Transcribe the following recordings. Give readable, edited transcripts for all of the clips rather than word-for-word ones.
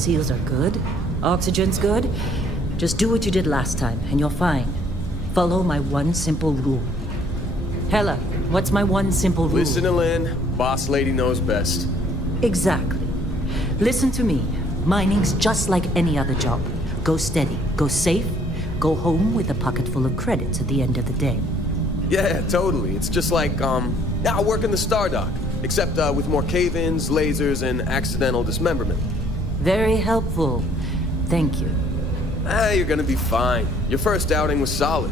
seals are good, oxygen's good, just do what you did last time, and you're fine. Follow my one simple rule. Hella, what's my one simple rule? Listen to Lynn. Boss lady knows best. Exactly. Listen to me. Mining's just like any other job. Go steady, go safe, go home with a pocket full of credits at the end of the day. Yeah, totally. It's just like, I work in the Stardock, except with more cave-ins, lasers, and accidental dismemberment. Very helpful. Thank you. You're gonna be fine. Your first outing was solid.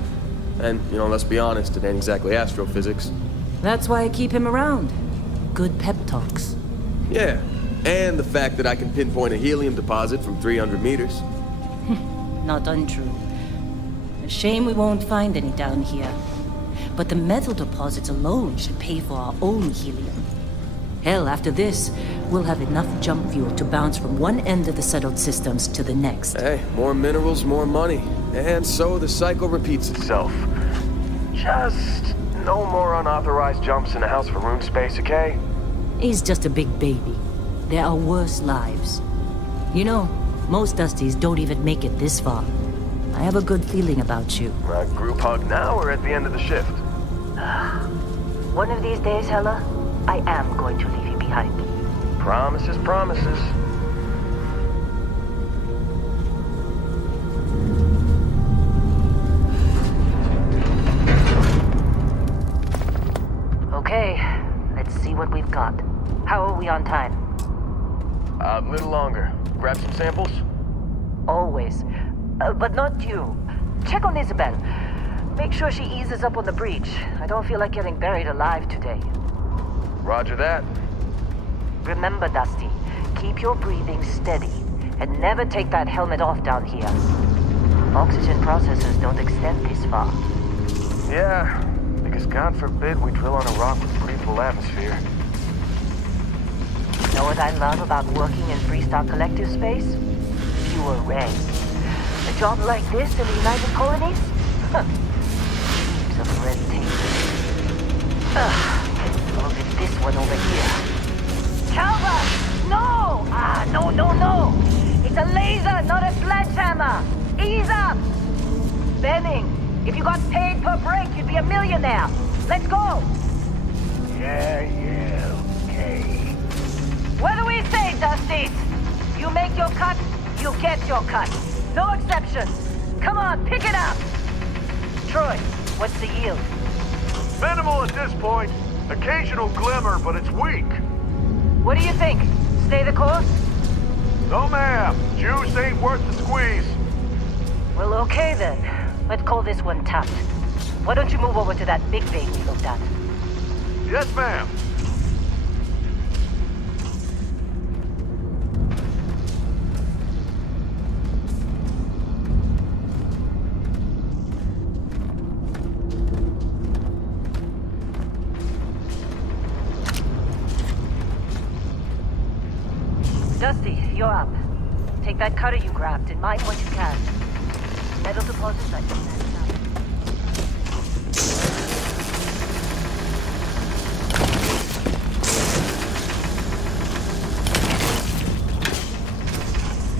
And, let's be honest, it ain't exactly astrophysics. That's why I keep him around. Good pep talks. Yeah, and the fact that I can pinpoint a helium deposit from 300 meters. Not untrue. A shame we won't find any down here. But the metal deposits alone should pay for our own helium. Hell, after this, we'll have enough jump fuel to bounce from one end of the settled systems to the next. Hey, more minerals, more money. And so the cycle repeats itself. Just no more unauthorized jumps in the house for room space, okay? He's just a big baby. There are worse lives. Most Dusties don't even make it this far. I have a good feeling about you. Group hug now or at the end of the shift? One of these days, Hella, I am going to leave you behind. Promises, promises. Okay, let's see what we've got. How are we on time? A little longer. Grab some samples? Always. But not you. Check on Isabel. Make sure she eases up on the breach. I don't feel like getting buried alive today. Roger that. Remember, Dusty, keep your breathing steady, and never take that helmet off down here. Oxygen processors don't extend this far. Yeah, because God forbid we drill on a rock with breathable atmosphere. Know what I love about working in Freestock Collective space? Fewer regs. A job like this in the United Colonies? Heaps of red tape. Look at this one over here. Calvert! No! No! It's a laser, not a sledgehammer! Ease up! Benning, if you got paid per break, you'd be a millionaire. Let's go! Yeah, okay. What do we say, Dusty? You make your cut, you get your cut. No exceptions. Come on, pick it up. Troy, what's the yield? Minimal at this point. Occasional glimmer, but it's weak. What do you think? Stay the course? No, ma'am. Juice ain't worth the squeeze. Well, okay then. Let's call this one tapped. Why don't you move over to that big vein we looked at? Yes, ma'am. Dusty, you're up. Take that cutter you grabbed and mine what you can. Metal deposits like this.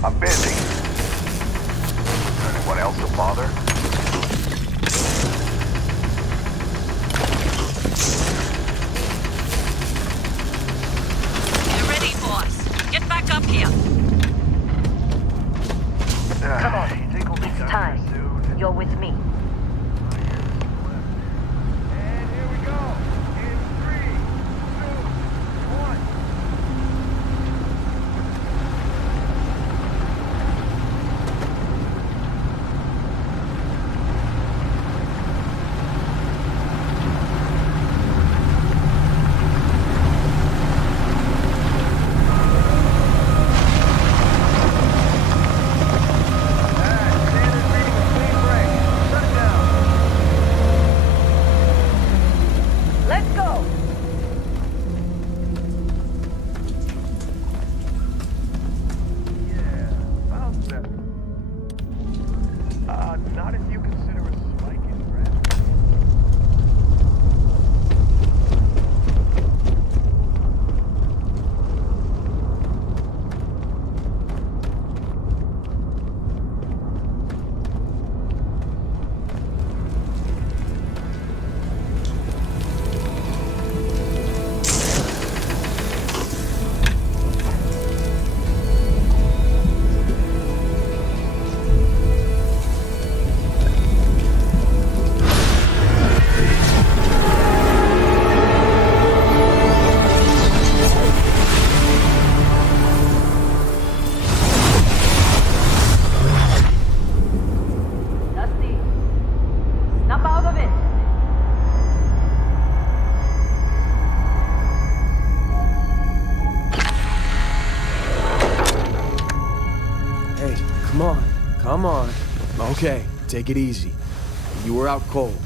I'm busy. Anyone else to bother? You're ready, boss. Get back up here. Come on, it's time. You're with me. okay. Take it easy. You were out cold.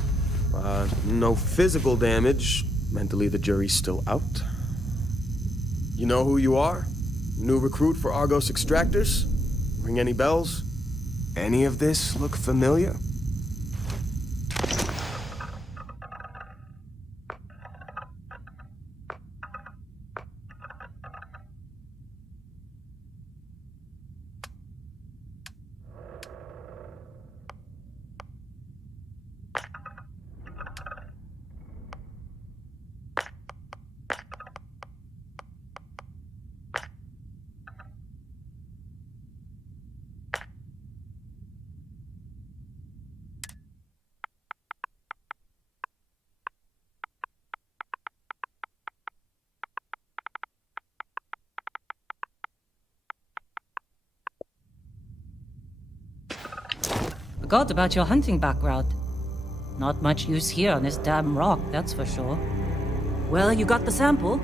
No physical damage. Mentally, the jury's still out. You know who you are? New recruit for Argos Extractors? Ring any bells? Any of this look familiar? Forgot about your hunting background. Not much use here on this damn rock, that's for sure. Well, you got the sample.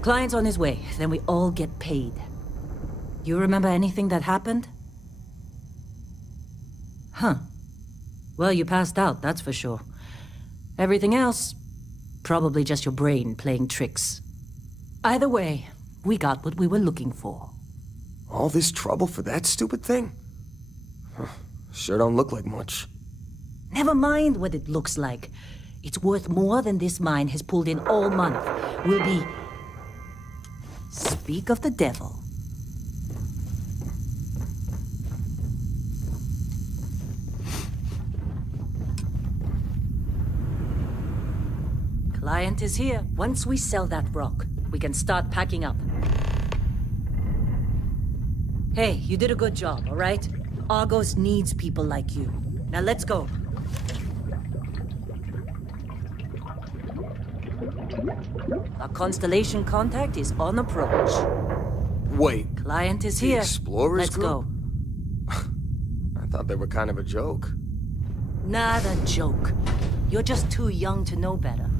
Client's on his way, then we all get paid. You remember anything that happened? Huh. Well, you passed out, that's for sure. Everything else, probably just your brain playing tricks. Either way, we got what we were looking for. All this trouble for that stupid thing? Sure don't look like much. Never mind what it looks like. It's worth more than this mine has pulled in all month. We'll be... Speak of the devil. Client is here. Once we sell that rock, we can start packing up. Hey, you did a good job, all right? Argos needs people like you. Now let's go. Our constellation contact is on approach. Wait. Client is The here. Explorers Let's group? go. I thought they were kind of a joke. Not a joke. You're just too young to know better.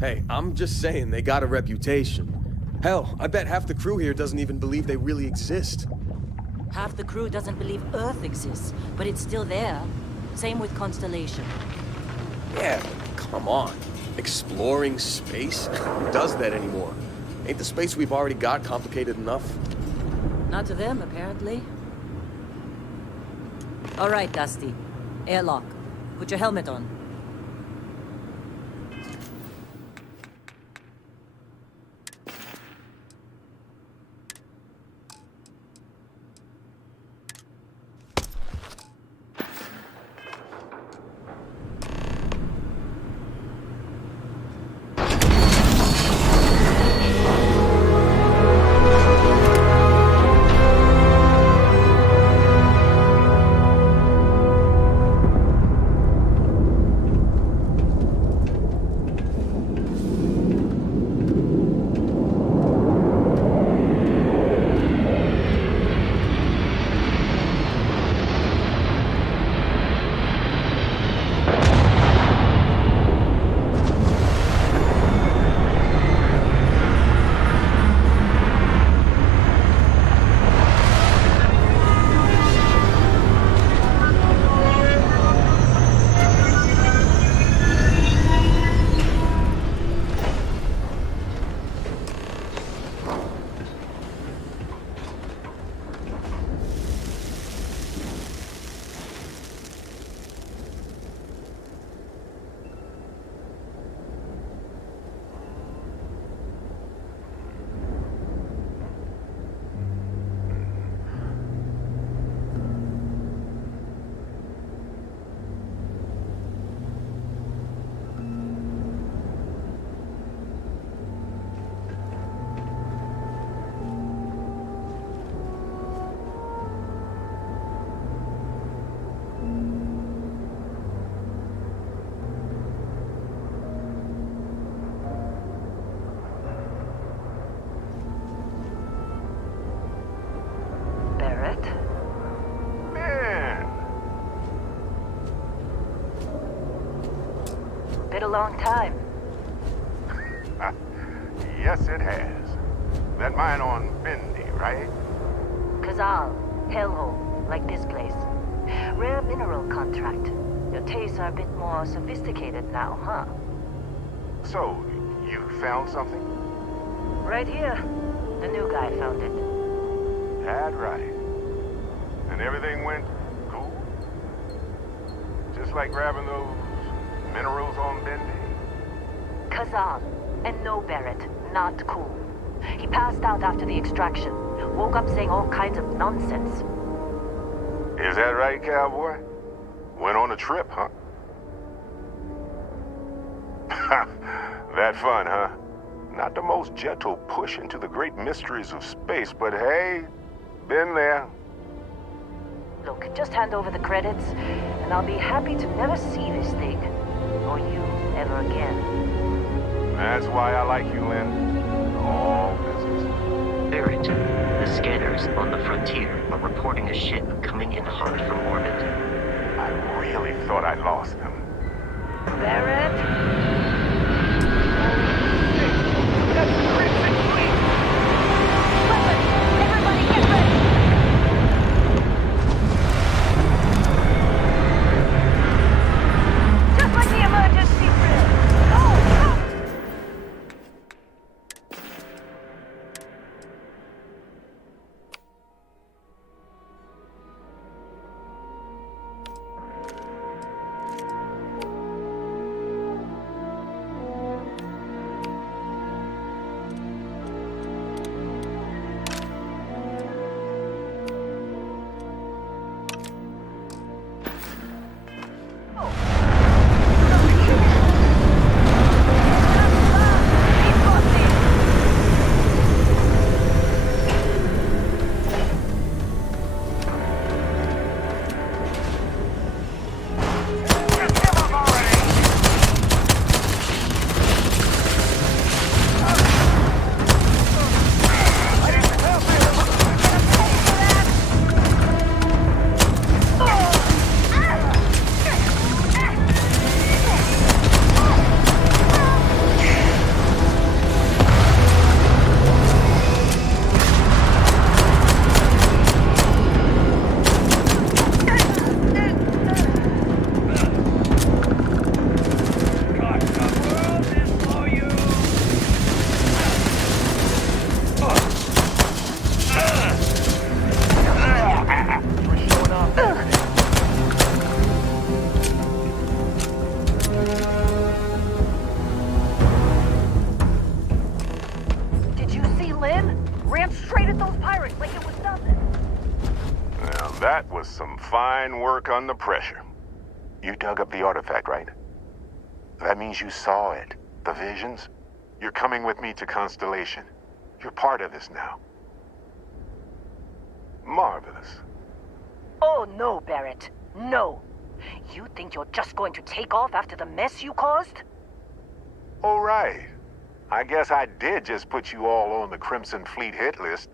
Hey, I'm just saying they got a reputation. Hell, I bet half the crew here doesn't even believe they really exist. Half the crew doesn't believe Earth exists, but it's still there. Same with Constellation. Yeah, come on. Exploring space? Who does that anymore? Ain't the space we've already got complicated enough? Not to them, apparently. All right, Dusty. Airlock. Put your helmet on. Been a long time. Yes, it has. That mine on Bendy, right? Kazal, hellhole, like this place. Rare mineral contract. Your tastes are a bit more sophisticated now, huh? So, you found something? Right here. The new guy found it. That's right. And everything went cool? Just like grabbing those minerals on Bendy? Kazal. And no Barrett. Not cool. He passed out after the extraction. Woke up saying all kinds of nonsense. Is that right, cowboy? Went on a trip, huh? That fun, huh? Not the most gentle push into the great mysteries of space, but hey, been there. Look, just hand over the credits, and I'll be happy to never see this thing. Or you ever again. That's why I like you, Lynn. All business. Barrett, the scanners on the frontier are reporting a ship coming in hot from orbit. I really thought I lost them. Barrett? That was some fine work under pressure. You dug up the artifact, right? That means you saw it. The visions? You're coming with me to Constellation. You're part of this now. Marvelous. Oh, no, Barrett. No. You think you're just going to take off after the mess you caused? All right. I guess I did just put you all on the Crimson Fleet hit list.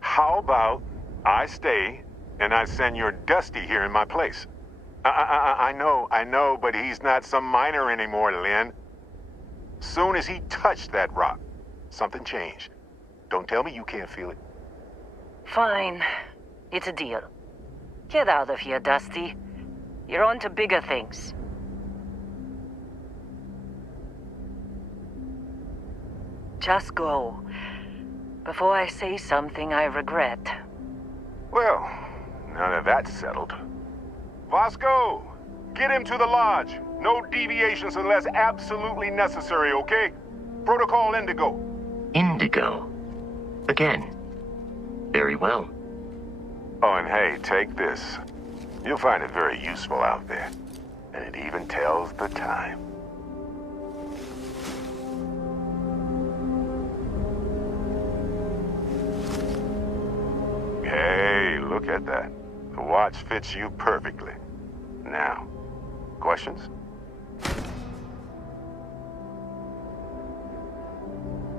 How about I stay and I send your Dusty here in my place? I know, but he's not some miner anymore, Lynn. Soon as he touched that rock, something changed. Don't tell me you can't feel it. Fine. It's a deal. Get out of here, Dusty. You're on to bigger things. Just go. Before I say something I regret. Well, now that that's settled. Vasco, get him to the lodge. No deviations unless absolutely necessary, okay? Protocol Indigo. Indigo? Again? Very well. Oh, and hey, take this. You'll find it very useful out there. And it even tells the time. Hey, look at that. The watch fits you perfectly. Now, questions?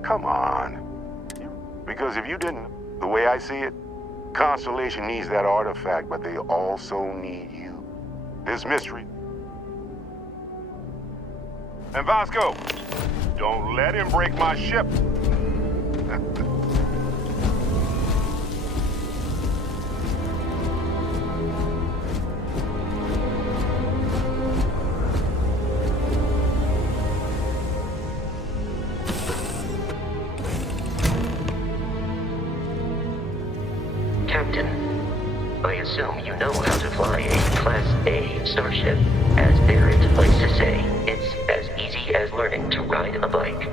Come on. Because if you didn't, the way I see it, Constellation needs that artifact, but they also need you. This mystery. And Vasco, don't let him break my ship. assume you know how to fly a Class A starship. As Barrett likes to say, it's as easy as learning to ride a bike.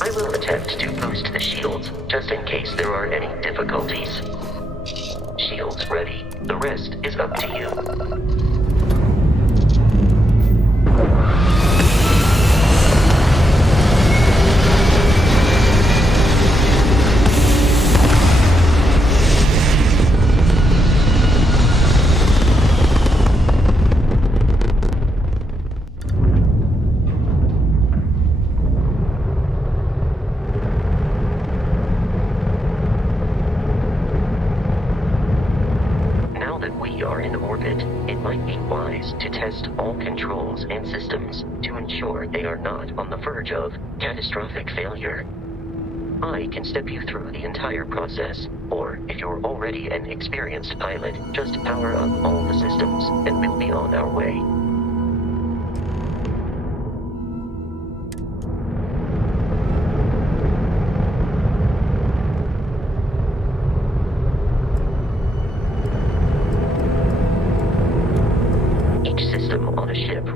I will attempt to boost the shields, just in case there are any difficulties. Shields ready. The rest is up to you. To test all controls and systems to ensure they are not on the verge of catastrophic failure. I can step you through the entire process, or if you're already an experienced pilot, just power up all the systems and we'll be on our way.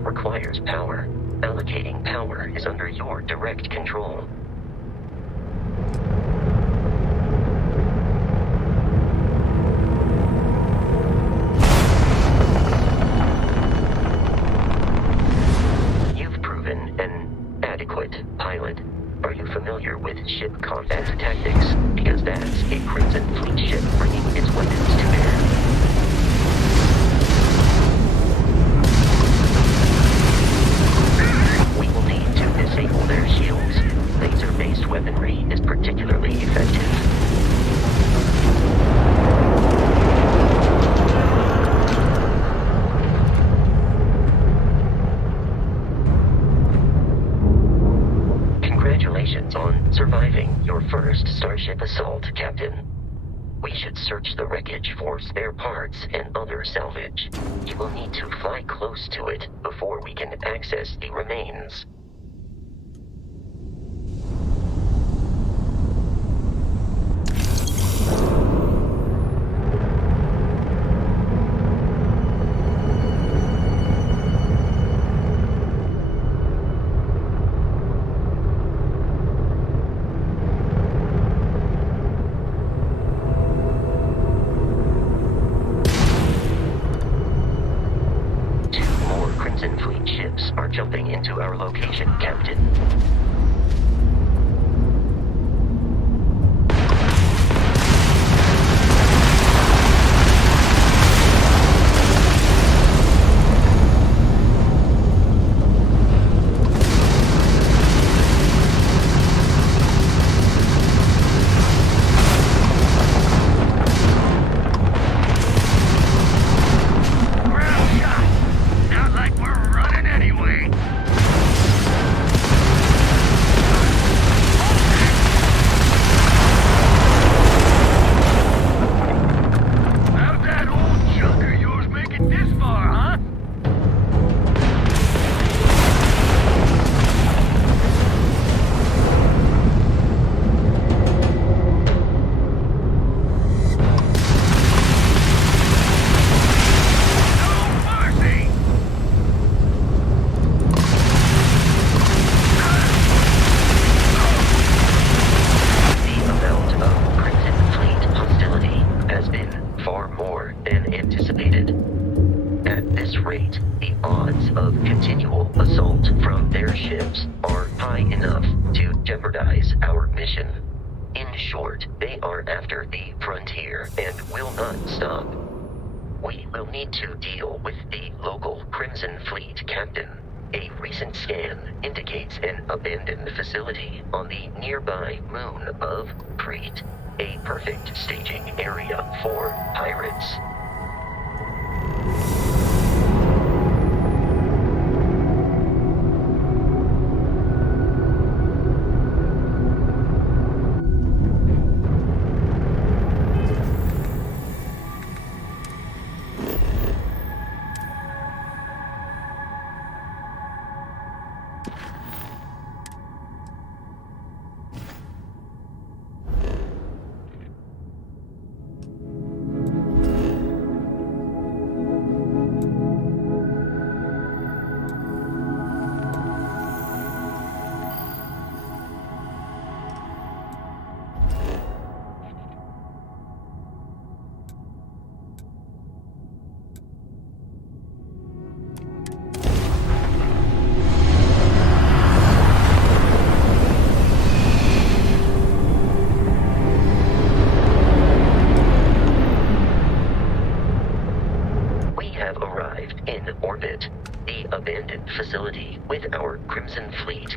Requires power. Allocating power is under your direct control. You've proven an adequate pilot. Are you familiar with ship combat tactics? Because that's a Crimson Fleet ship bringing its weapons to bear. Disable their shields. Laser-based weaponry is particularly effective. Congratulations on surviving your first Starship assault, Captain. We should search the wreckage for spare parts and other salvage. You will need to fly close to it before we can access the remains. Are jumping into our location, Captain. To deal with the local Crimson Fleet captain. A recent scan indicates an abandoned facility on the nearby moon of Crete, a perfect staging area for pirates.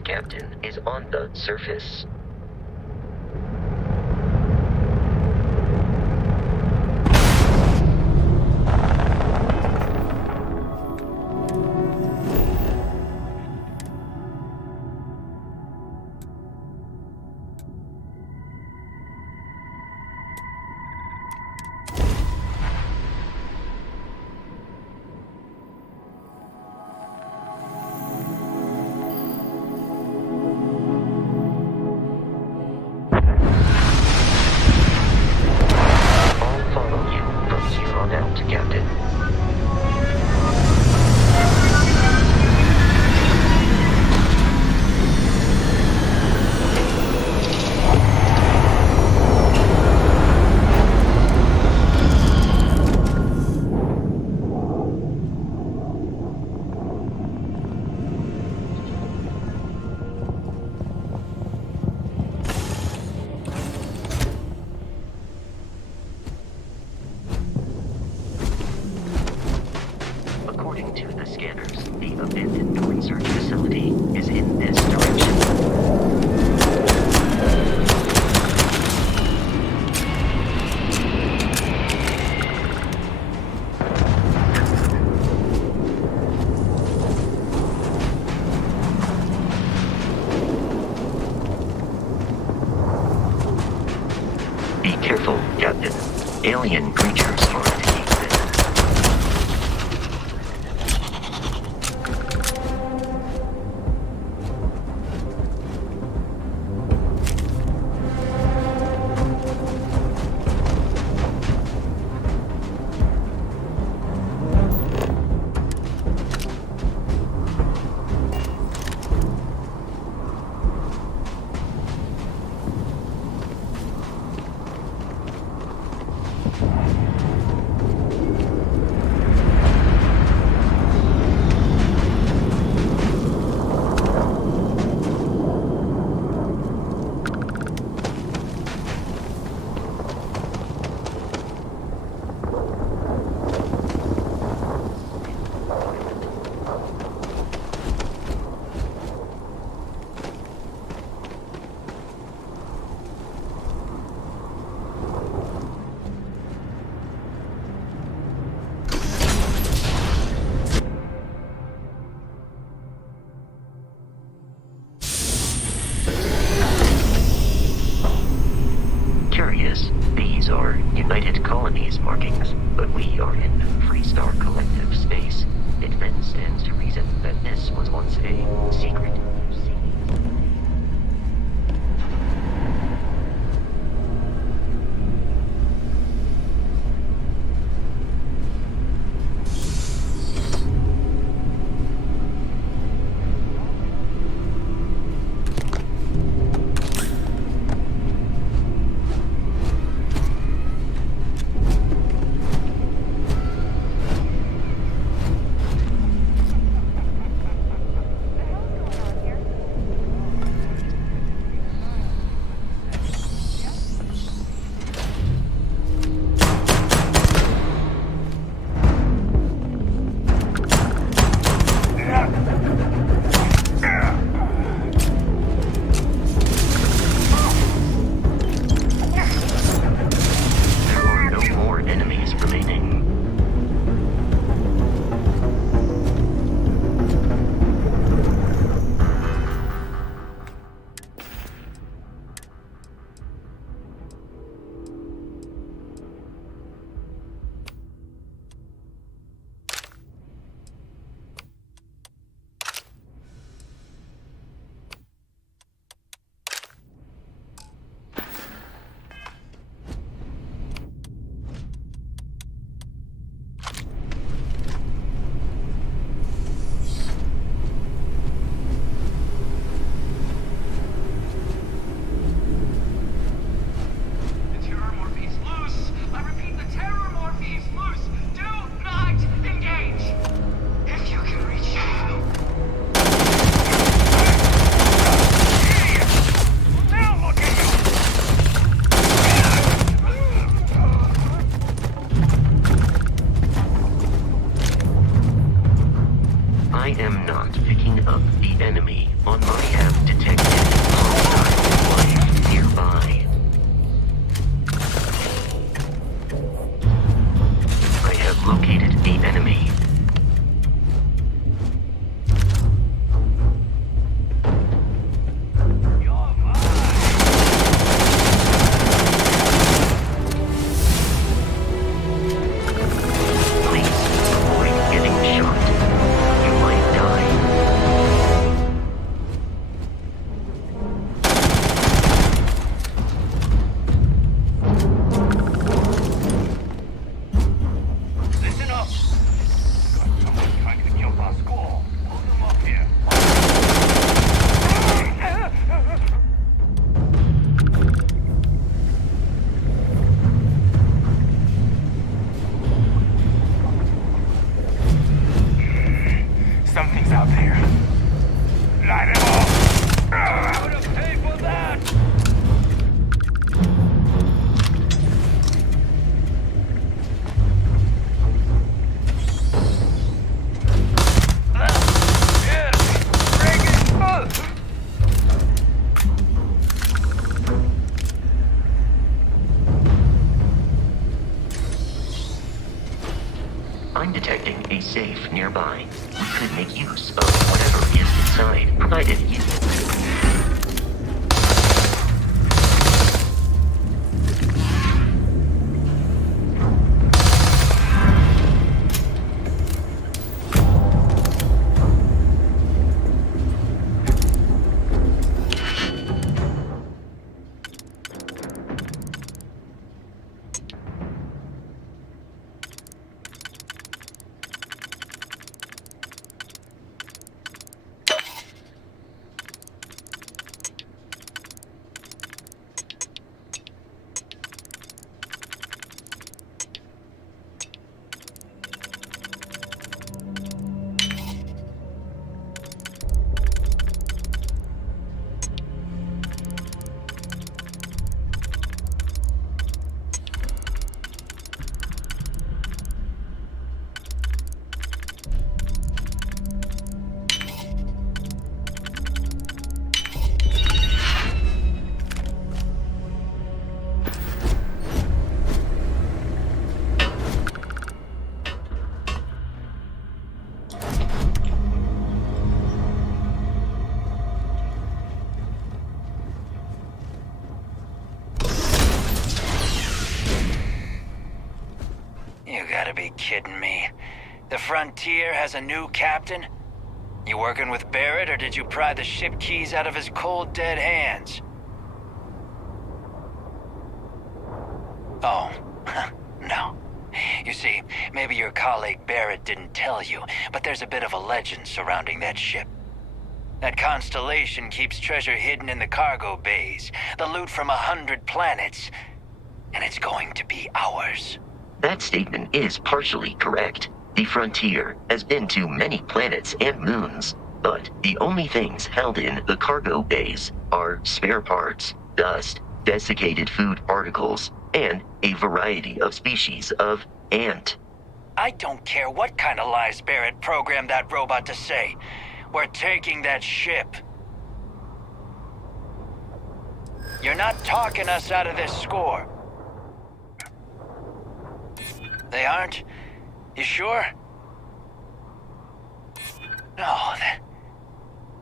Captain, is on the surface. According to the scanners, the abandoned research facility is in this direction. Be careful, Captain. Alien creatures are taking this. Curious, these are United Colonies markings, but we are in Freestar Collective space. It then stands to reason that this was once a secret here? you. You gotta be kidding me. The Frontier has a new captain? You working with Barrett, or did you pry the ship keys out of his cold, dead hands? Oh, no. You see, maybe your colleague Barrett didn't tell you, but there's a bit of a legend surrounding that ship. That constellation keeps treasure hidden in the cargo bays, the loot from 100 planets, and it's going to be ours. That statement is partially correct. The Frontier has been to many planets and moons, but the only things held in the cargo bays are spare parts, dust, desiccated food particles, and a variety of species of ant. I don't care what kind of lies Barrett programmed that robot to say. We're taking that ship. You're not talking us out of this score. They aren't? You sure? No,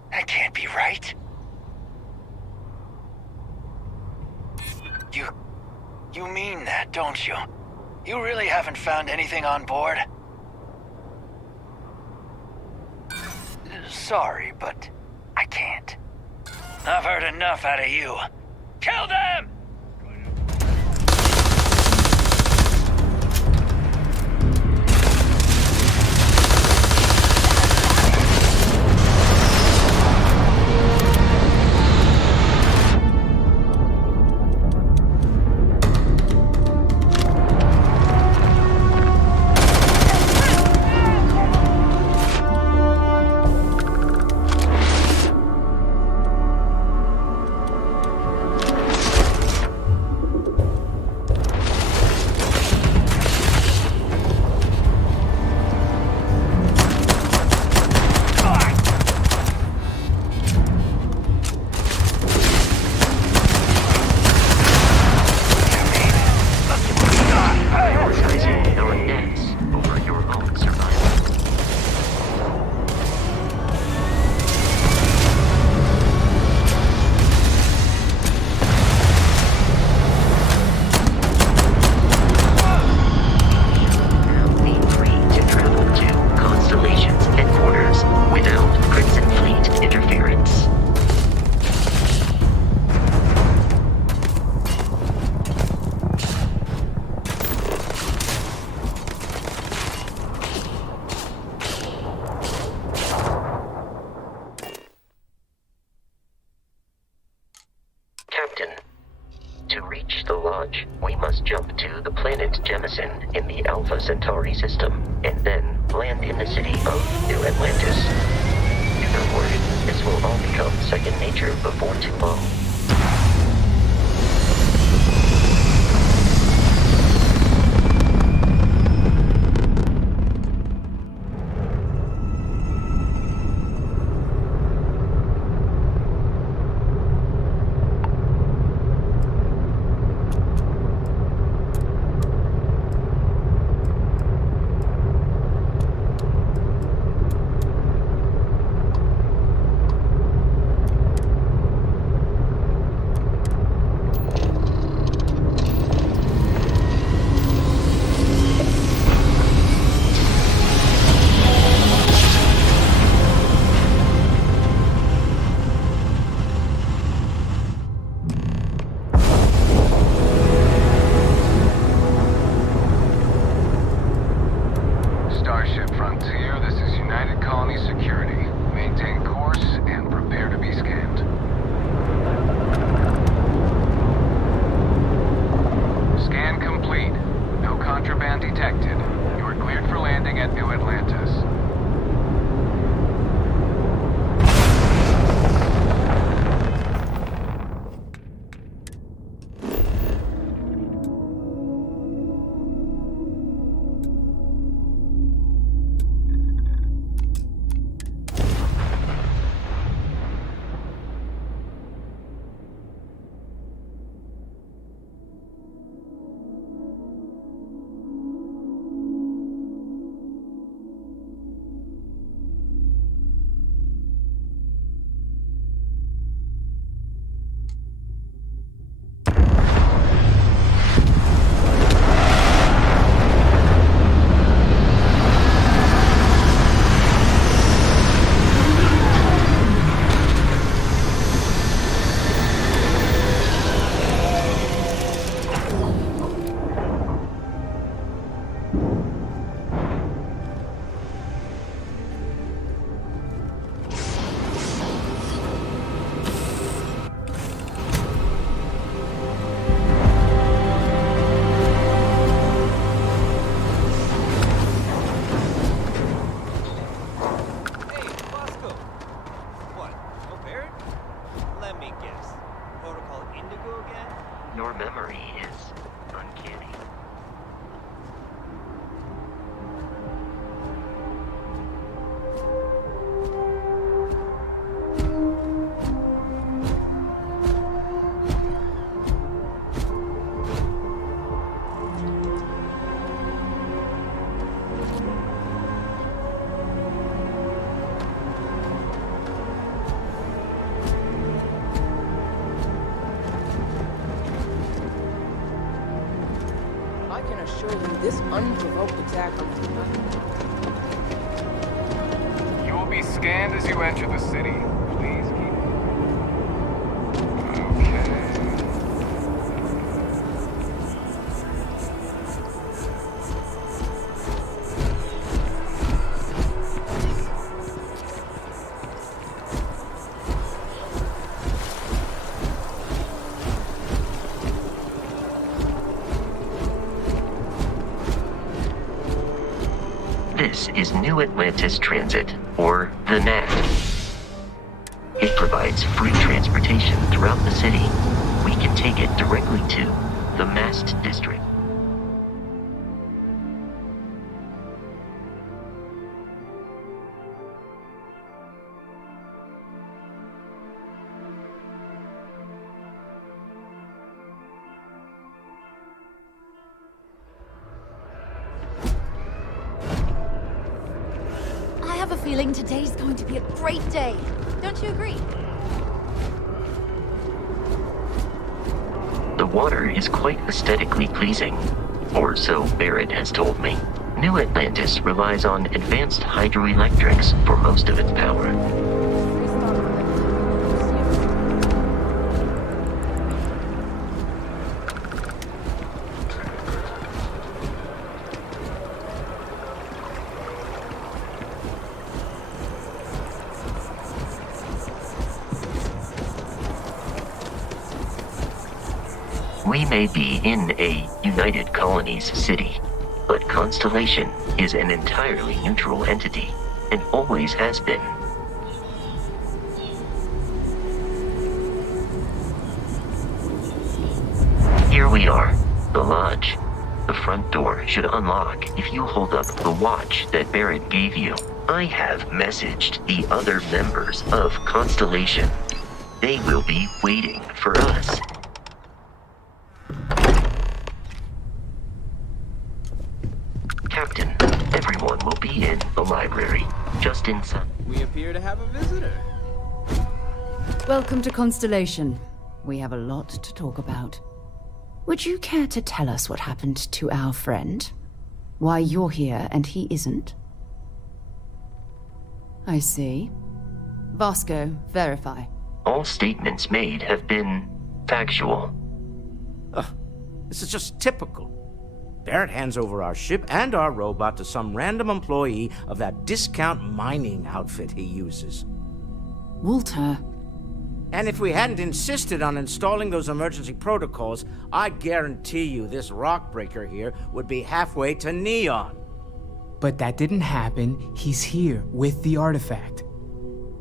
that can't be right. You mean that, don't you? You really haven't found anything on board? Sorry, but I can't. I've heard enough out of you. Kill them! In the Alpha Centauri system, and then land in the city of New Atlantis. Don't worry, this will all become second nature before too long. Your memory is uncanny. I can assure you this unprovoked attack was nothing. You will be scanned as you enter the city. Please keep... Okay. This is New Atlantis Transit, or the NAT. It provides free transportation throughout the city. We can take it directly to the Mast District. I have a feeling today's going to be a great day. Don't you agree? The water is quite aesthetically pleasing, or so Barrett has told me. New Atlantis relies on advanced hydroelectrics for most of its power. We may be in a United Colonies city, but Constellation is an entirely neutral entity, and always has been. Here we are, the lodge. The front door should unlock if you hold up the watch that Barrett gave you. I have messaged the other members of Constellation. They will be waiting for us. Captain, everyone will be in the library, just inside. We appear to have a visitor. Welcome to Constellation. We have a lot to talk about. Would you care to tell us what happened to our friend? Why you're here and he isn't? I see. Vasco, verify. All statements made have been factual. This is just typical. Barrett hands over our ship and our robot to some random employee of that discount mining outfit he uses. Walter. And if we hadn't insisted on installing those emergency protocols, I guarantee you this rock breaker here would be halfway to Neon. But that didn't happen. He's here with the artifact.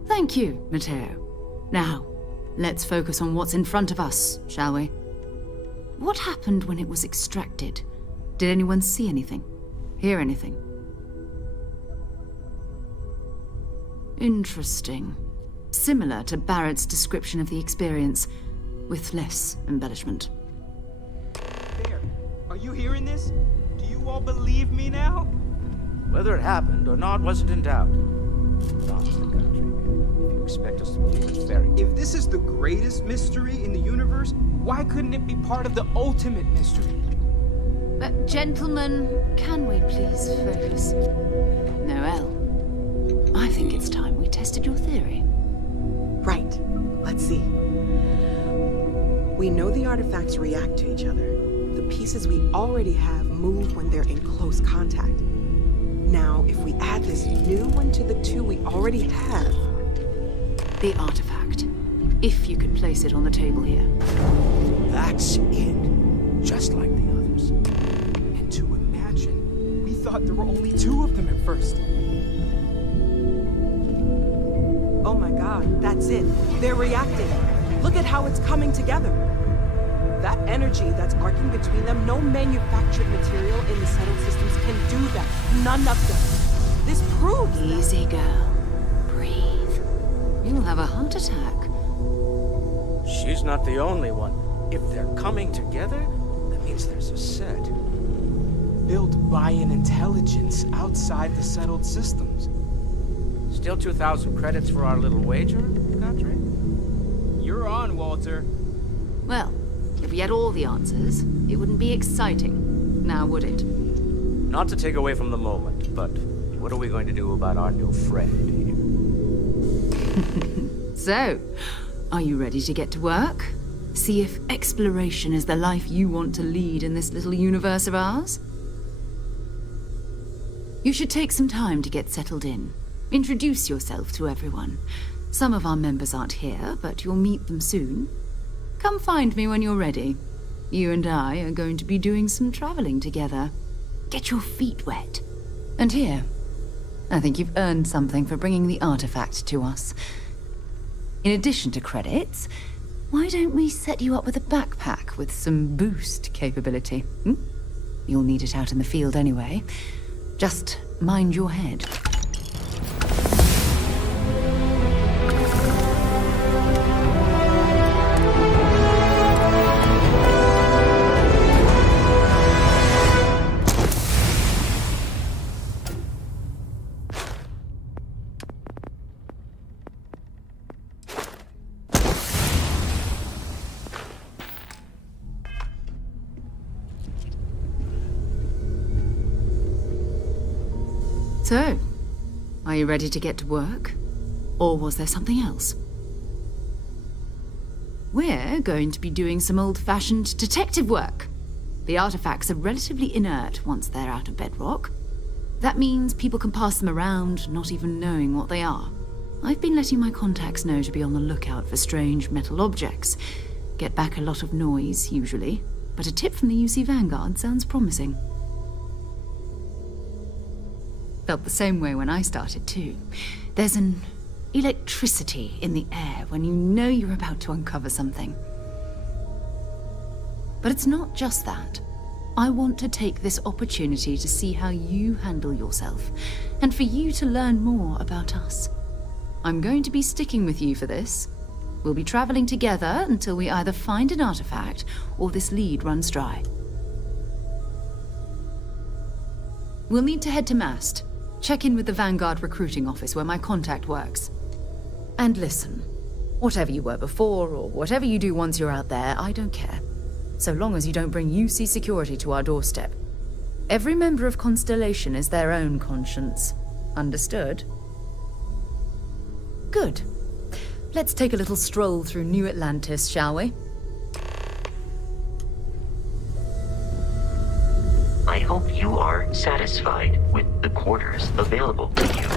Thank you, Matteo. Now, let's focus on what's in front of us, shall we? What happened when it was extracted? Did anyone see anything? Hear anything? Interesting. Similar to Barrett's description of the experience, with less embellishment. There. Are you hearing this? Do you all believe me now? Whether it happened or not wasn't in doubt. Not the country. If you expect us to believe it's fairy tale. If this is the greatest mystery in the universe, why couldn't it be part of the ultimate mystery? Gentlemen, can we please focus? Noel, I think it's time we tested your theory. Right. Let's see. We know the artifacts react to each other. The pieces we already have move when they're in close contact. Now, if we add this new one to the two we already have... The artifact. If you could place it on the table here. That's it. Just like the others. And to imagine, we thought there were only 2 of them at first. Oh my god, that's it. They're reacting. Look at how it's coming together. That energy that's arcing between them, no manufactured material in the settled systems can do that. None of them. This proves that. Easy, girl. Breathe. You'll have a heart attack. She's not the only one. If they're coming together, that means there's a set. Built by an intelligence outside the settled systems. Still 2,000 credits for our little wager, Country? You're on, Walter. Well, if we had all the answers, it wouldn't be exciting. Now, would it? Not to take away from the moment, but what are we going to do about our new friend here? So, are you ready to get to work? See if exploration is the life you want to lead in this little universe of ours? You should take some time to get settled in. Introduce yourself to everyone. Some of our members aren't here, but you'll meet them soon. Come find me when you're ready. You and I are going to be doing some traveling together. Get your feet wet. And here, I think you've earned something for bringing the artifact to us. In addition to credits, why don't we set you up with a backpack with some boost capability? You'll need it out in the field anyway. Just mind your head. So, are you ready to get to work? Or was there something else? We're going to be doing some old-fashioned detective work. The artifacts are relatively inert once they're out of bedrock. That means people can pass them around, not even knowing what they are. I've been letting my contacts know to be on the lookout for strange metal objects. Get back a lot of noise, usually, but a tip from the UC Vanguard sounds promising. Felt the same way when I started, too. There's an electricity in the air when you know you're about to uncover something. But it's not just that. I want to take this opportunity to see how you handle yourself, and for you to learn more about us. I'm going to be sticking with you for this. We'll be traveling together until we either find an artifact or this lead runs dry. We'll need to head to Mast. Check in with the Vanguard recruiting office where my contact works. And listen, whatever you were before or whatever you do once you're out there, I don't care. So long as you don't bring UC security to our doorstep. Every member of Constellation is their own conscience. Understood? Good. Let's take a little stroll through New Atlantis, shall we? I hope you are satisfied with the quarters available to you.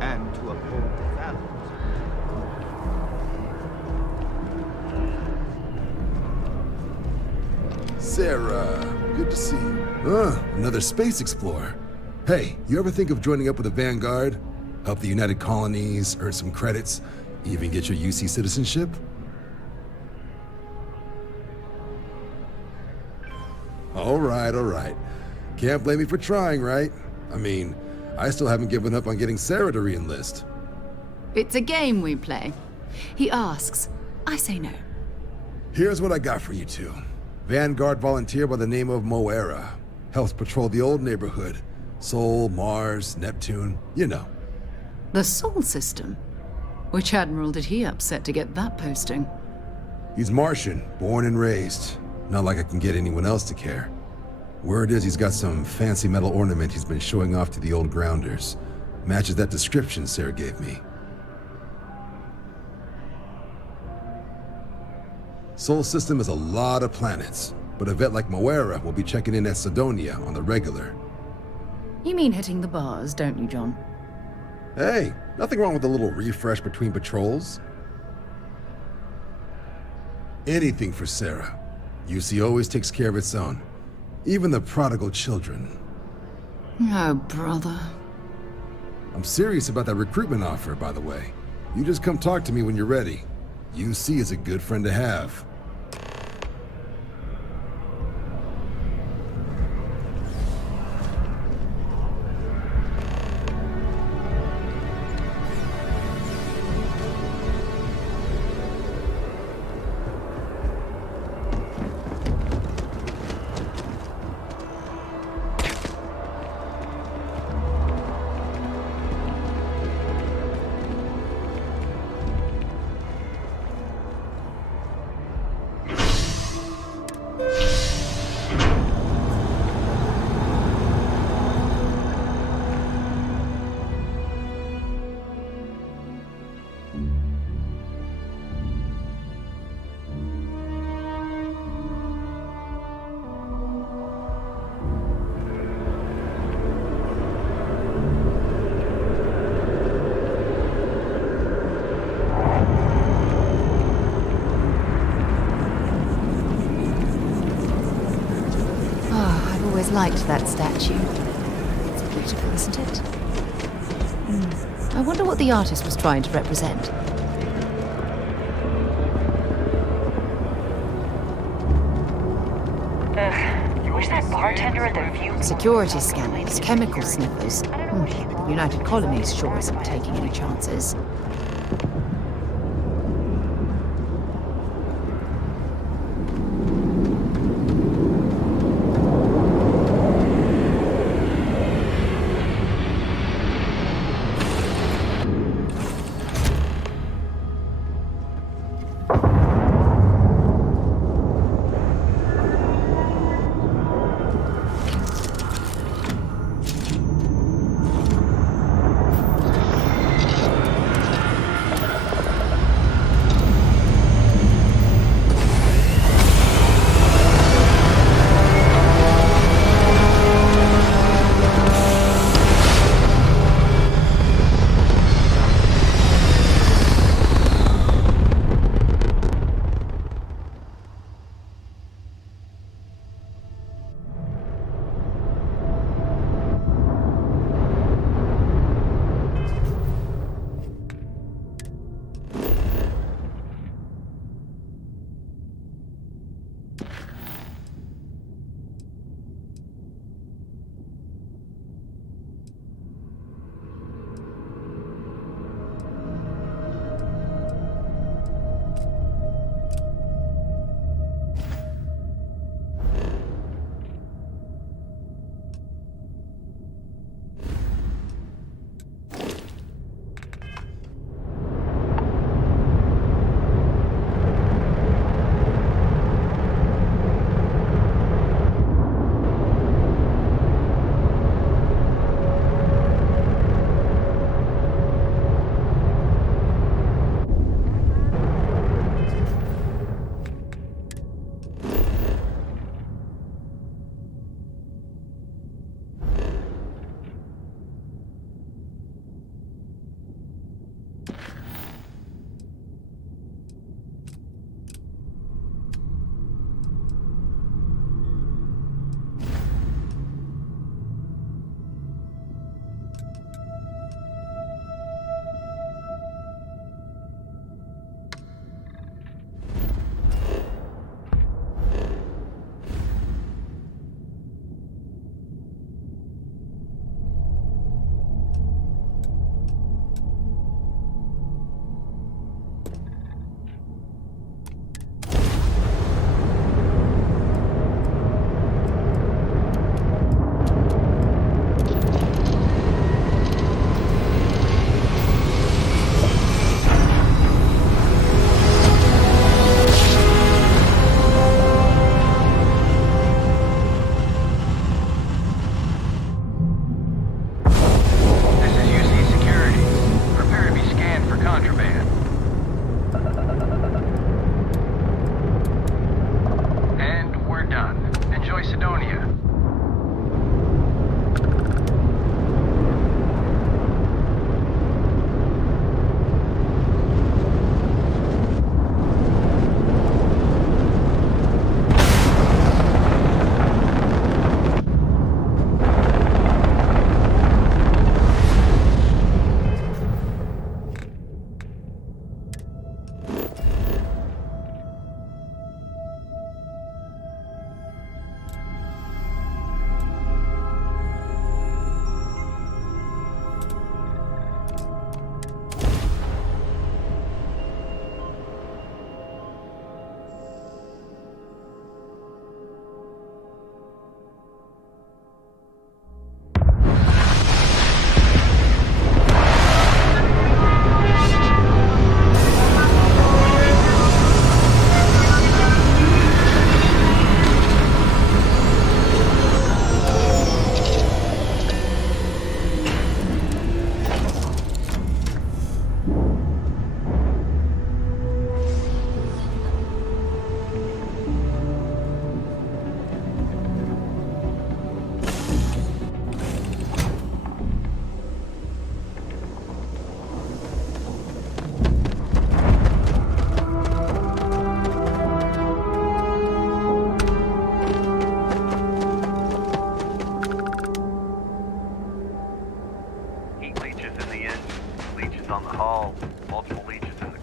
And to uphold the values. Sarah, good to see you. Another space explorer. Hey, you ever think of joining up with the Vanguard? Help the United Colonies, earn some credits, even get your UC citizenship? All right. Can't blame me for trying, right? I mean, I still haven't given up on getting Sarah to re-enlist. It's a game we play. He asks, I say no. Here's what I got for you two. Vanguard volunteer by the name of Moera. Helps patrol the old neighborhood. Sol, Mars, Neptune, you know. The Sol system? Which admiral did he upset to get that posting? He's Martian, born and raised. Not like I can get anyone else to care. Word is he's got some fancy metal ornament he's been showing off to the old grounders. Matches that description Sarah gave me. Sol system has a lot of planets, but a vet like Moera will be checking in at Sidonia on the regular. You mean hitting the bars, don't you, John? Hey, nothing wrong with a little refresh between patrols. Anything for Sarah. UC always takes care of its own. Even the prodigal children. Oh, brother. I'm serious about that recruitment offer, by the way. You just come talk to me when you're ready. UC is a good friend to have. Liked that statue. It's beautiful, isn't it? I wonder what the artist was trying to represent. Where's that bartender at the view? Security scanners, chemical sniffers. United Colonies sure isn't taking any chances.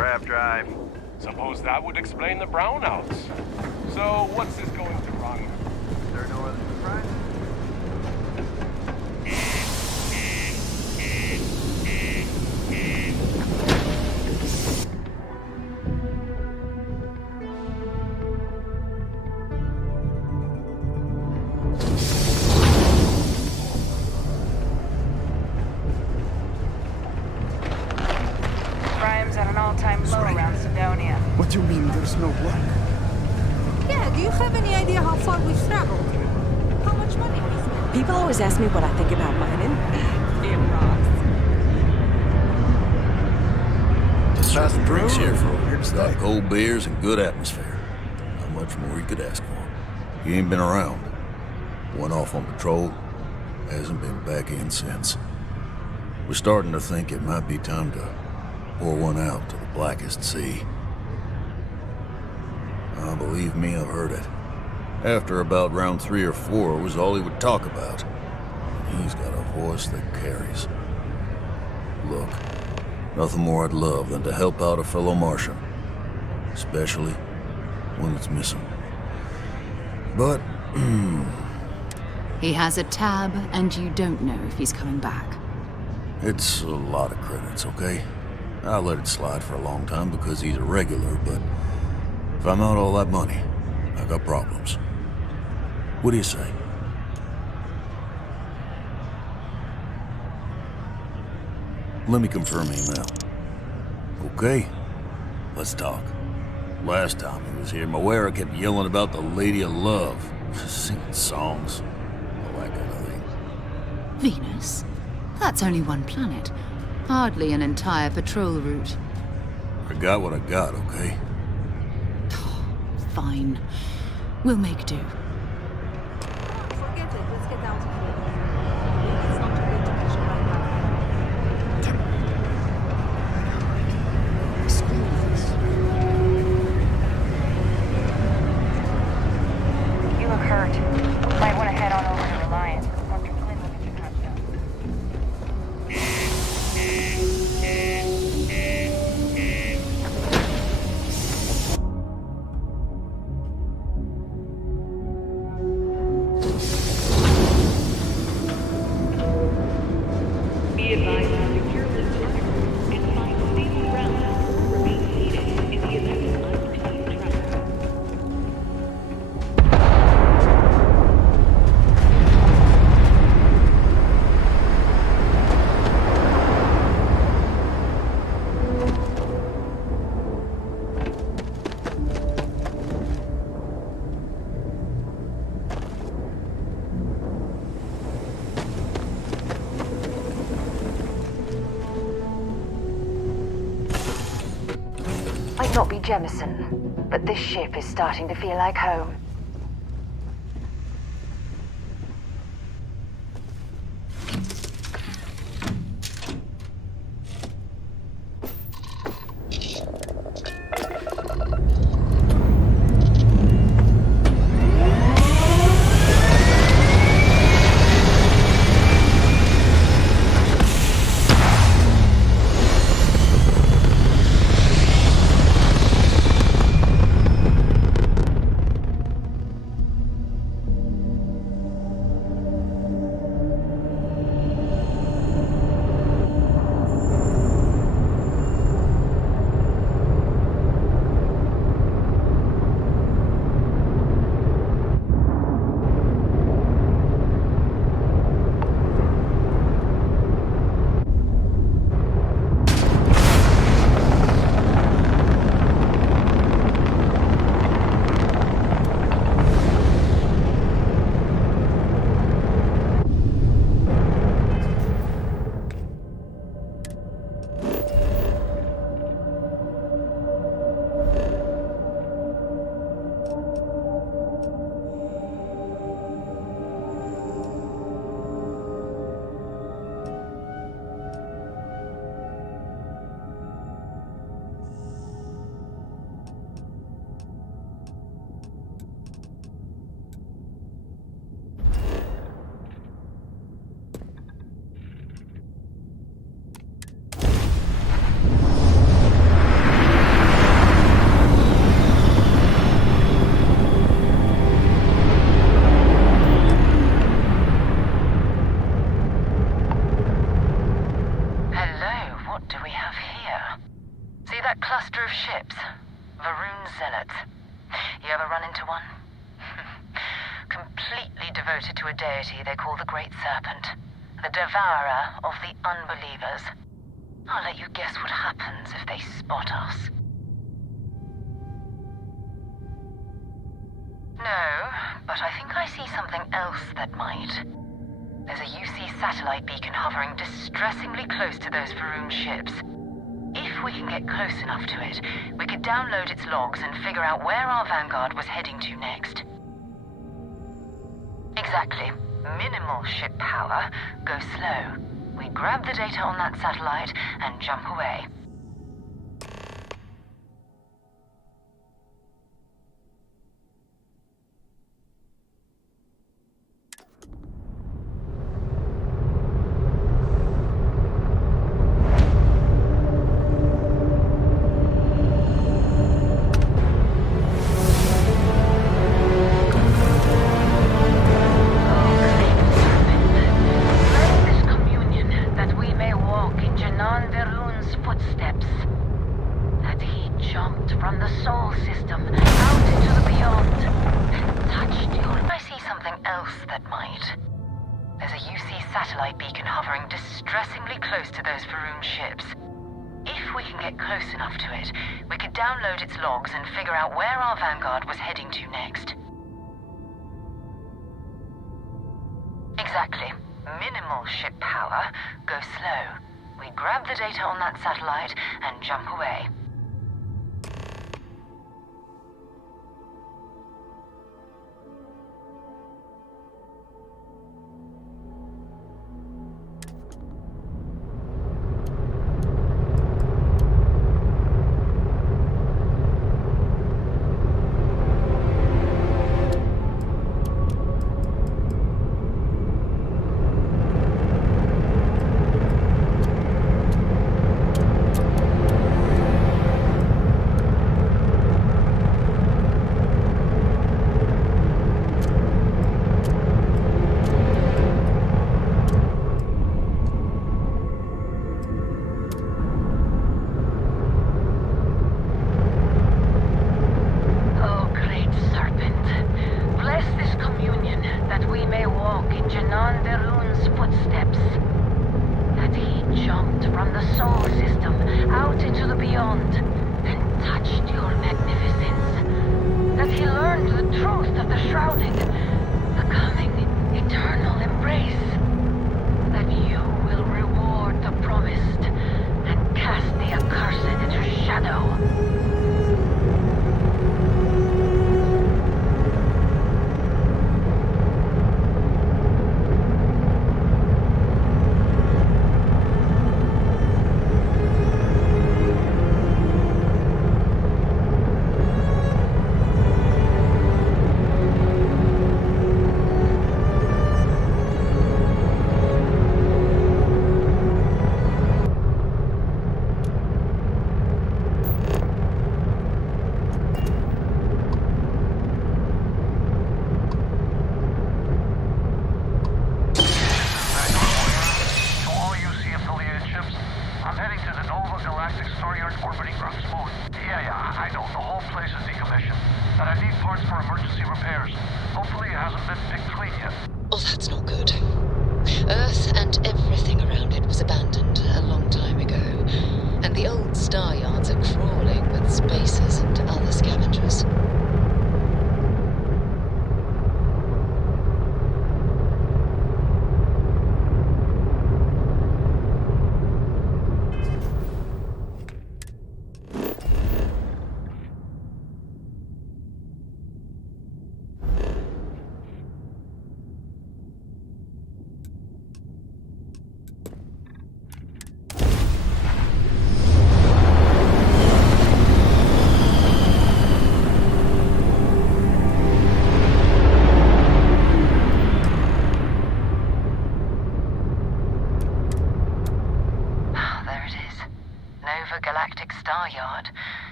Crab drive. Suppose that would explain the brownouts. So, what's this going to run? Is there no other surprise? Crime's at an all-time low around Sidonia. What do you mean there's no blood? Yeah, do you have any idea how far we've traveled? How much money we've spent? People always ask me what I think about mining. It rocks. Just some drinks here for a stock cold beers and good atmosphere. Not much more you could ask for. He ain't been around. Went off on patrol. Hasn't been back in since. We're starting to think it might be time to pour one out to the blackest sea. Believe me, I've heard it. After about round 3 or 4 was all he would talk about. And he's got a voice that carries. Look, nothing more I'd love than to help out a fellow Martian. Especially when it's missing. But, He has a tab, and you don't know if he's coming back. it's a lot of credits, okay? I'll let it slide for a long time because he's a regular, but if I'm out all that money, I got problems. What do you say? Let me confirm email. Okay, let's talk. Last time he was here, Moira kept yelling about the Lady of Love, singing songs, all that kind of thing. Venus? That's only one planet. Hardly an entire patrol route. I got what I got, okay? Fine. We'll make do. Forget it. Let's get out of here. It's not too late to catch a ride back. You look hurt. Might want to head on over to Reliance. Dr. Flynn will get you patched up. Be advised to secure this target and find stable ground. Remain seated in the event of unforeseen travel. Might not be Jemison, but this ship is starting to feel like home. cluster of ships. Varun Zealots. You ever run into one? Completely devoted to a deity they call the Great Serpent. The devourer of the unbelievers. I'll let you guess what happens if they spot us. No, but I think I see something else that might. There's a UC satellite beacon hovering distressingly close to those Varun ships. If we can get close enough to it, we could download its logs and figure out where our vanguard was heading to next. Exactly. Minimal ship power. Go slow. We grab the data on that satellite and jump away. Exactly. Minimal ship power. Go slow. We grab the data on that satellite and jump away.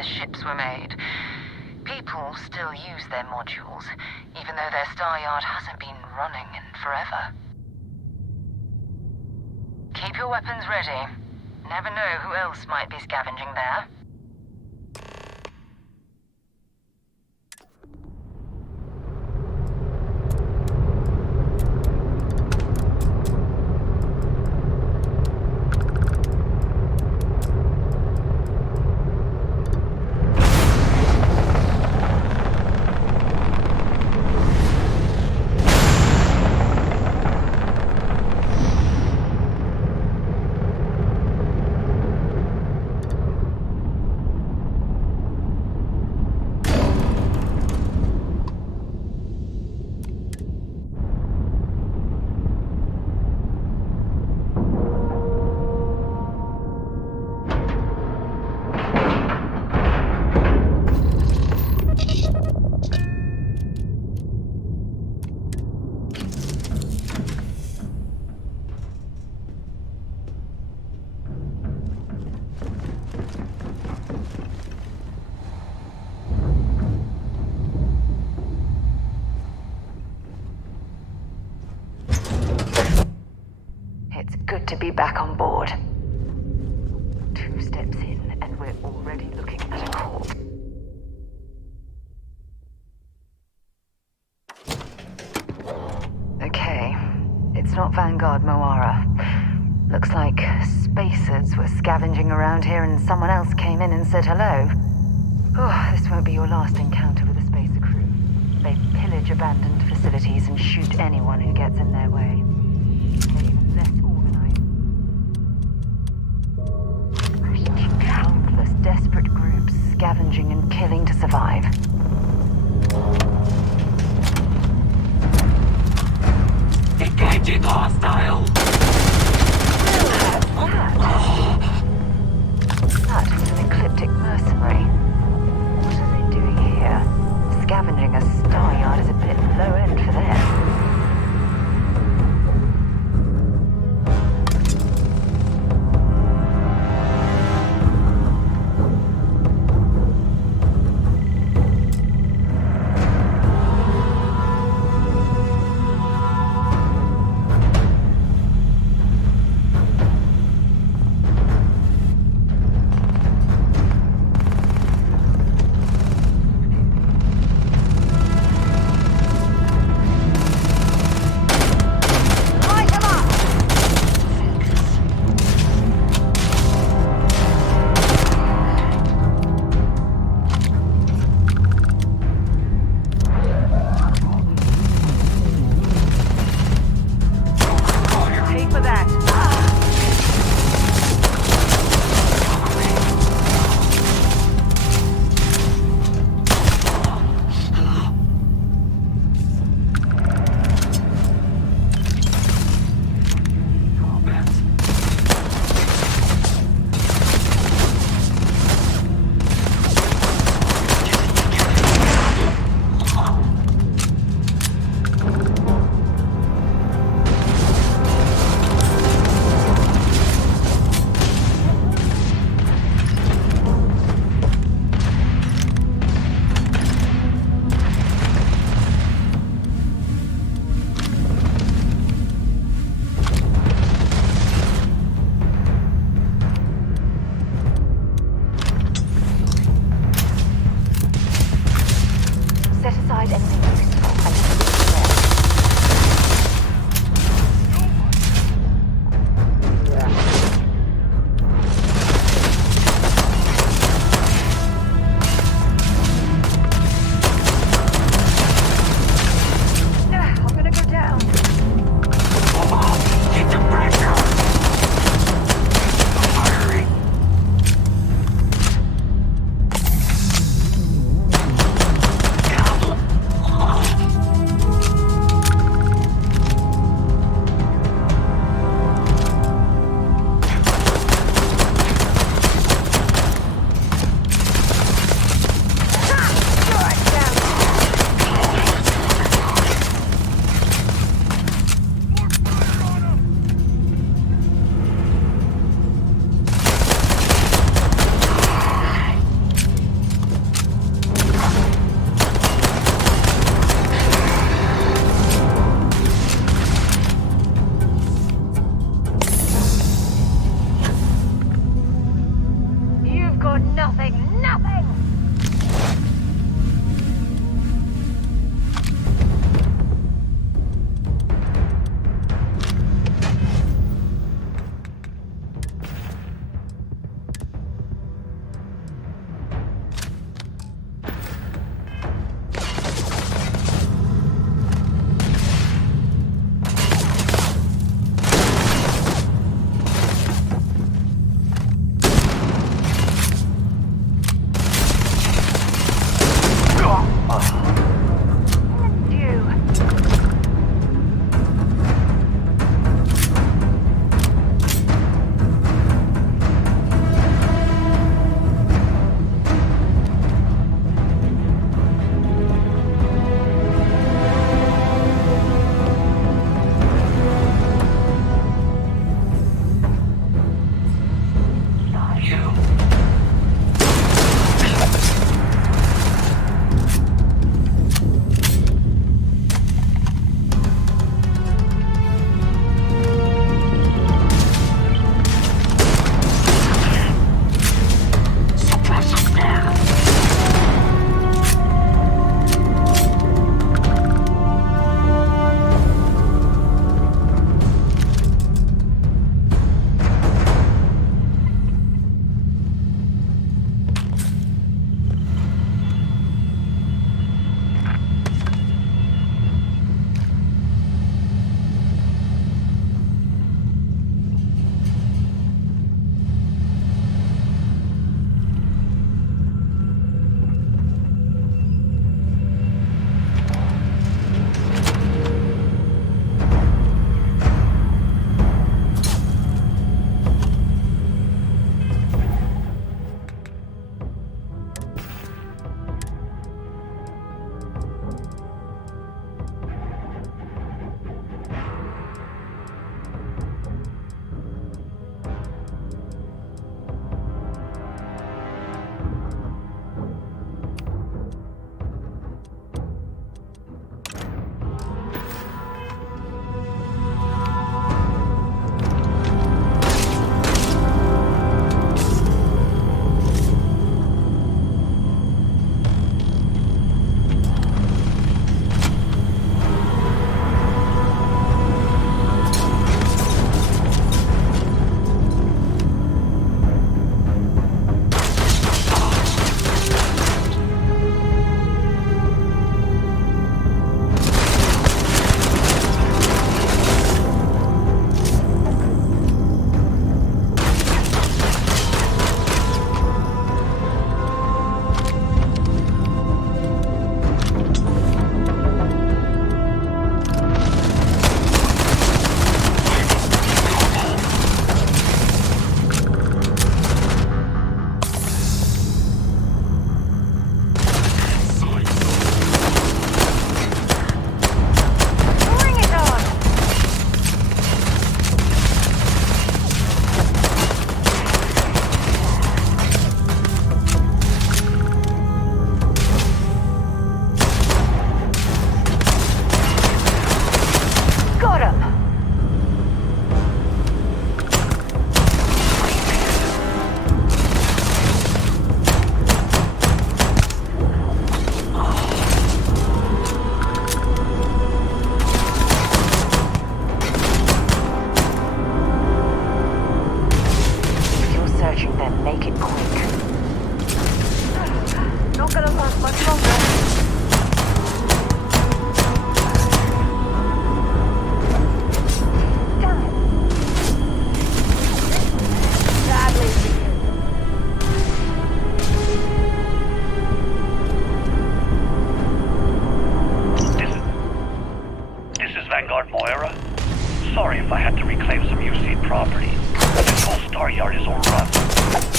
Ships were made. People still use their modules, even though their star yard hasn't been running in forever. your weapons ready. Never know who else might be scavenging there. It's good to be back on board. 2 steps in, and we're already looking at a corpse. Okay, it's not Vanguard Moara. Looks like spacers were scavenging around here and someone else came in and said hello. Oh, this won't be your last encounter with a spacer crew. They pillage abandoned facilities and shoot anyone who gets in their way. They're even less organized. Countless desperate groups scavenging and killing to survive. Engaging hostile! That was an ecliptic mercenary. What are they doing here? Scavenging a star yard is a bit low end for them. property. This whole star yard is overrun.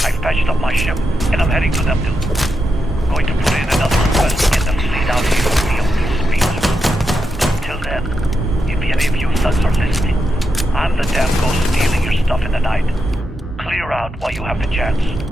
I patched up my ship, and I'm heading to them too. Going to put in another request to get them fleet out here with me on these speeds. Till then, if any of you thugs are listening, I'm the damn ghost stealing your stuff in the night. Clear out while you have the chance.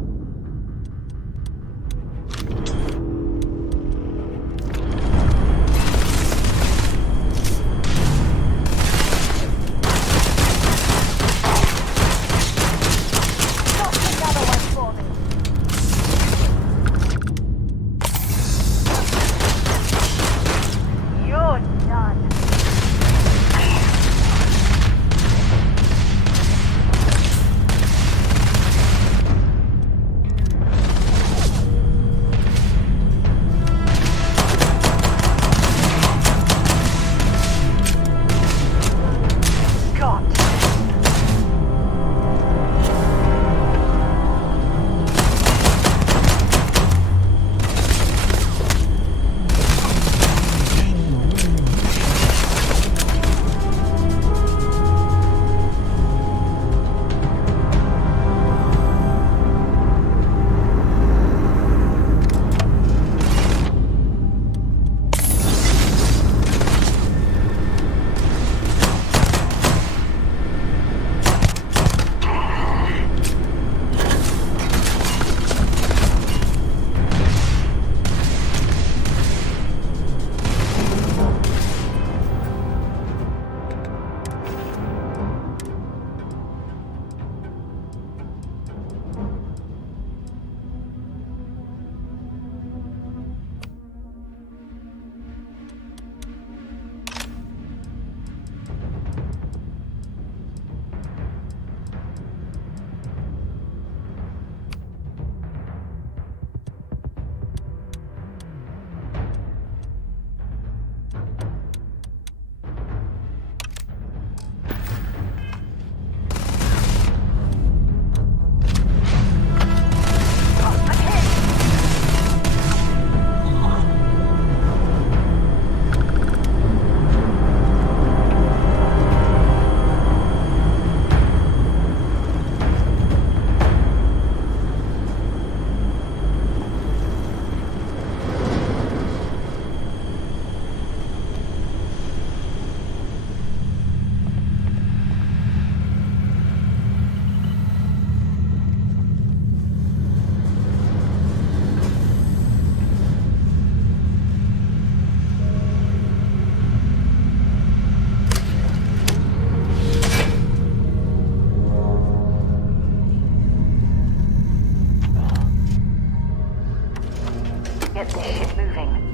Get this shit moving.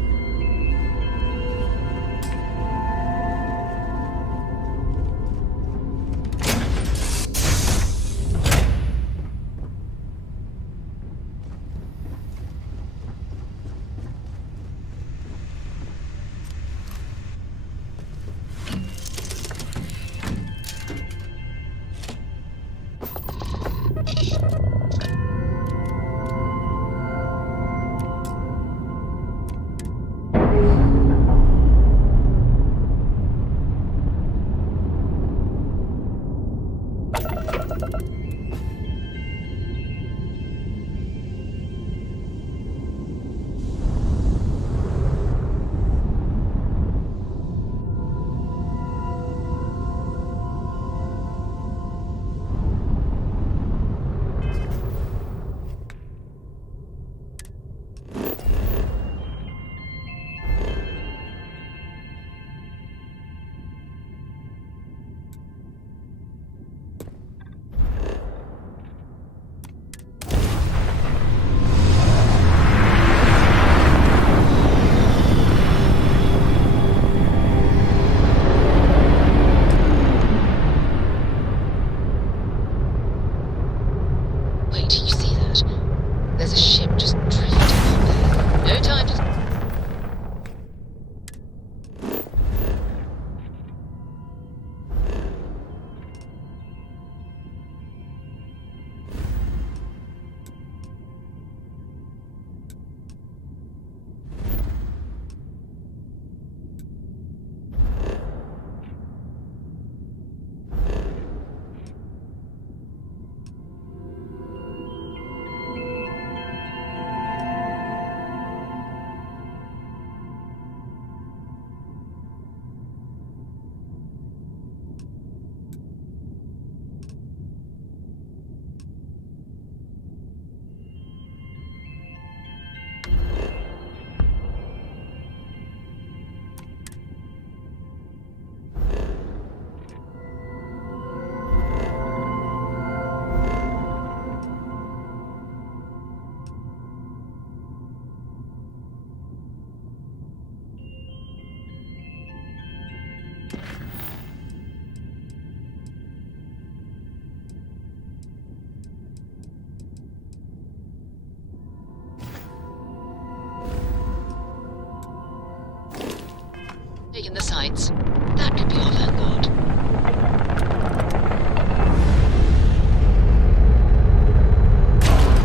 in the sights. That could be our vanguard.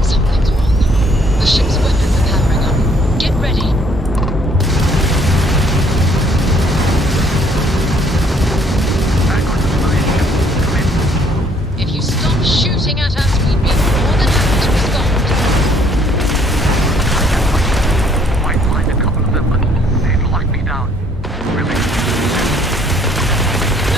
Something's wrong. The ship's weapons are powering up. Get ready. If you stop shooting at us, we'd be more than happy to respond. Might find a couple of them, but they'd lock me down. Really? No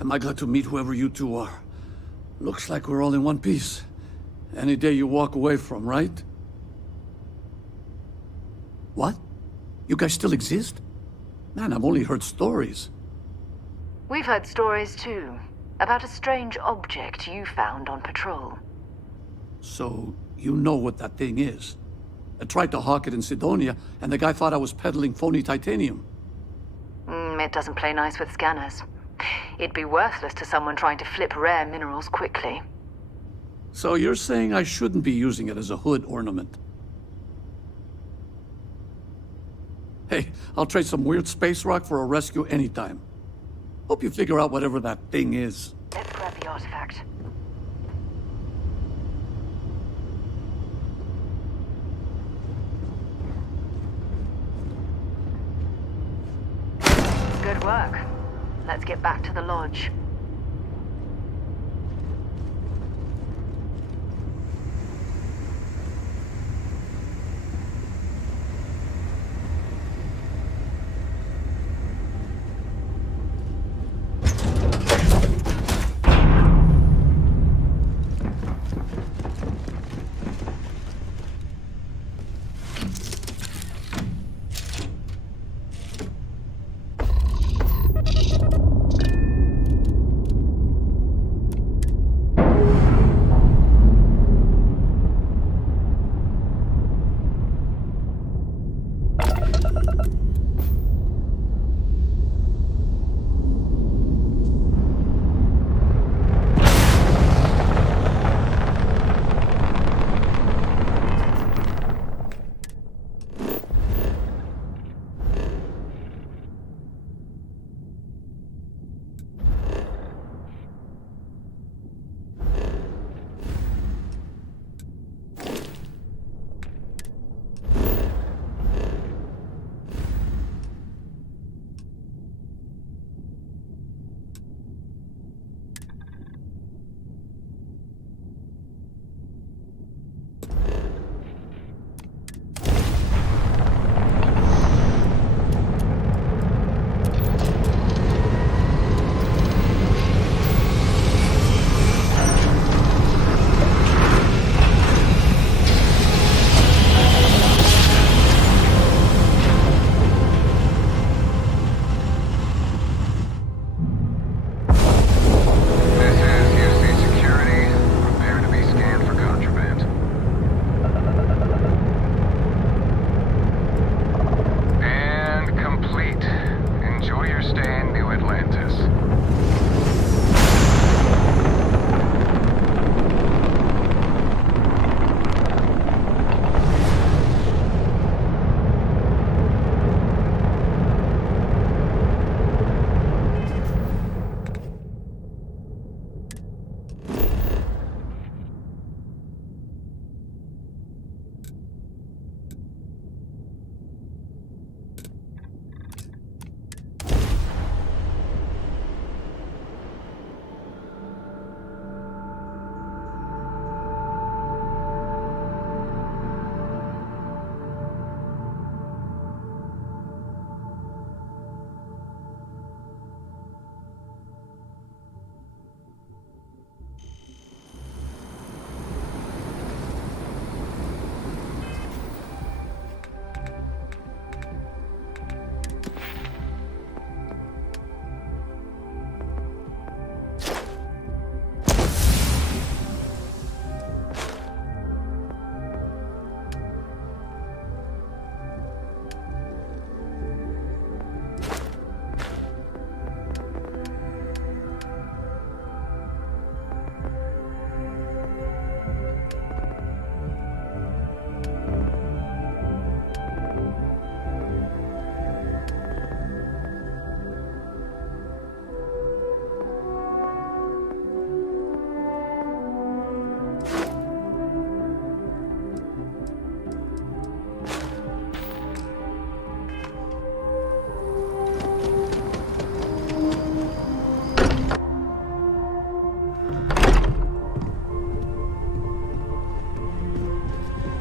Am I glad to meet whoever you two are. Looks like we're all in one piece. Any day you walk away from, right? What? You guys still exist? Man, I've only heard stories. We've heard stories too, about a strange object you found on patrol. So, you know what that thing is? I tried to hawk it in Sidonia, and the guy thought I was peddling phony titanium. It doesn't play nice with scanners. It'd be worthless to someone trying to flip rare minerals quickly. So you're saying I shouldn't be using it as a hood ornament? Hey, I'll trade some weird space rock for a rescue anytime. Hope you figure out whatever that thing is. Let's grab the artifact. Good work. Let's get back to the lodge.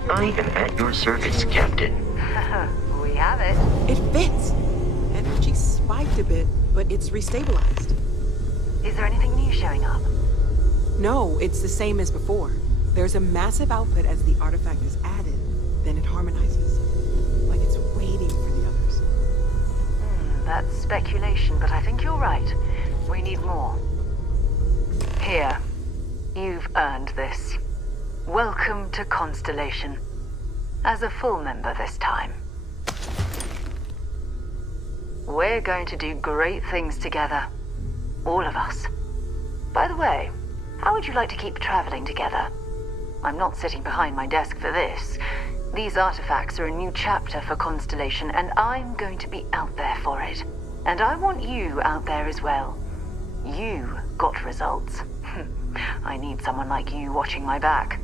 I am at your service, Captain. We have it. It fits. Energy spiked a bit, but it's restabilized. Is there anything new showing up? No, it's the same as before. There's a massive output as the artifact is added, then it harmonizes. Like it's waiting for the others. That's speculation, but I think you're right. We need more. Here. You've earned this. Welcome to Constellation. As a full member this time. We're going to do great things together. All of us. By the way, how would you like to keep traveling together? I'm not sitting behind my desk for this. These artifacts are a new chapter for Constellation, and I'm going to be out there for it. And I want you out there as well. You got results. I need someone like you watching my back.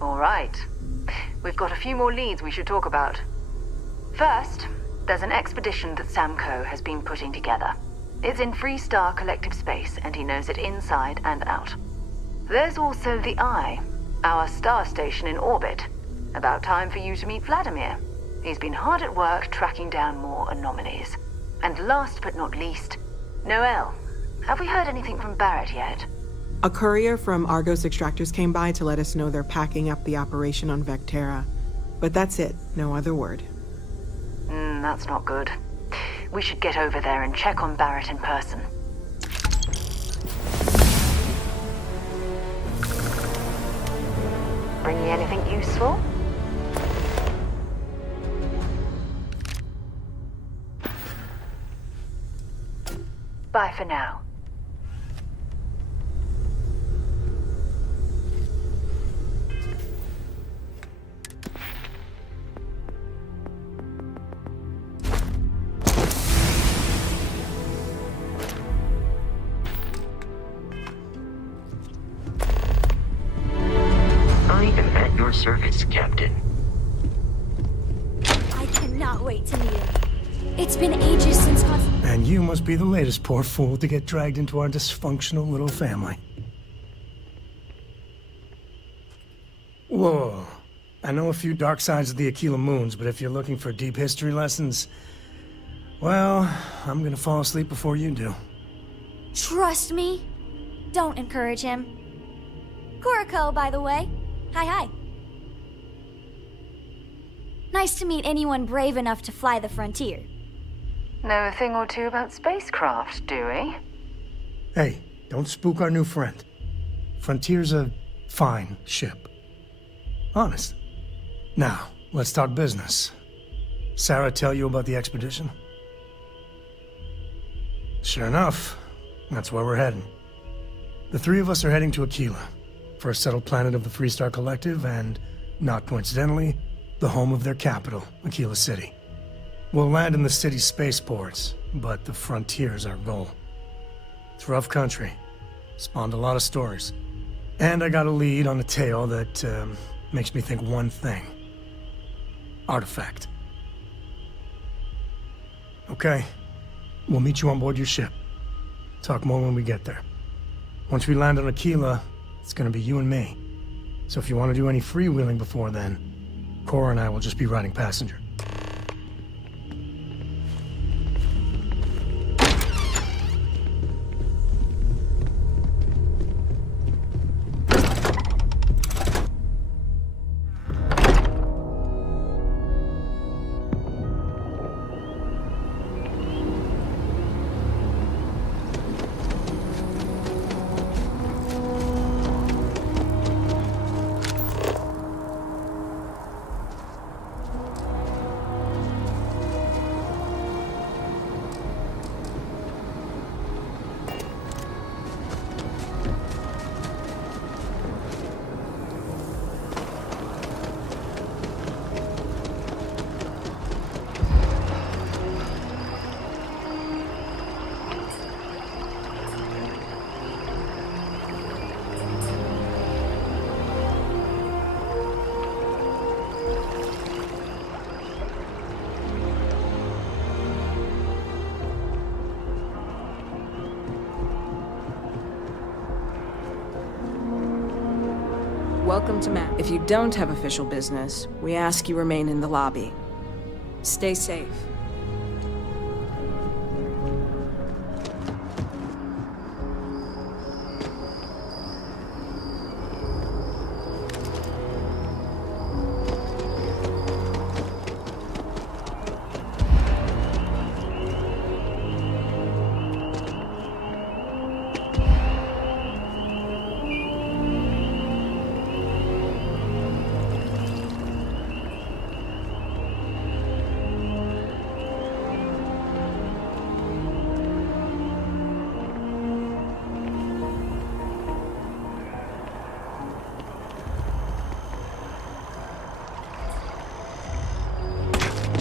All right. We've got a few more leads we should talk about. First, there's an expedition that Samco has been putting together. It's in Freestar Collective Space, and he knows it inside and out. There's also the Eye, our star station in orbit. About time for you to meet Vladimir. He's been hard at work tracking down more anomalies. And last but not least, Noel. Have we heard anything from Barrett yet? A courier from Argos Extractors came by to let us know they're packing up the operation on Vectera. But that's it, no other word. That's not good. We should get over there and check on Barrett in person. Bring me anything useful? Bye for now. I am at your service, Captain. I cannot wait to meet him. It's been ages since And you must be the latest poor fool to get dragged into our dysfunctional little family. Whoa. I know a few dark sides of the Aquila Moons, but if you're looking for deep history lessons, well, I'm gonna fall asleep before you do. Trust me. Don't encourage him. Kuriko, by the way. Hi. Nice to meet anyone brave enough to fly the frontier. Know a thing or two about spacecraft, do we? Hey, don't spook our new friend. Frontier's a fine ship. Honest. Now, let's talk business. Sarah tell you about the expedition? Sure enough, that's where we're heading. The three of us are heading to Aquila, for a settled planet of the Freestar Collective and, not coincidentally, the home of their capital, Aquila City. We'll land in the city's spaceports, but the frontier's our goal. It's rough country. Spawned a lot of stories. And I got a lead on a tale that makes me think one thing. Artifact. Okay. We'll meet you on board your ship. Talk more when we get there. Once we land on Aquila, it's gonna be you and me. So if you want to do any freewheeling before then, Cora and I will just be riding passenger. Welcome to Map. If you don't have official business, we ask you remain in the lobby. Stay safe.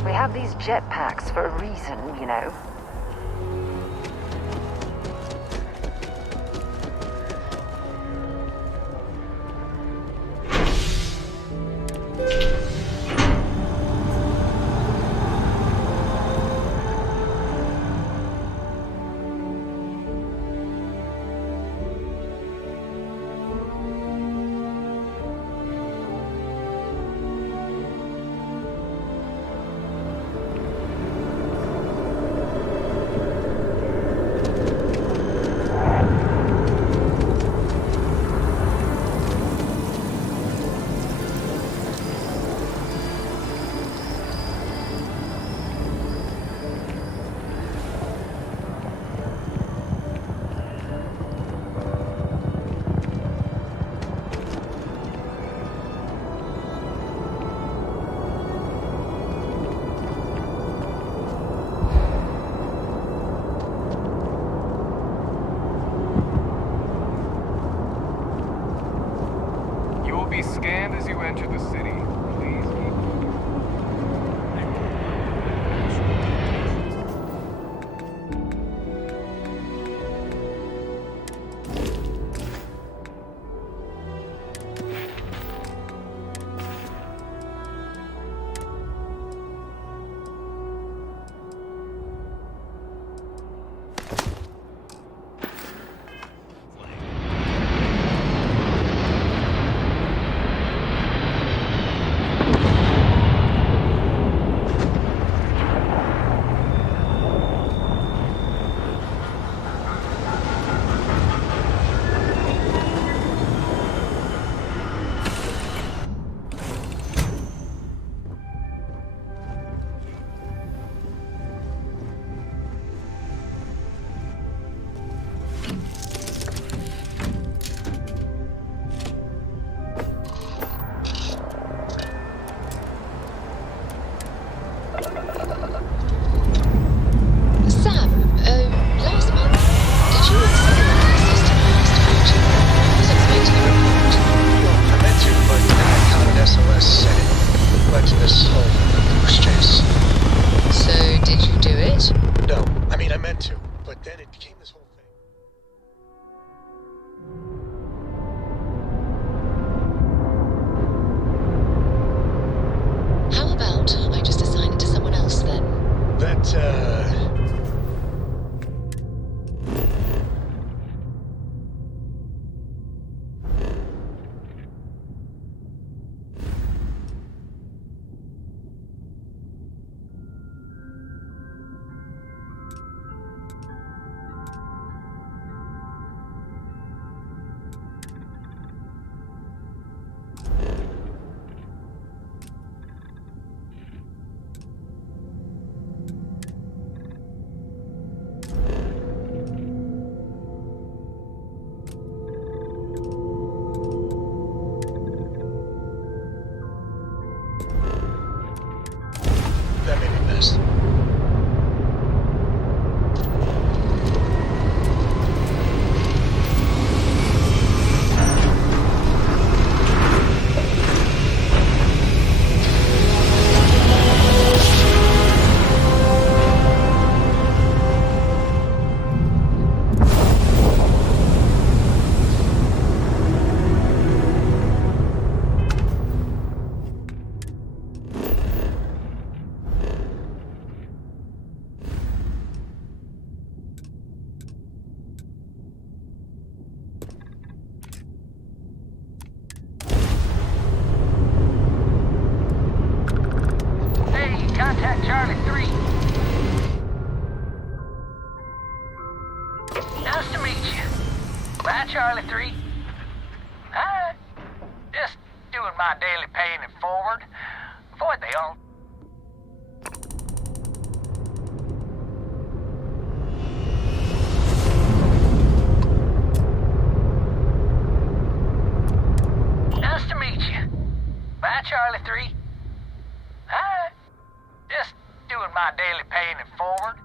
We have these jetpacks for a reason, you know. Scanned as you enter the city. Please keep doing my daily paying it forward. Avoid the all. Nice to meet you. Bye, Charlie 3. Hi. Just doing my daily paying it forward.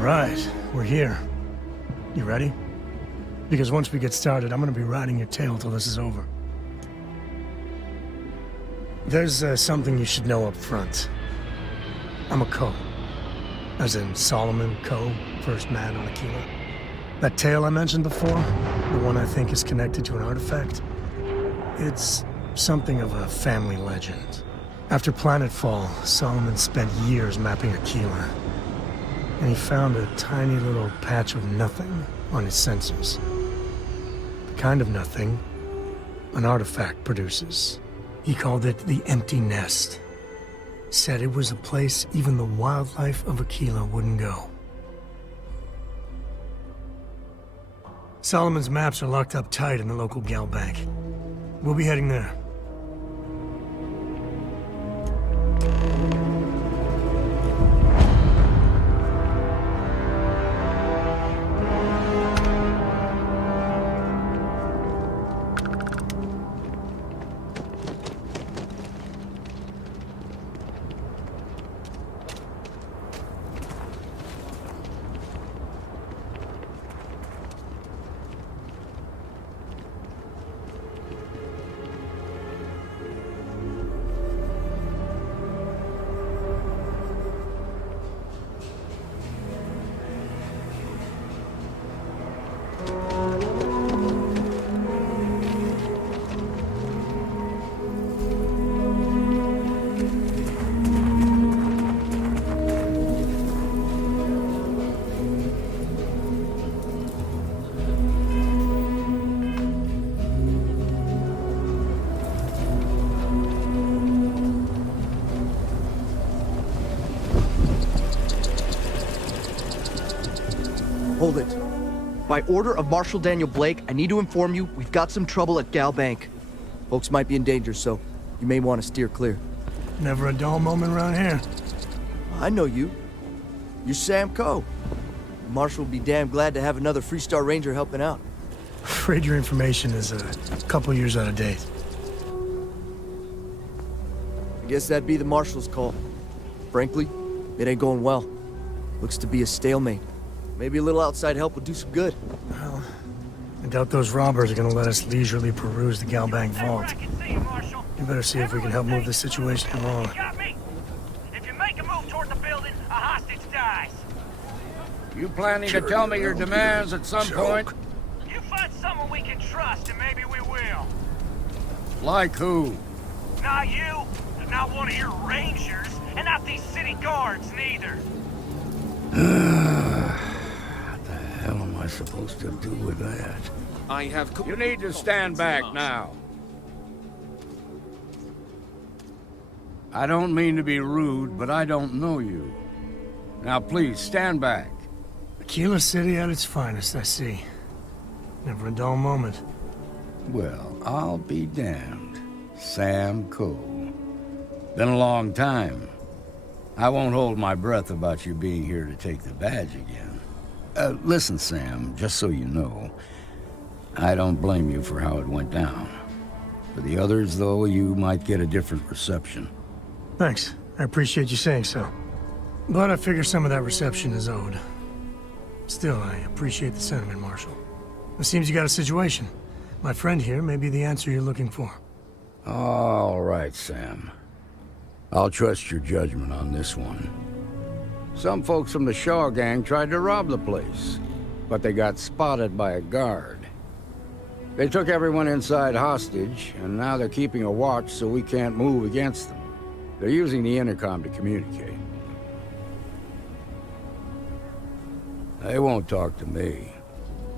Alright, we're here. You ready? Because once we get started, I'm gonna be riding your tail till this is over. There's something you should know up front. I'm a Co. As in Solomon Co., first man on Aquila. That tale I mentioned before, the one I think is connected to an artifact, it's something of a family legend. After planetfall, Solomon spent years mapping Aquila, and he found a tiny little patch of nothing on his sensors. The kind of nothing an artifact produces. He called it the Empty Nest. Said it was a place even the wildlife of Aquila wouldn't go. Solomon's maps are locked up tight in the local gal bank. We'll be heading there. Hold it. By order of Marshal Daniel Blake, I need to inform you we've got some trouble at Gal Bank. Folks might be in danger, so you may want to steer clear. Never a dull moment around here. I know you. You're Sam Coe. Marshal will be damn glad to have another Freestar Ranger helping out. Afraid your information is a couple years out of date. I guess that'd be the Marshal's call. Frankly, it ain't going well. Looks to be a stalemate. Maybe a little outside help would do some good. Well, I doubt those robbers are gonna let us leisurely peruse the Gal Bank vault. You better see if we can help move this situation along. If you make a move toward the building, a hostage dies. You planning to tell me your demands at some point? You find someone we can trust, and maybe we will. Like who? Not you, not one of your rangers, and not these city guards, neither. What the hell am I supposed to do with that? I have... You need to stand back now. I don't mean to be rude, but I don't know you. Now please, stand back. Aquila City at its finest, I see. Never a dull moment. Well, I'll be damned. Sam Coe. Been a long time. I won't hold my breath about you being here to take the badge again. Listen, Sam, just so you know, I don't blame you for how it went down. For the others, though, you might get a different reception. Thanks. I appreciate you saying so. But I figure some of that reception is owed. Still, I appreciate the sentiment, Marshal. It seems you got a situation. My friend here may be the answer you're looking for. All right, Sam. I'll trust your judgment on this one. Some folks from the Shaw gang tried to rob the place, but they got spotted by a guard. They took everyone inside hostage, and now they're keeping a watch so we can't move against them. They're using the intercom to communicate. They won't talk to me.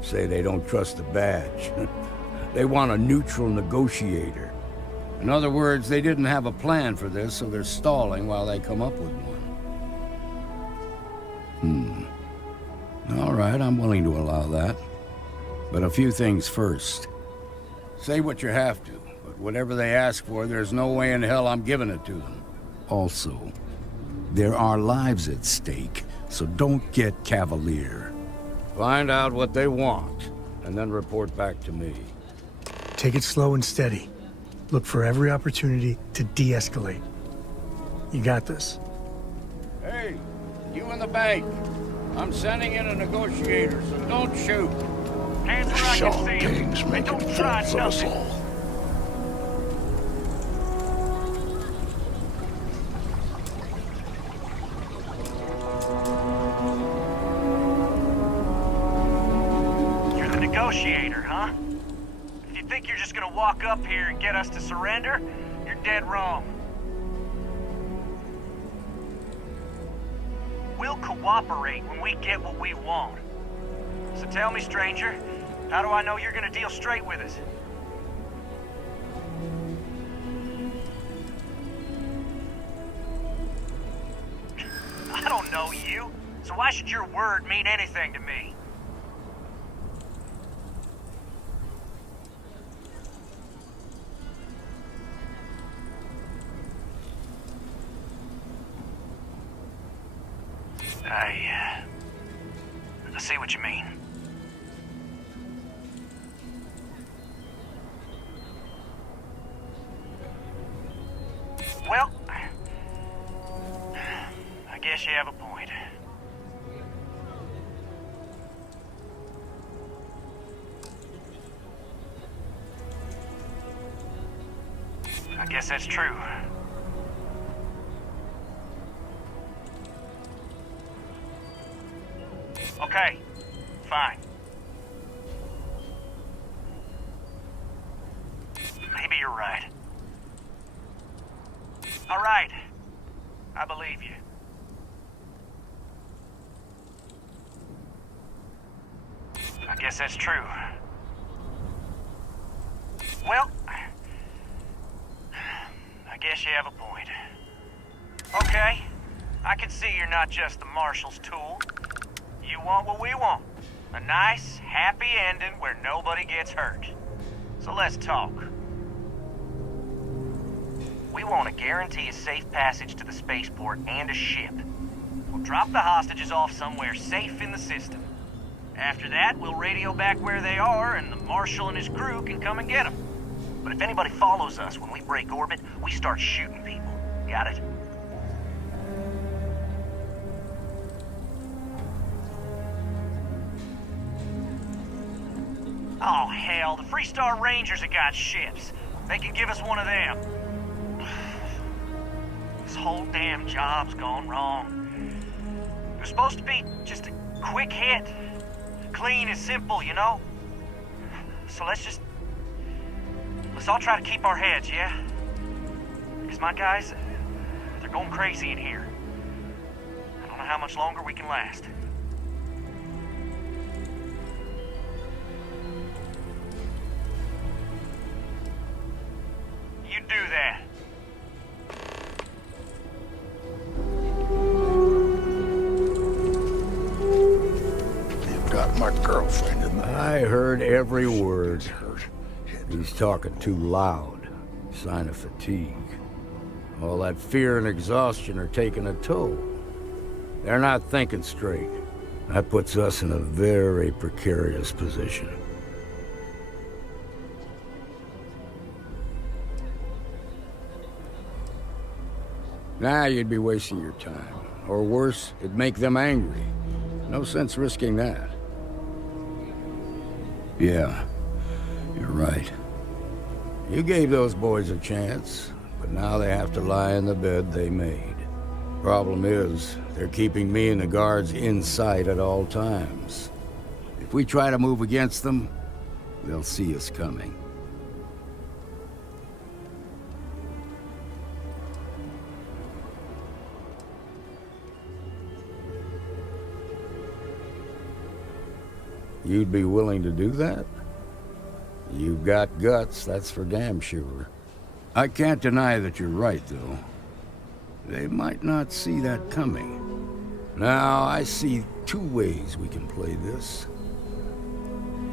Say they don't trust the badge. They want a neutral negotiator. In other words, they didn't have a plan for this, so they're stalling while they come up with one. All right, I'm willing to allow that. But a few things first. Say what you have to, but whatever they ask for, there's no way in hell I'm giving it to them. Also, there are lives at stake, so don't get cavalier. Find out what they want, and then report back to me. Take it slow and steady. Look for every opportunity to de-escalate. You got this. Hey, you in the bank. I'm sending in a negotiator, so don't shoot. Hands where I can see him. And don't try nothing. You're the negotiator, huh? If you think you're just gonna walk up here and get us to surrender, you're dead wrong. We'll cooperate when we get what we want. So tell me, stranger, how do I know you're gonna deal straight with us? I don't know you, so why should your word mean anything to me? I see what you mean. Well, I guess you have a point. I guess that's true. Okay, fine. Maybe you're right. All right, I believe you. I guess that's true. Well, I guess you have a point. Okay, I can see you're not just the Marshal's tool. You want what we want. A nice, happy ending where nobody gets hurt. So let's talk. We want to guarantee a safe passage to the spaceport and a ship. We'll drop the hostages off somewhere safe in the system. After that, we'll radio back where they are, and the Marshal and his crew can come and get them. But if anybody follows us when we break orbit, we start shooting people. Got it? Oh, hell, the Freestar Rangers have got ships. They can give us one of them. This whole damn job's gone wrong. It was supposed to be just a quick hit. Clean and simple, you know? So let's all try to keep our heads, yeah? Because my guys, they're going crazy in here. I don't know how much longer we can last. You do that. You've got my girlfriend in there. I heard every word. He's talking too loud. Sign of fatigue. All that fear and exhaustion are taking a toll. They're not thinking straight. That puts us in a very precarious position. Nah, you'd be wasting your time. Or worse, it'd make them angry. No sense risking that. Yeah, you're right. You gave those boys a chance, but now they have to lie in the bed they made. Problem is, they're keeping me and the guards in sight at all times. If we try to move against them, they'll see us coming. You'd be willing to do that? You've got guts, that's for damn sure. I can't deny that you're right, though. They might not see that coming. Now, I see two ways we can play this.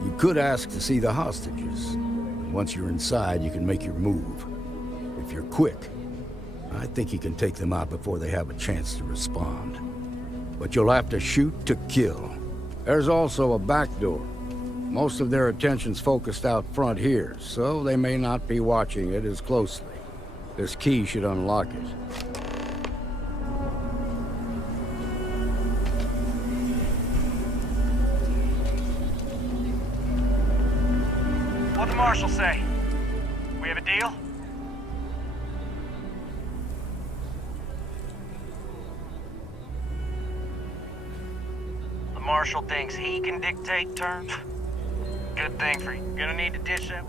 You could ask to see the hostages. Once you're inside, you can make your move. If you're quick, I think you can take them out before they have a chance to respond. But you'll have to shoot to kill. There's also a back door. Most of their attention's focused out front here, so they may not be watching it as closely. This key should unlock it. Marshal say? We have a deal? The Marshal thinks he can dictate terms? Good thing for you. Gonna need to dish him.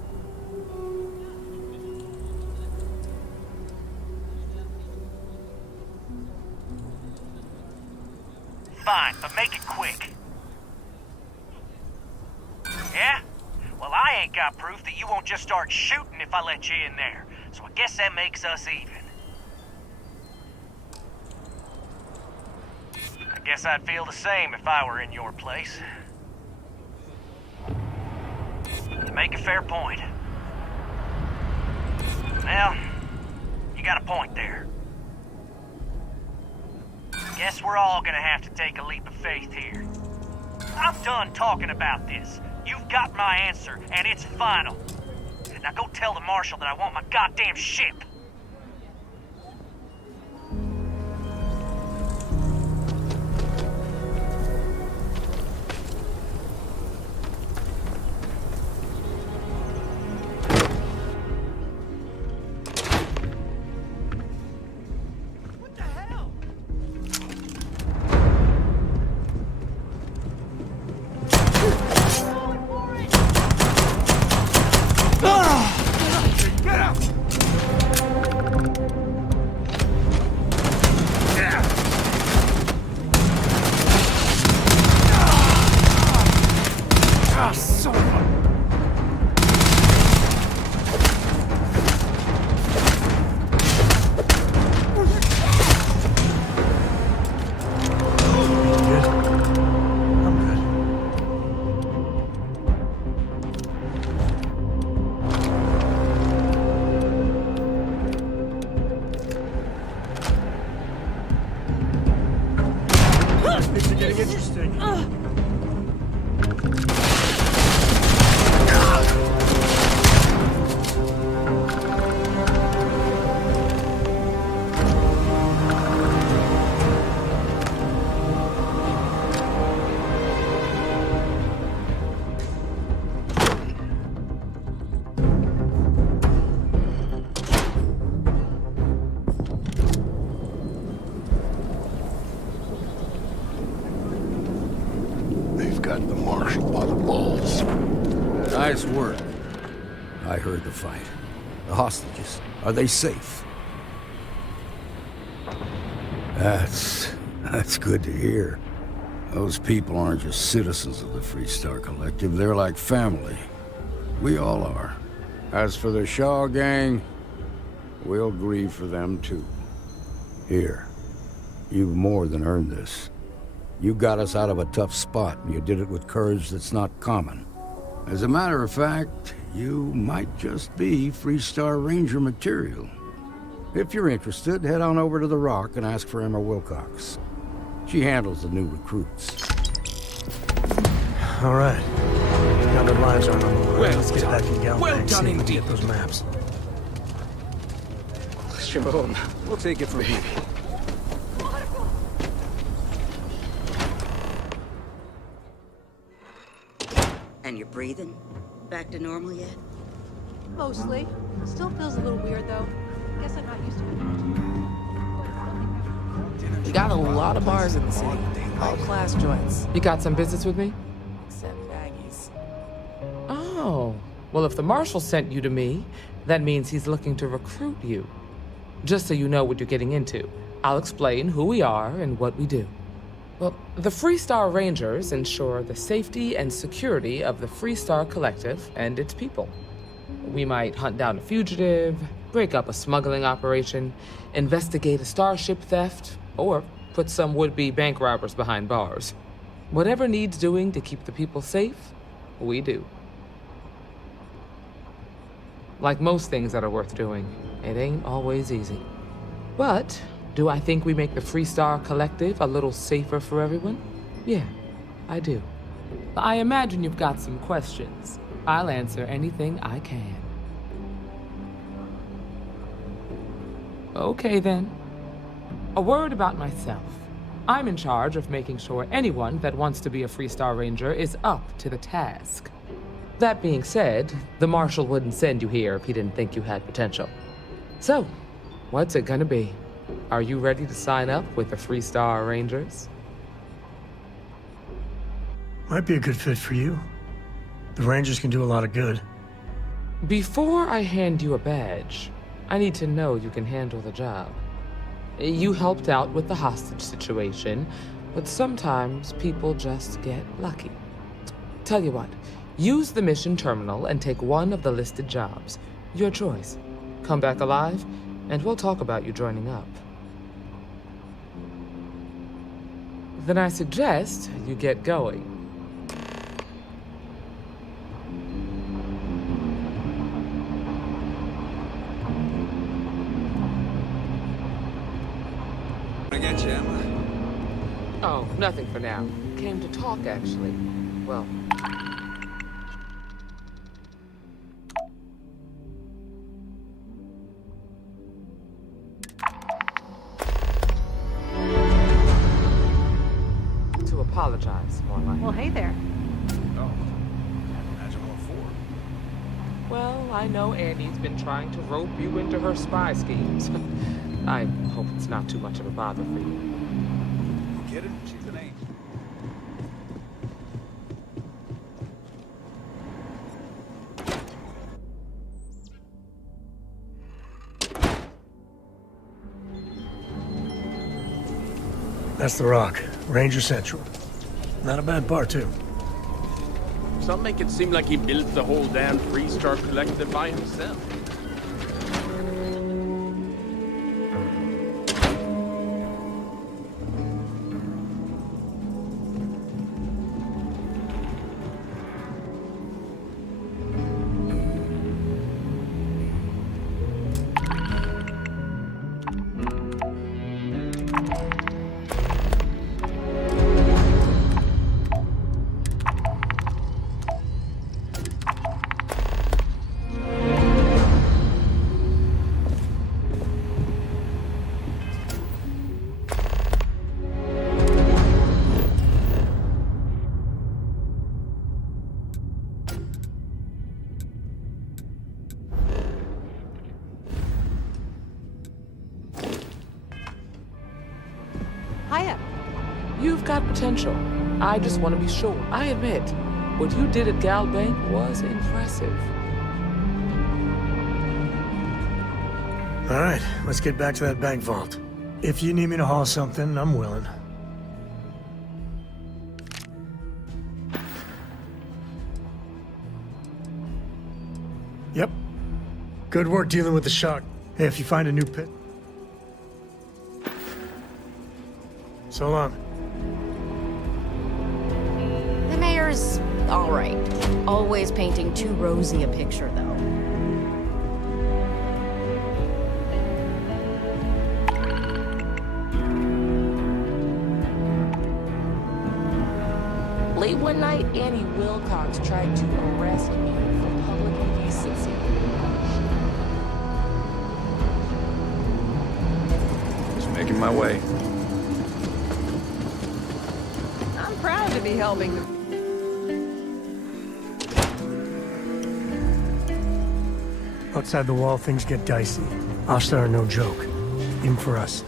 Fine, but make it quick. Yeah? Well, I ain't got proof that you won't just start shooting if I let you in there. So I guess that makes us even. I guess I'd feel the same if I were in your place. To make a fair point. Well, you got a point there. Guess we're all gonna have to take a leap of faith here. I'm done talking about this. You've got my answer, and it's final. Now go tell the Marshal that I want my goddamn ship. Got the Marshal by the balls. Nice work. I heard the fight. The hostages, are they safe? That's good to hear. Those people aren't just citizens of the Freestar Collective, they're like family. We all are. As for the Shaw gang, we'll grieve for them too. Here, you've more than earned this. You got us out of a tough spot, and you did it with courage that's not common. As a matter of fact, you might just be Freestar Ranger material. If you're interested, head on over to the Rock and ask for Emma Wilcox. She handles the new recruits. All right. Now the lives aren't on the line. Well Let's get back to Galbank. Well done and indeed. get those maps. Sure, we'll take it from here. And you're breathing? Back to normal yet? Mostly. Still feels a little weird, though. Guess I'm not used to it. We got a lot of bars in the city. All class joints. You got some business with me? Except Maggie's. Oh. Well, if the Marshal sent you to me, that means he's looking to recruit you. Just so you know what you're getting into, I'll explain who we are and what we do. Well, the Freestar Rangers ensure the safety and security of the Freestar Collective and its people. We might hunt down a fugitive, break up a smuggling operation, investigate a starship theft, or put some would-be bank robbers behind bars. Whatever needs doing to keep the people safe, we do. Like most things that are worth doing, it ain't always easy. But do I think we make the Freestar Collective a little safer for everyone? Yeah, I do. I imagine you've got some questions. I'll answer anything I can. Okay then. A word about myself. I'm in charge of making sure anyone that wants to be a Freestar Ranger is up to the task. That being said, the Marshal wouldn't send you here if he didn't think you had potential. So, what's it gonna be? Are you ready to sign up with the Freestar Rangers? Might be a good fit for you. The Rangers can do a lot of good. Before I hand you a badge, I need to know you can handle the job. You helped out with the hostage situation, but sometimes people just get lucky. Tell you what, use the mission terminal and take one of the listed jobs. Your choice. Come back alive, and we'll talk about you joining up. Then I suggest you get going. Get you, Emma. Oh, nothing for now. Came to talk, actually. Well... to apologize, more like. Well, hey there. Oh, can't imagine what for. Well, I know Annie's been trying to rope you into her spy schemes. I hope it's not too much of a bother for you. You kidding? She's an angel. That's the Rock, Ranger Central. Not a bad bar, too. Some make it seem like he built the whole damn Freestar Collective by himself. Hiya. You've got potential. I just want to be sure. I admit, what you did at Gal Bank was impressive. All right, let's get back to that bank vault. If you need me to haul something, I'm willing. Yep. Good work dealing with the shark. Hey, if you find a new pit... So long. The mayor's all right. Always painting too rosy a picture, though. Late one night, Annie Wilcox tried to arrest me for public indecency. Just making my way. I'm proud to be helping them. Outside the wall, things get dicey. Hostile are no joke, even for us.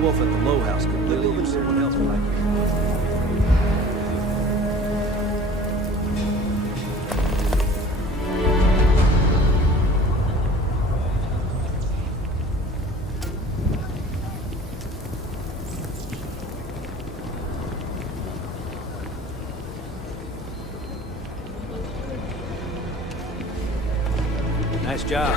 Wolf at the Low House completely used someone else like you. Nice job.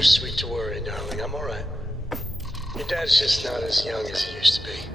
You're sweet to worry, darling. I'm alright. Your dad's just not as young as he used to be.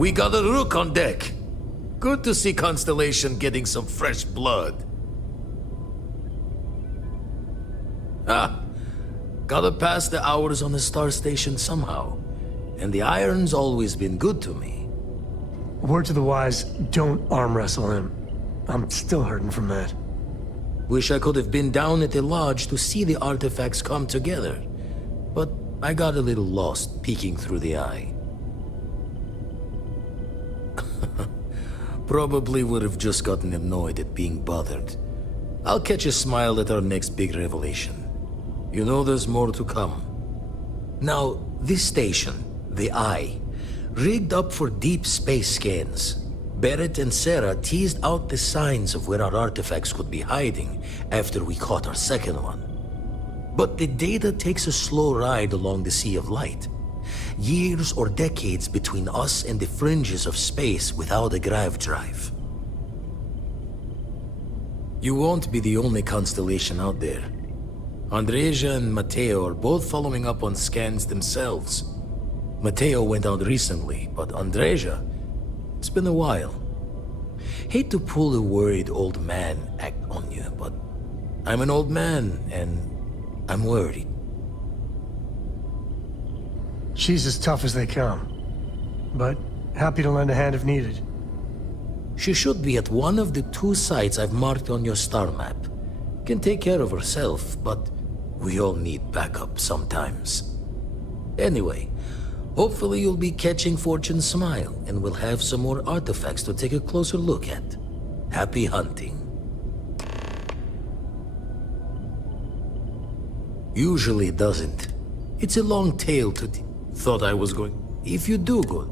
We got a rook on deck. Good to see Constellation getting some fresh blood. Gotta pass the hours on the star station somehow. And the iron's always been good to me. Word to the wise, don't arm wrestle him. I'm still hurting from that. Wish I could have been down at the lodge to see the artifacts come together. But I got a little lost peeking through the eye. Probably would have just gotten annoyed at being bothered. I'll catch a smile at our next big revelation. You know there's more to come. Now, this station, the Eye, rigged up for deep space scans. Barrett and Sarah teased out the signs of where our artifacts could be hiding after we caught our second one. But the data takes a slow ride along the Sea of Light. Years or decades between us and the fringes of space without a grav drive. You won't be the only constellation out there. Andreja and Matteo are both following up on scans themselves. Matteo went out recently, but Andreja, it's been a while. Hate to pull a worried old man act on you, but I'm an old man, and I'm worried. She's as tough as they come, but happy to lend a hand if needed. She should be at one of the 2 sites I've marked on your star map. Can take care of herself, but we all need backup sometimes. Anyway, hopefully you'll be catching Fortune's smile, and we'll have some more artifacts to take a closer look at. Happy hunting. Usually it doesn't. It's a long tale to thought I was going... If you do good.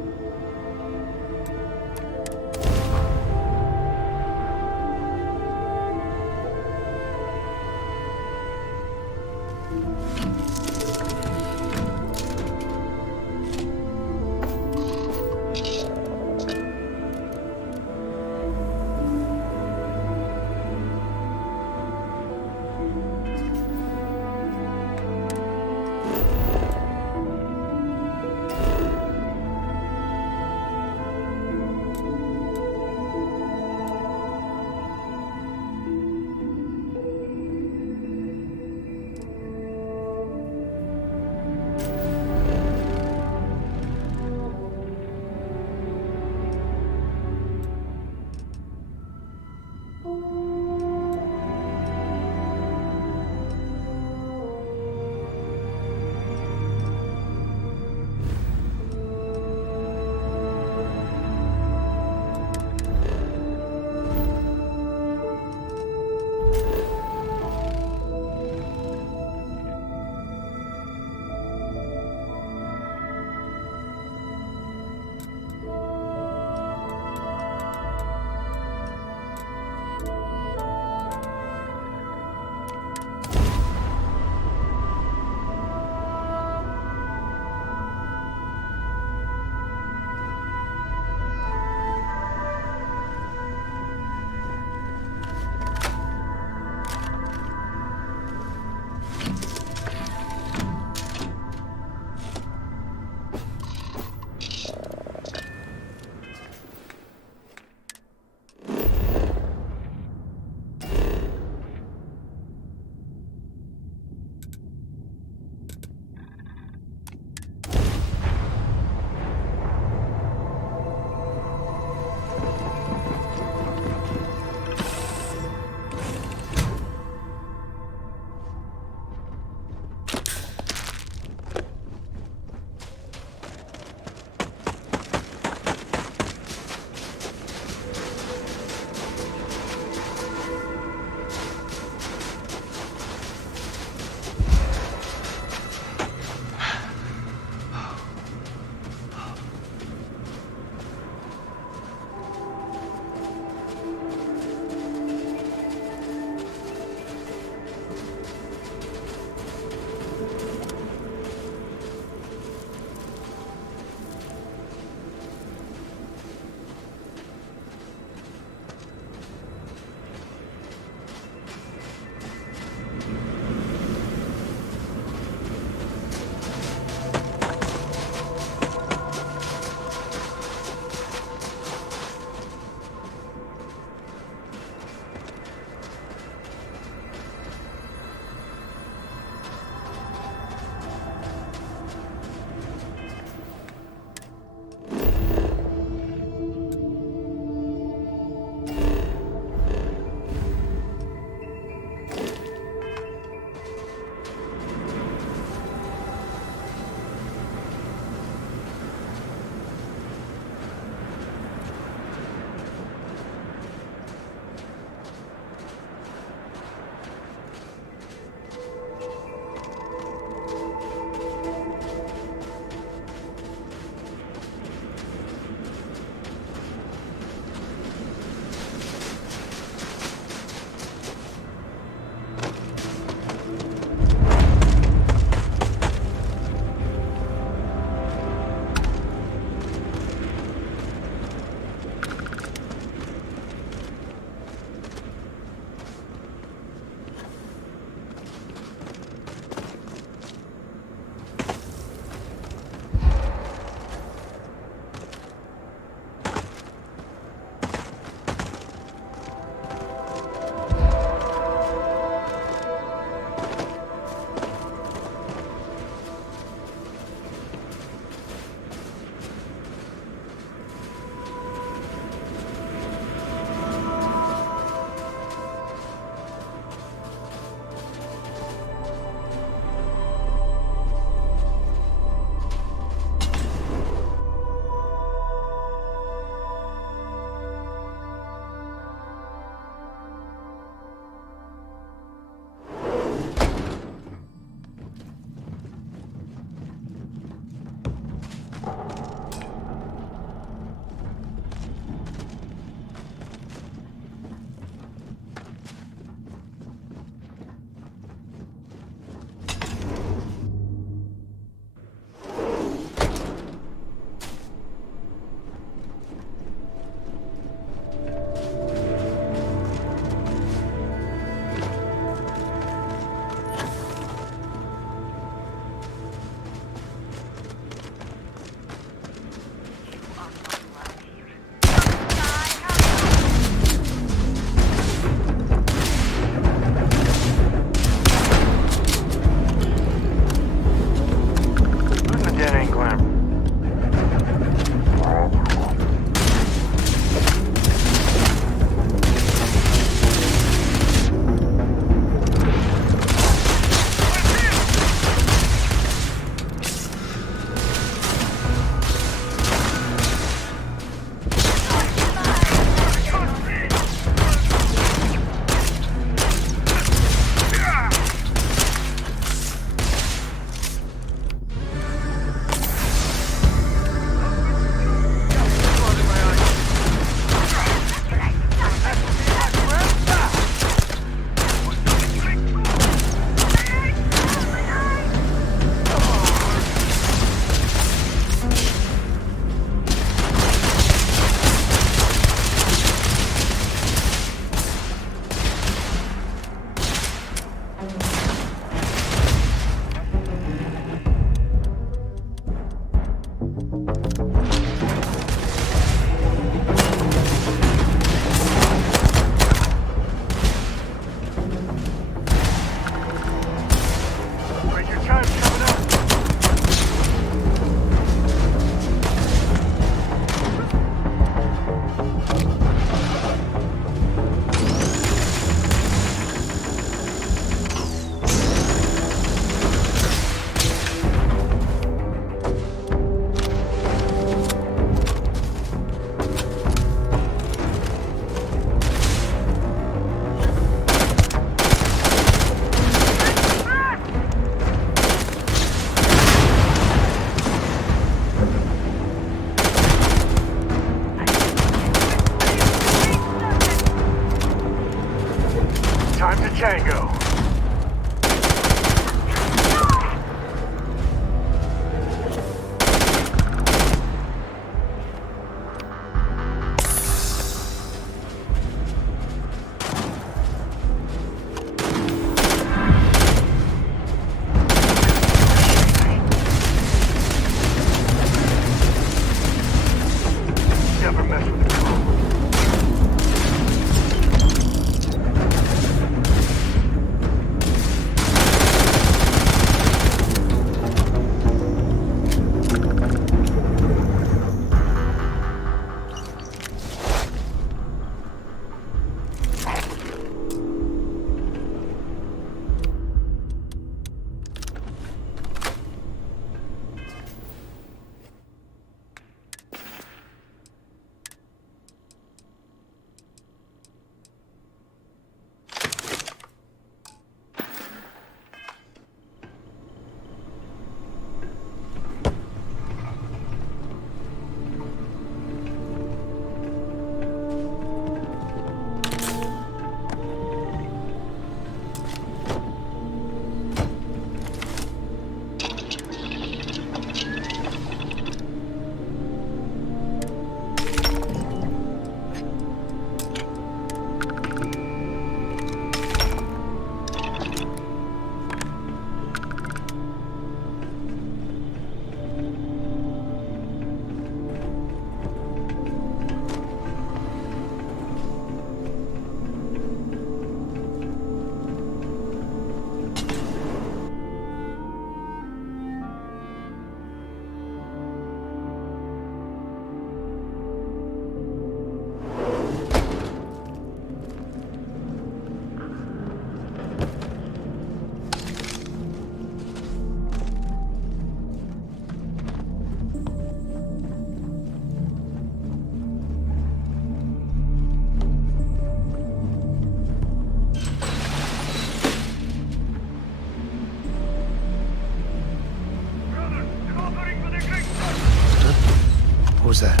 was that?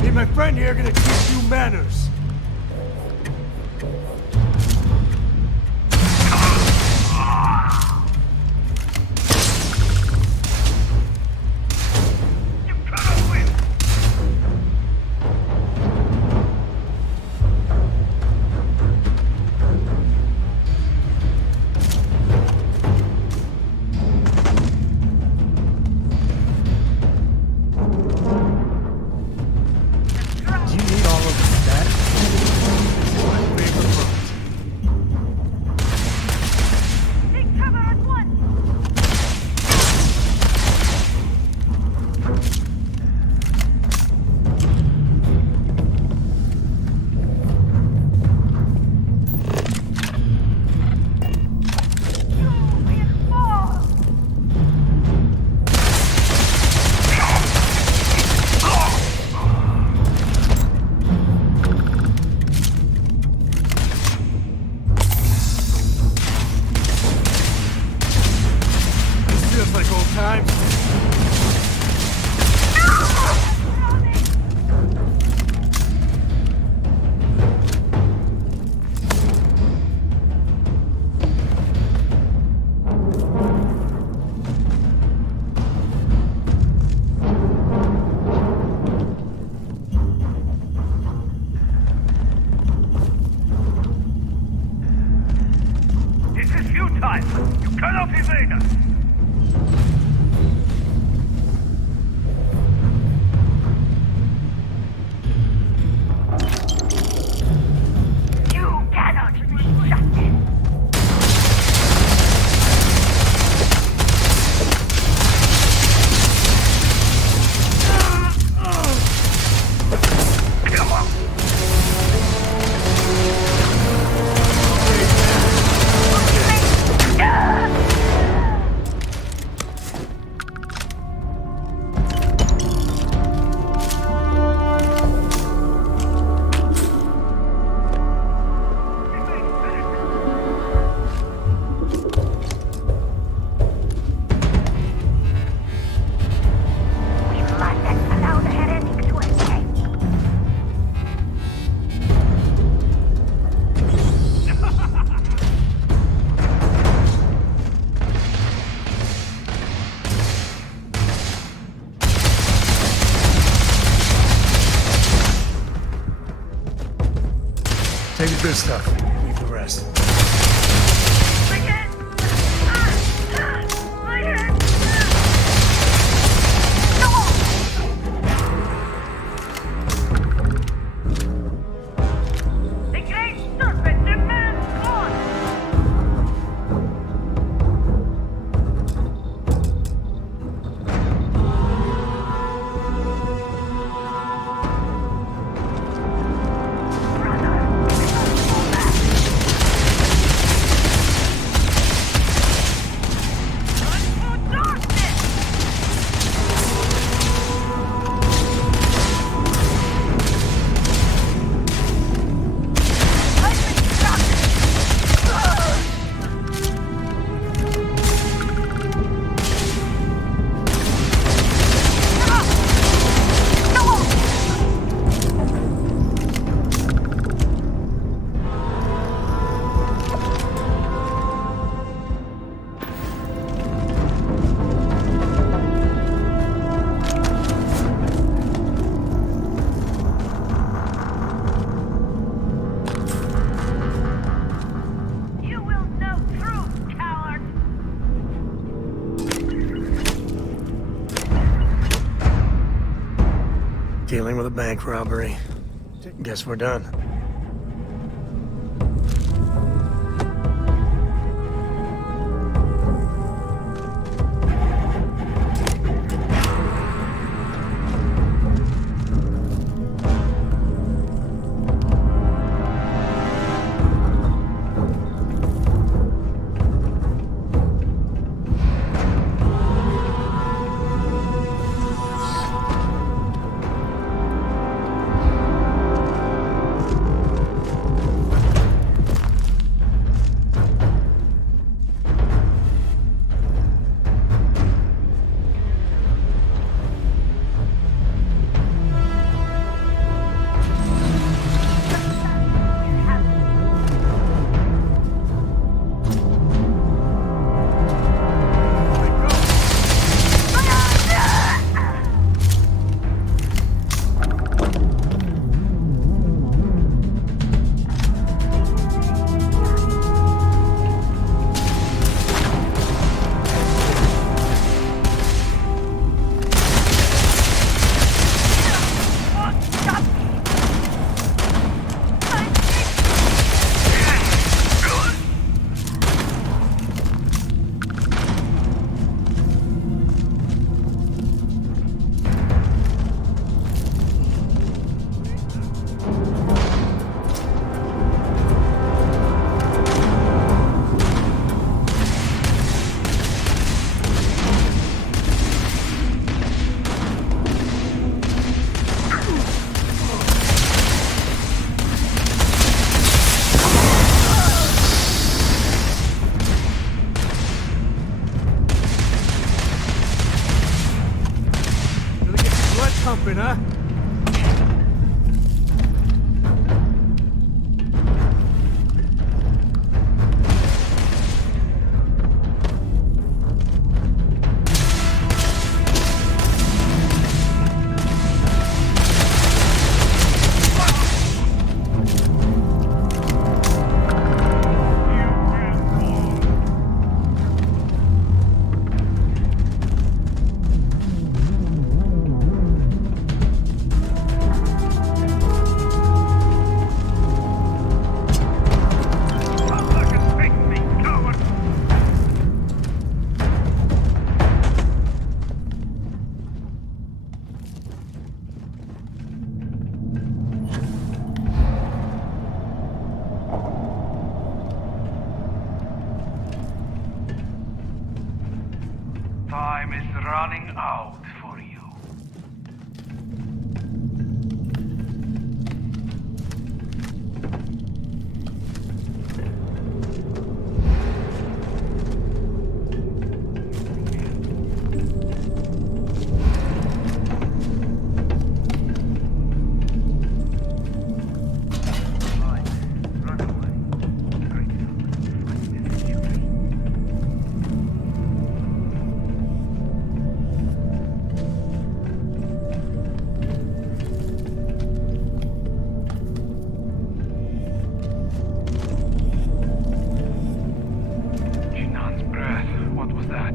Me and my friend here are gonna teach you manners. Take the good stuff. Leave the rest. Dealing with a bank robbery. Guess we're done. open, huh? Time is running out for you. Shinan's breath. What was that?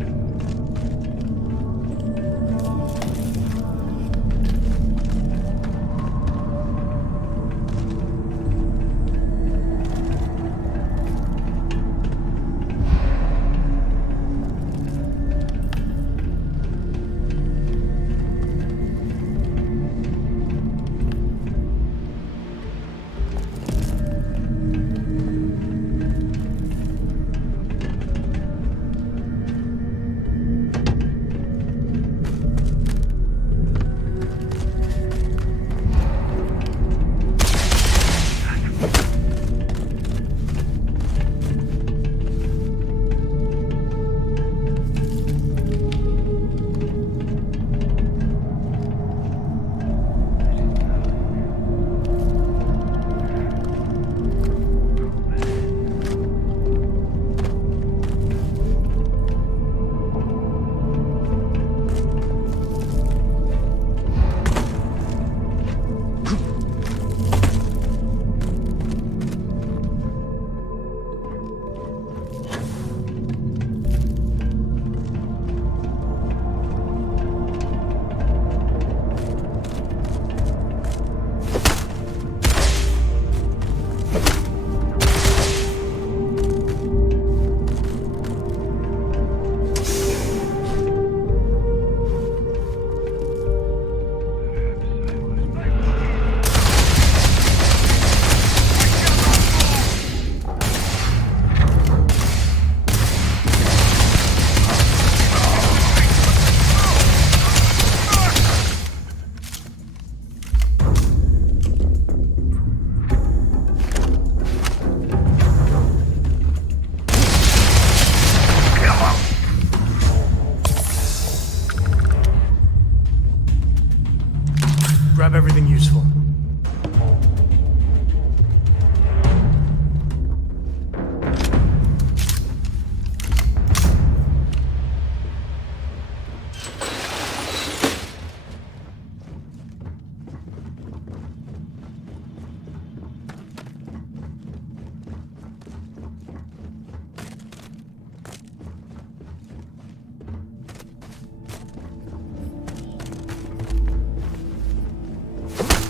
Grab everything useful.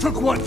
Took one!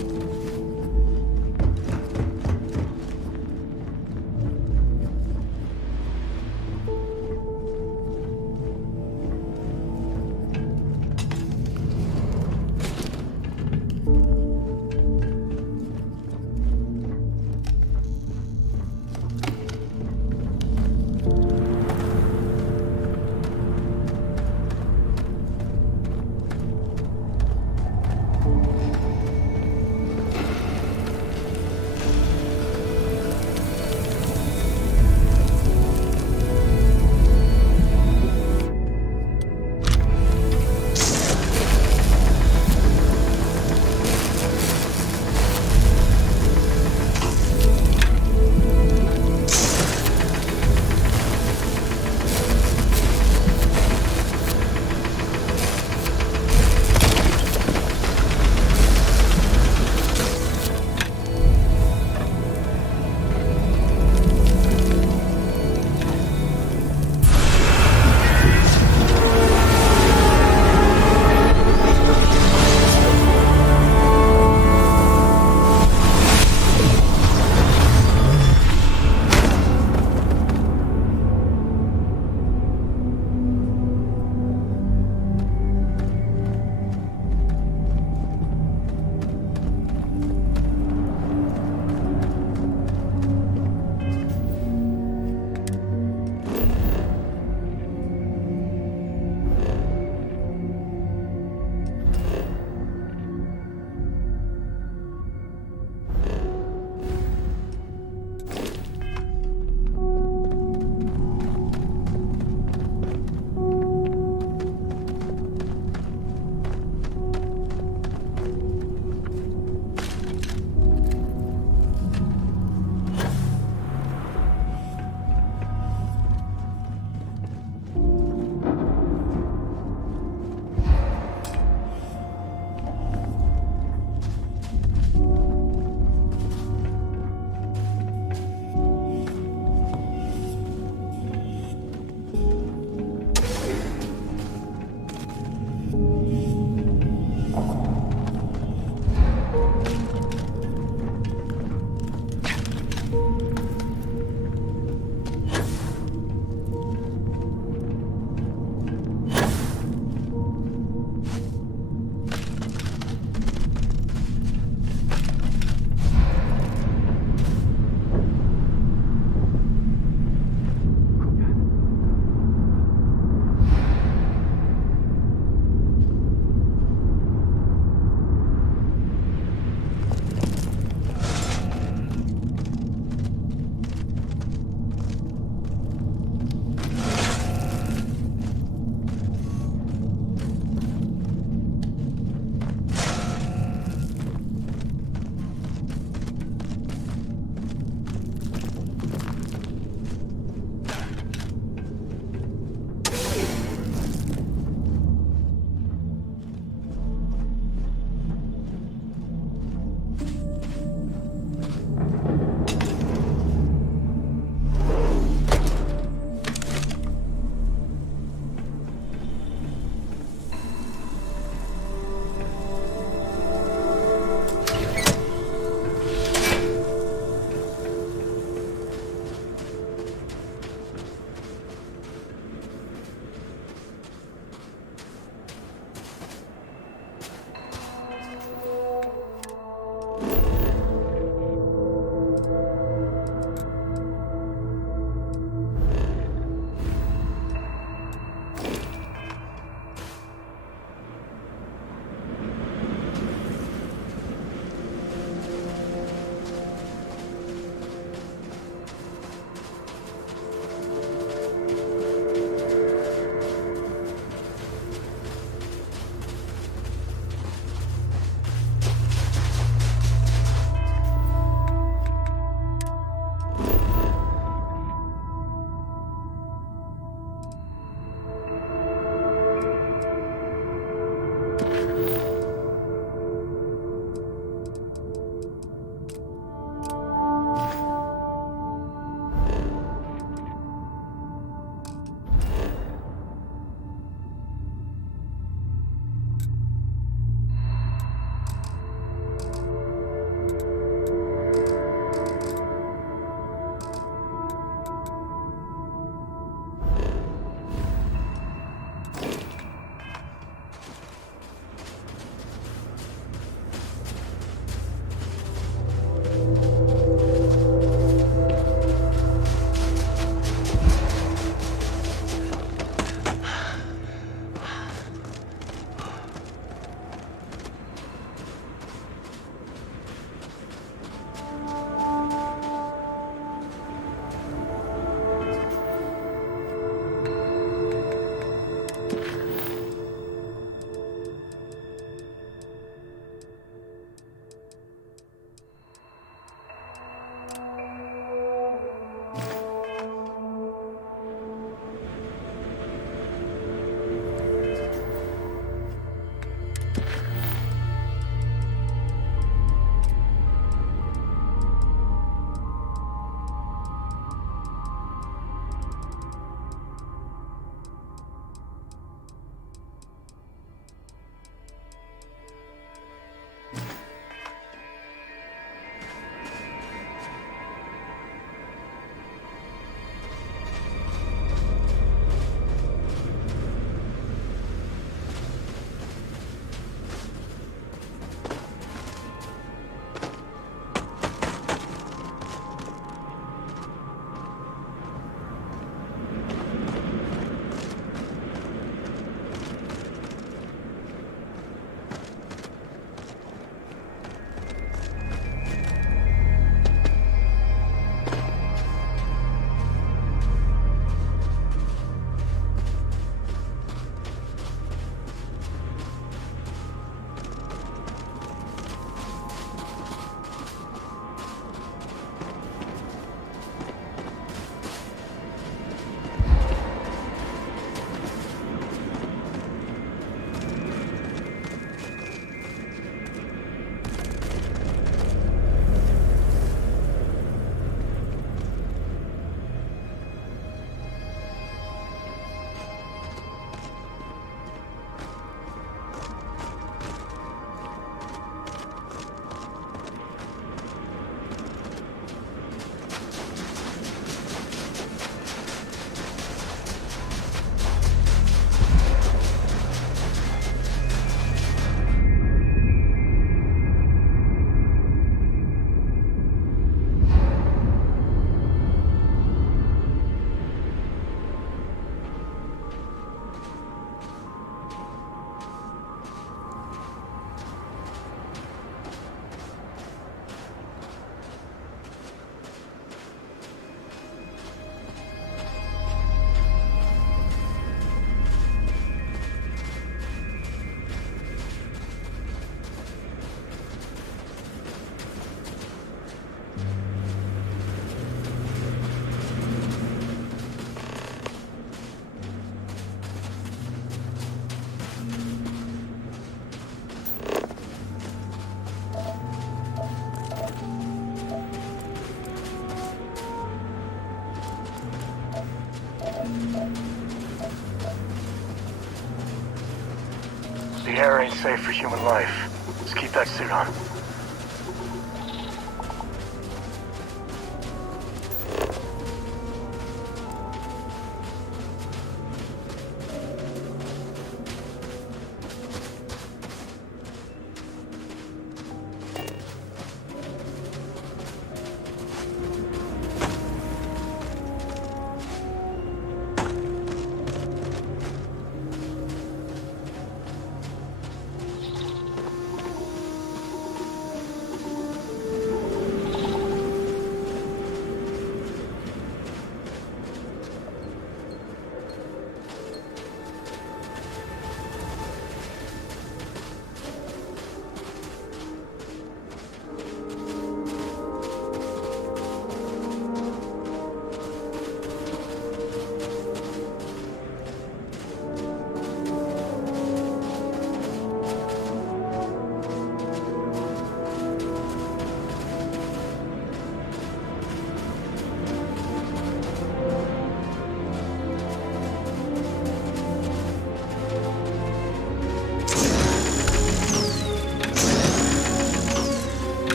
The air ain't safe for human life. Just keep that suit on.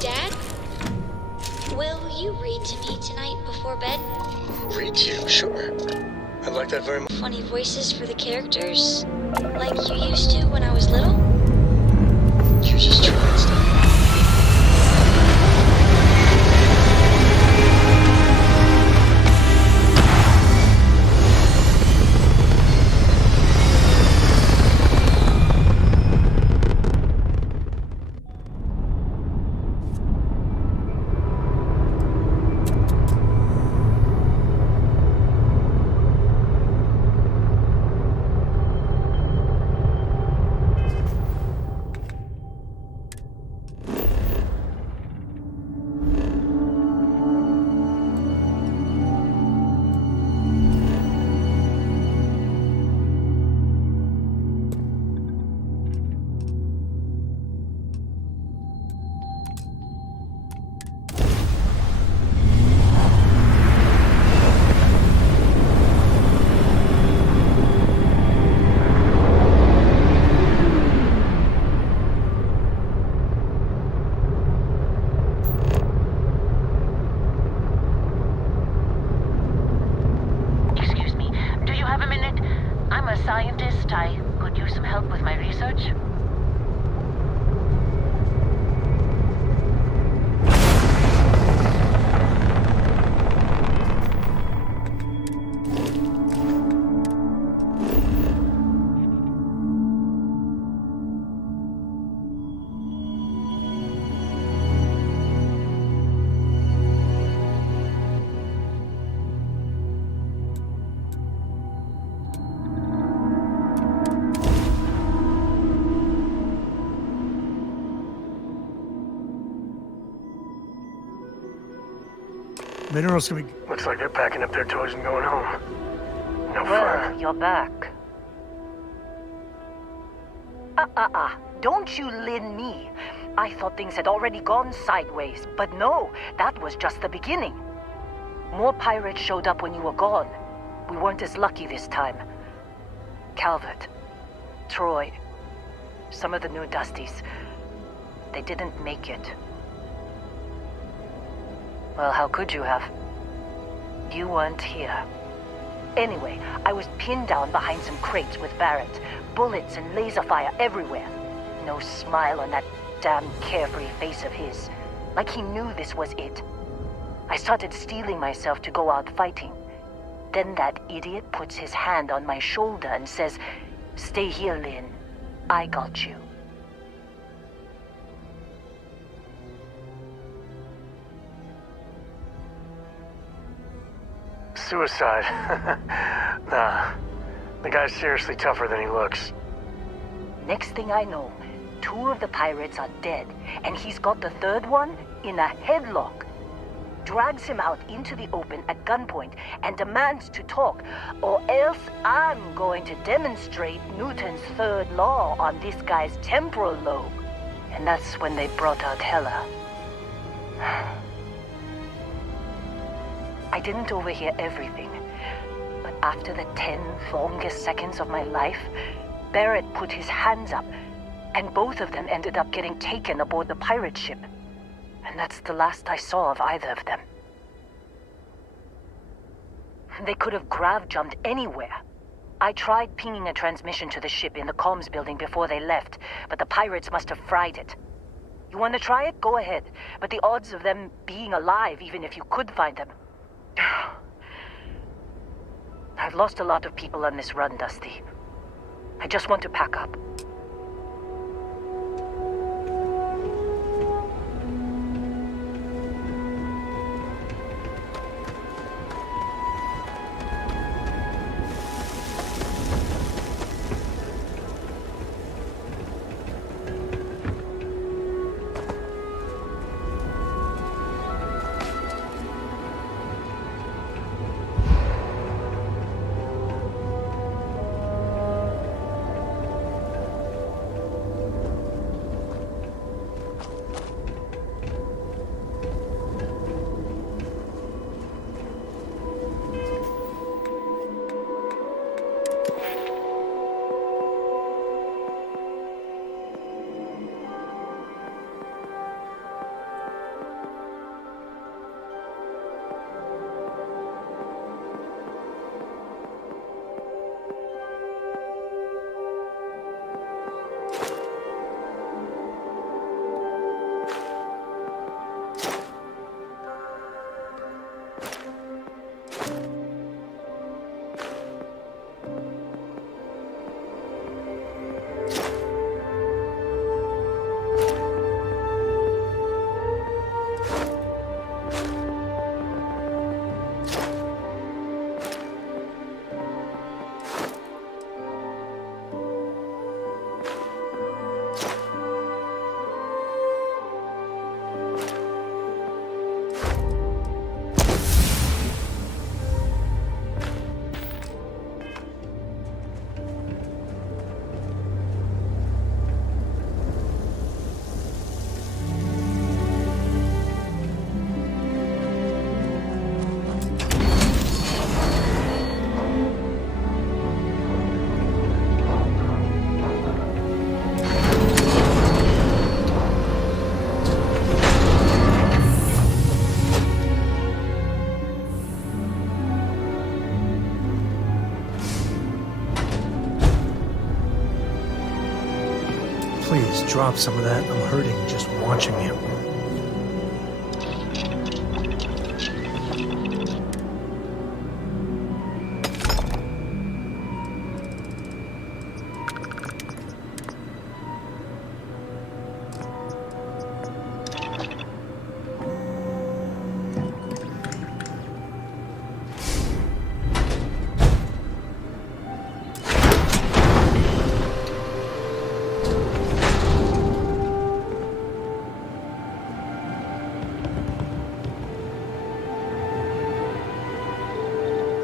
Dad? Will you read to me tonight before bed? Read to you? Sure. I'd like that very much. Funny voices for the characters? Like you used to when I was little? You just try and stop. Scientist, I could use some help with my research. Minerals can be... Looks like they're packing up their toys and going home. No fun. You're back. Don't you lin me. I thought things had already gone sideways, but no, that was just the beginning. More pirates showed up when you were gone. We weren't as lucky this time. Calvert, Troy, some of the new Dusties, they didn't make it. Well, how could you have? You weren't here. Anyway, I was pinned down behind some crates with Barrett. Bullets and laser fire everywhere. No smile on that damn carefree face of his. Like he knew this was it. I started steeling myself to go out fighting. Then that idiot puts his hand on my shoulder and says, "Stay here, Lynn. I got you." Suicide. Nah. The guy's seriously tougher than he looks. Next thing I know, 2 of the pirates are dead, and he's got the 3rd one in a headlock. Drags him out into the open at gunpoint and demands to talk, or else I'm going to demonstrate Newton's 3rd law on this guy's temporal lobe. And that's when they brought out Hela. I didn't overhear everything, but after the 10 longest seconds of my life, Barrett put his hands up, and both of them ended up getting taken aboard the pirate ship. And that's the last I saw of either of them. They could have grav-jumped anywhere. I tried pinging a transmission to the ship in the comms building before they left, but the pirates must have fried it. You want to try it? Go ahead. But the odds of them being alive, even if you could find them... I've lost a lot of people on this run, Dusty. I just want to pack up. Please, drop some of that. I'm hurting just watching you.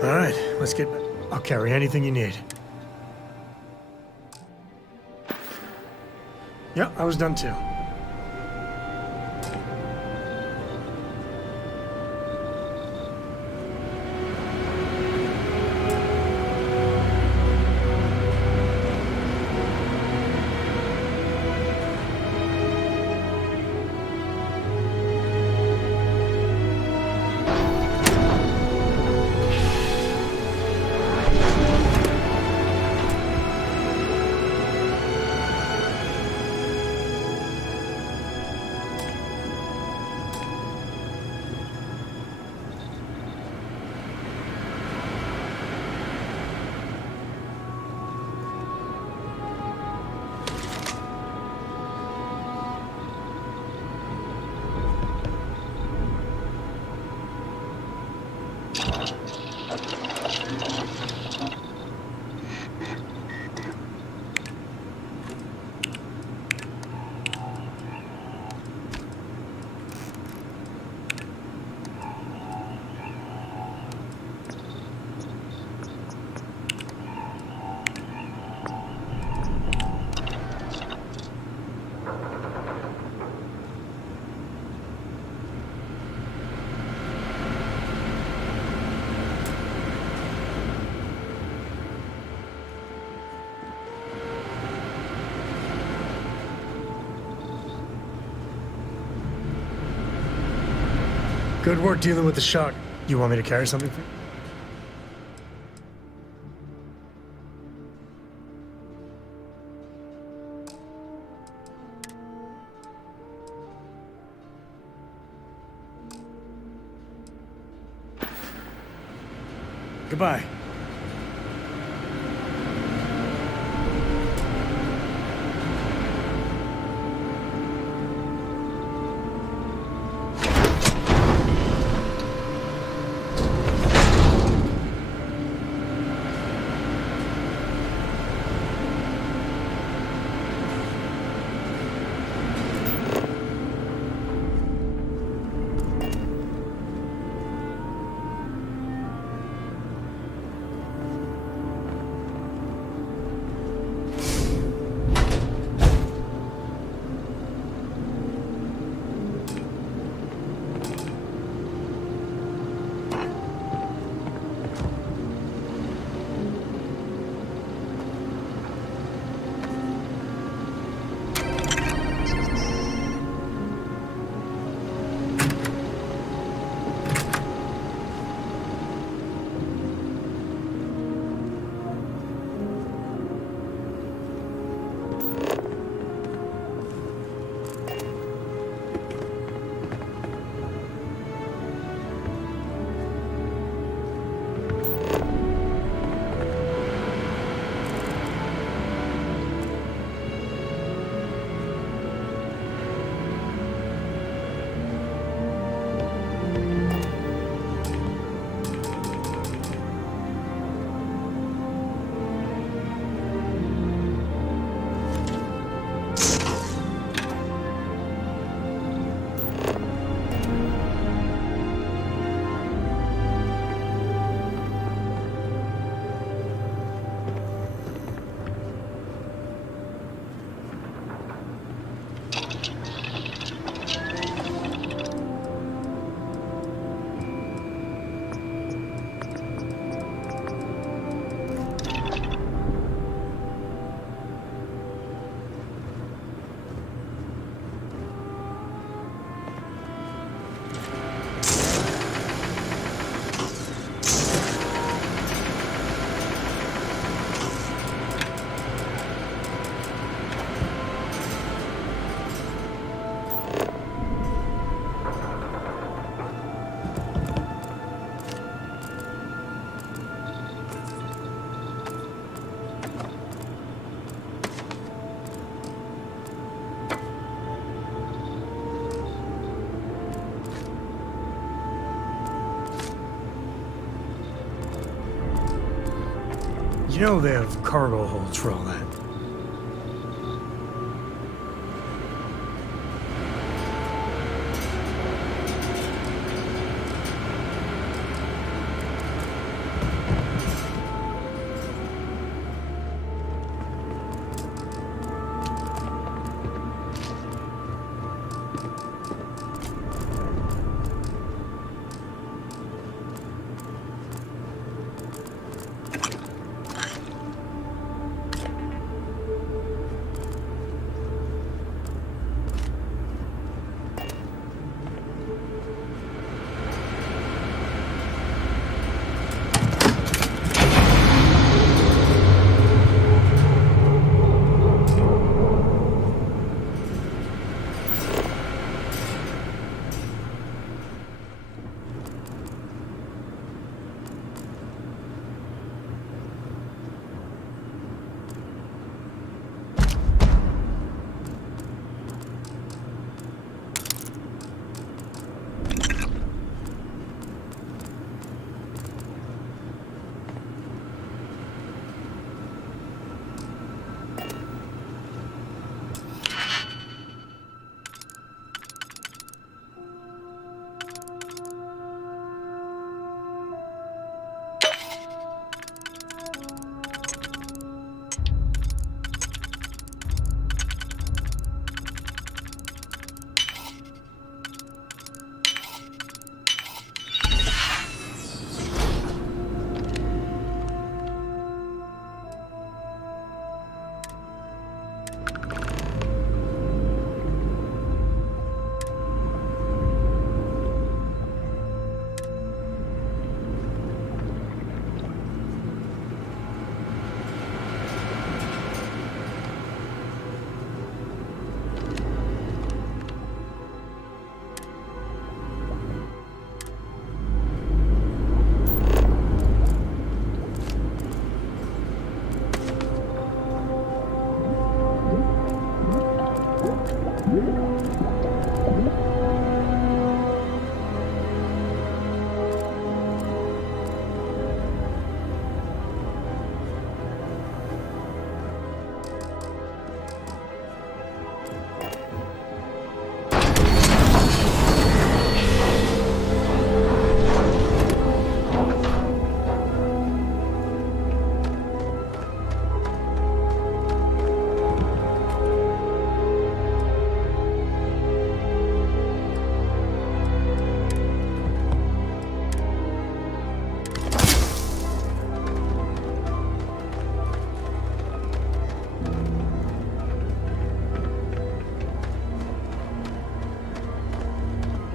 All right, let's get... I'll carry anything you need. Yeah, I was done too. Good work dealing with the shock. You want me to carry something for you? Goodbye. You know they have cargo holds for all that.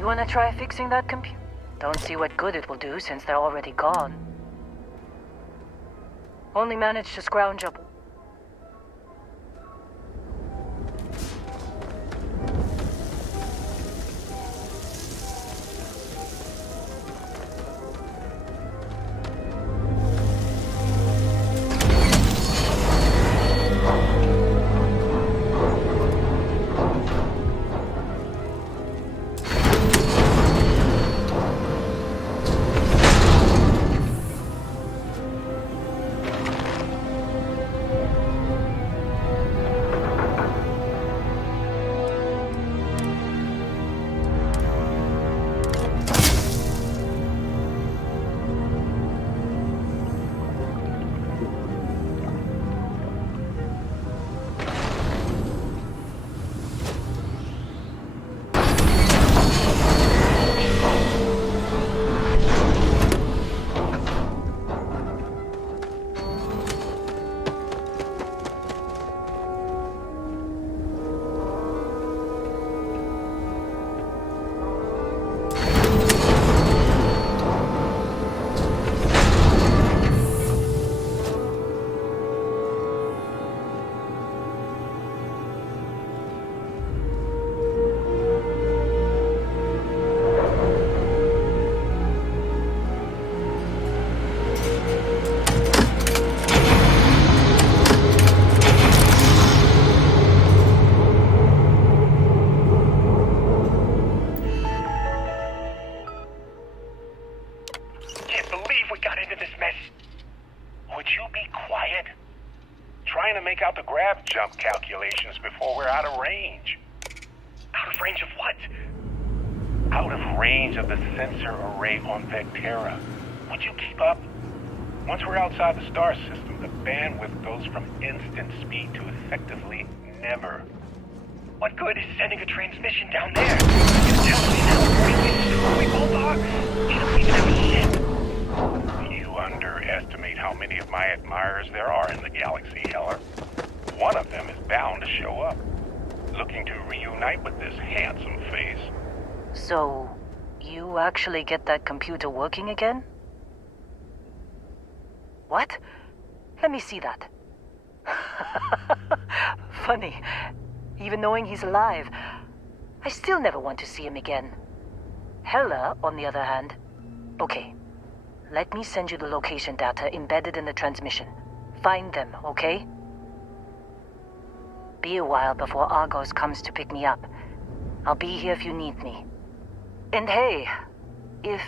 Wanna try fixing that computer? Don't see what good it will do since they're already gone. Only managed to scrounge up. Jump calculations before we're out of range. Out of range of what? Out of range of the sensor array on Vectera. Would you keep up? Once we're outside the star system, the bandwidth goes from instant speed to effectively never. What good is sending a transmission down there? You tell me how we both are? You don't even have a ship. You underestimate how many of my admirers there are in the galaxy, Heller. One of them is bound to show up, looking to reunite with this handsome face. So, you actually get that computer working again? What? Let me see that. Funny. Even knowing he's alive, I still never want to see him again. Hella, on the other hand. Okay. Let me send you the location data embedded in the transmission. Find them, okay? Be a while before Argos comes to pick me up. I'll be here if you need me. And hey, if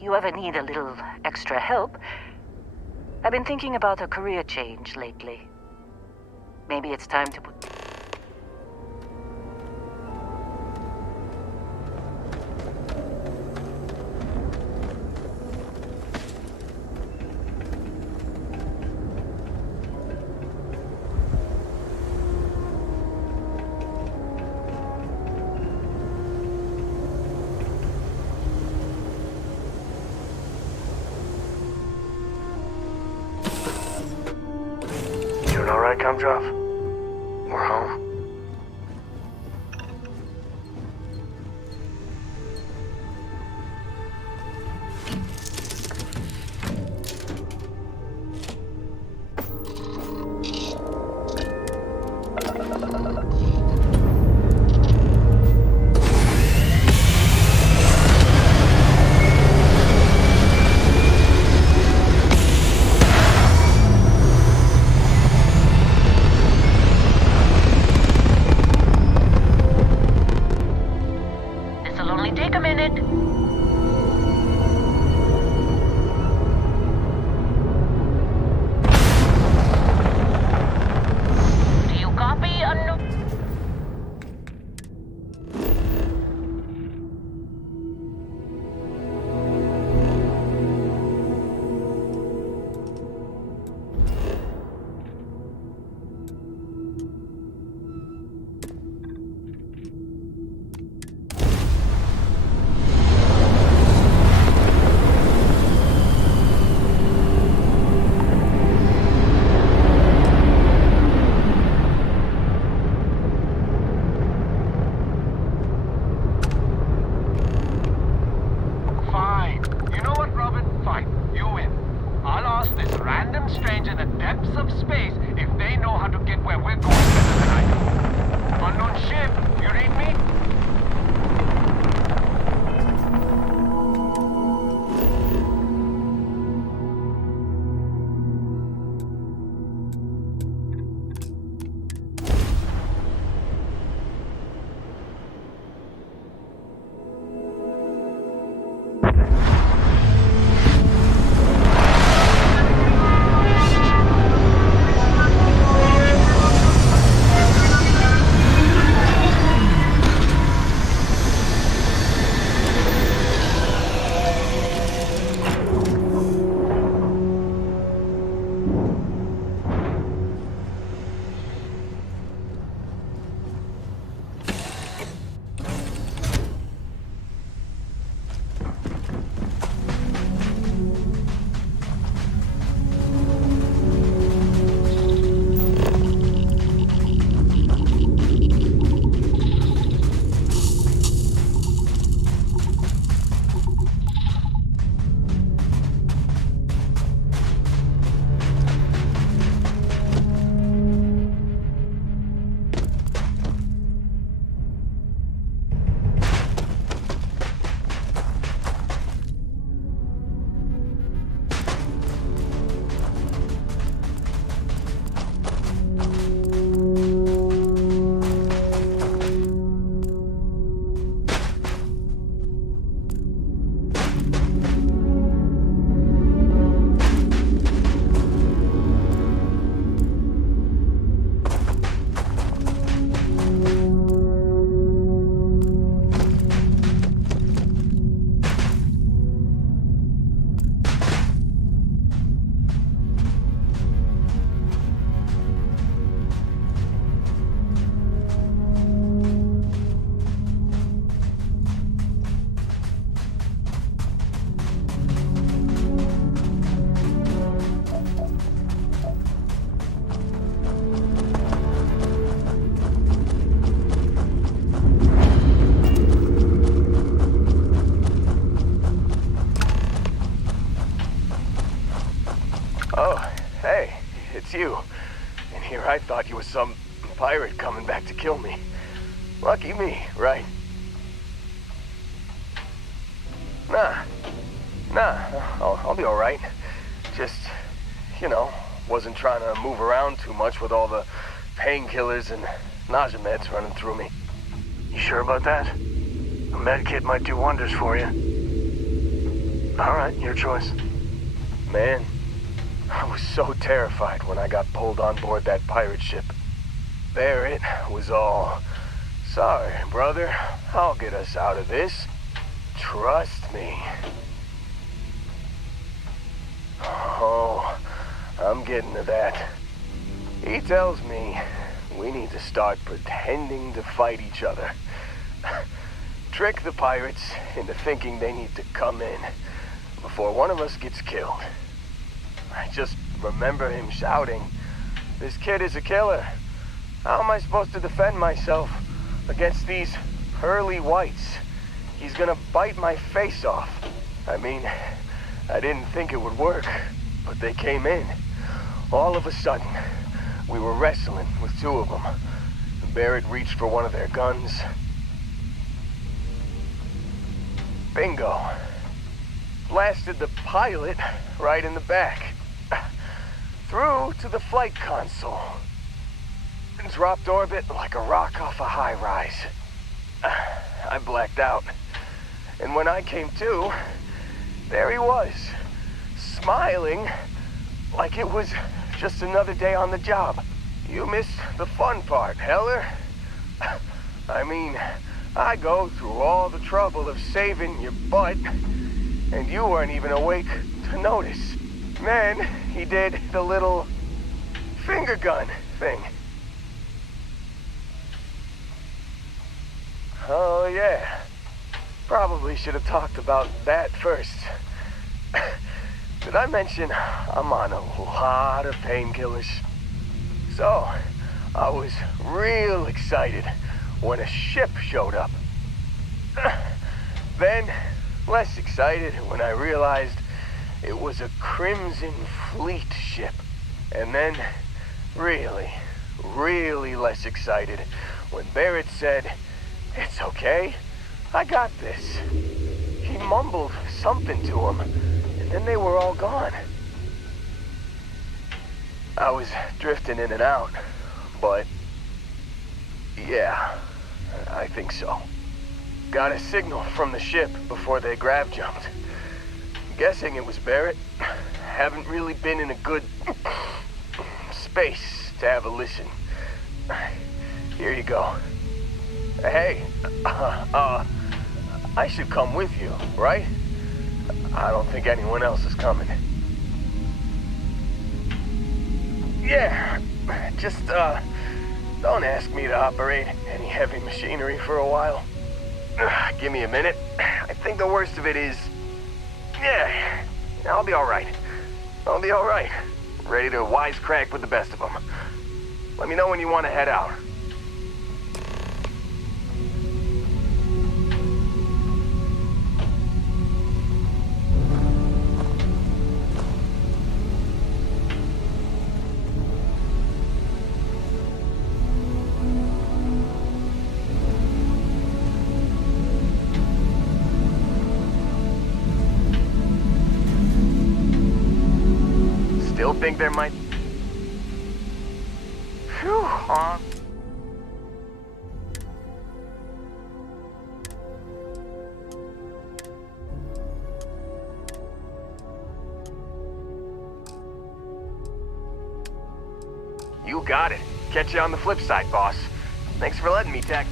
you ever need a little extra help, I've been thinking about a career change lately. Maybe it's time to put... Drop. We're home. depths of space if they know how to get where we're going better than I do. Unknown ship, you read me? You. And here I thought you was some pirate coming back to kill me. Lucky me, right? Nah, I'll be alright. Just, you know, wasn't trying to move around too much with all the painkillers and nausea meds running through me. You sure about that? A med kit might do wonders for you. Alright, your choice. Man, I was so terrified when I got pulled on board that pirate ship. There it was all. Sorry, brother. I'll get us out of this. Trust me. Oh, I'm getting to that. He tells me we need to start pretending to fight each other. Trick the pirates into thinking they need to come in before one of us gets killed. I just remember him shouting, "This kid is a killer. How am I supposed to defend myself against these pearly whites? He's gonna bite my face off." I mean, I didn't think it would work, but they came in. All of a sudden, we were wrestling with two of them. Barrett reached for one of their guns. Bingo. Blasted the pilot right in the back. Through to the flight console. Dropped orbit like a rock off a high-rise. I blacked out. And when I came to, there he was, smiling like it was just another day on the job. You missed the fun part, Heller. I mean, I go through all the trouble of saving your butt, and you weren't even awake to notice. Then he did the little finger gun thing. Oh yeah, probably should have talked about that first. Did I mention I'm on a lot of painkillers? So, I was real excited when a ship showed up. Then, less excited when I realized it was a Crimson Fleet ship. And then, really less excited when Barrett said, "It's okay, I got this." He mumbled something to him, and then they were all gone. I was drifting in and out, but yeah, I think so. Got a signal from the ship before they grav jumped. Guessing it was Barrett. Haven't really been in a good space to have a listen. Here you go. Hey, I should come with you, right? I don't think anyone else is coming. Yeah, just, don't ask me to operate any heavy machinery for a while. Give me a minute. I think the worst of it is... Yeah, I'll be alright. I'll be alright. Ready to wisecrack with the best of them. Let me know when you want to head out. Still think there might... Phew, You got it. Catch you on the flip side, boss. Thanks for letting me, Tech.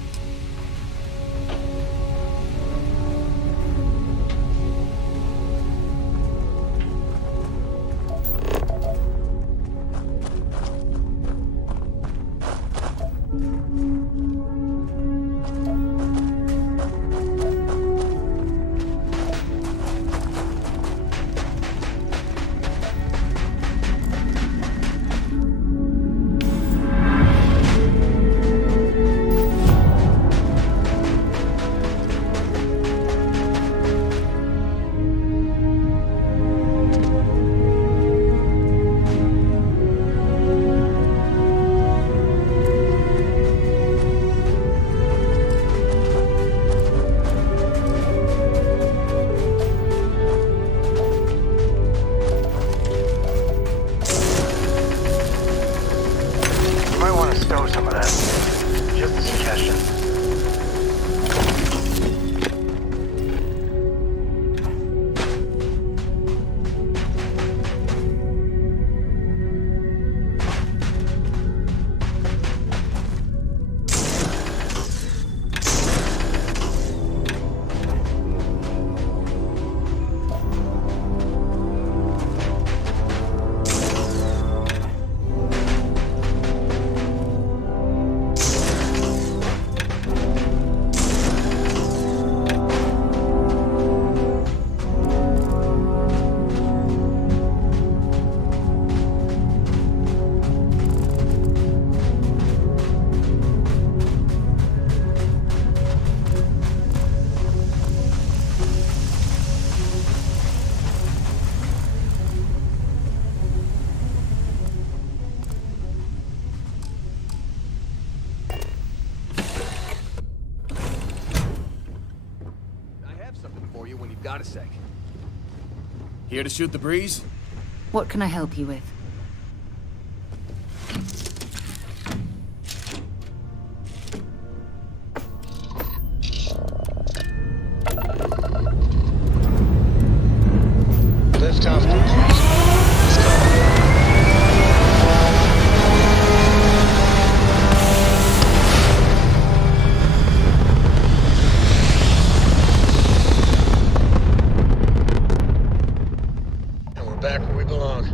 Got a sec. Here to shoot the breeze? What can I help you with? Lift off complete. Back where we belong.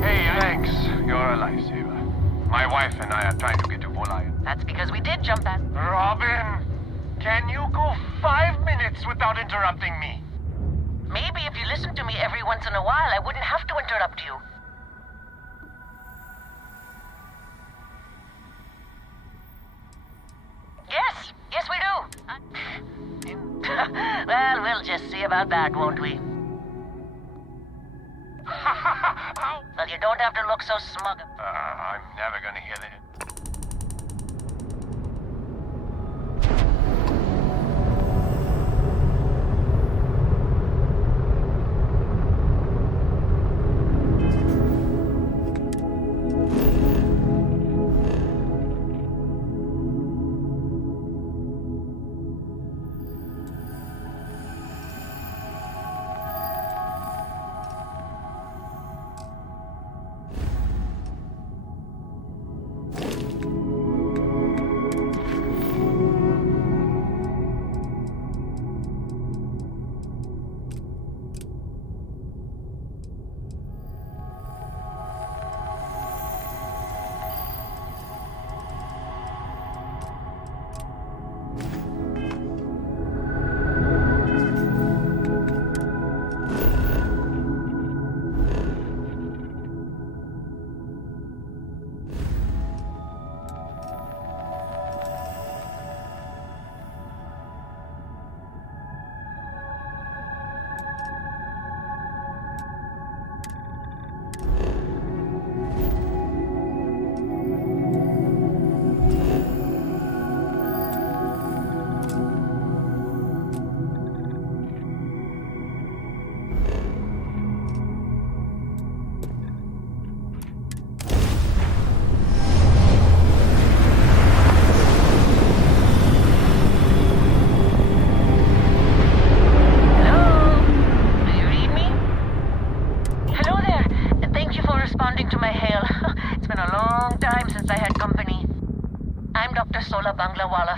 Hey, thanks. You're a lifesaver. My wife and I are trying to get to Voliant. That's because we did jump that. Robin, can you go 5 minutes without interrupting me? Maybe if you listened to me every once in a while, I wouldn't have to interrupt you. Yes, we do. Well, we'll just see about that, won't we? You don't have to look so smug. I'm never gonna hear that.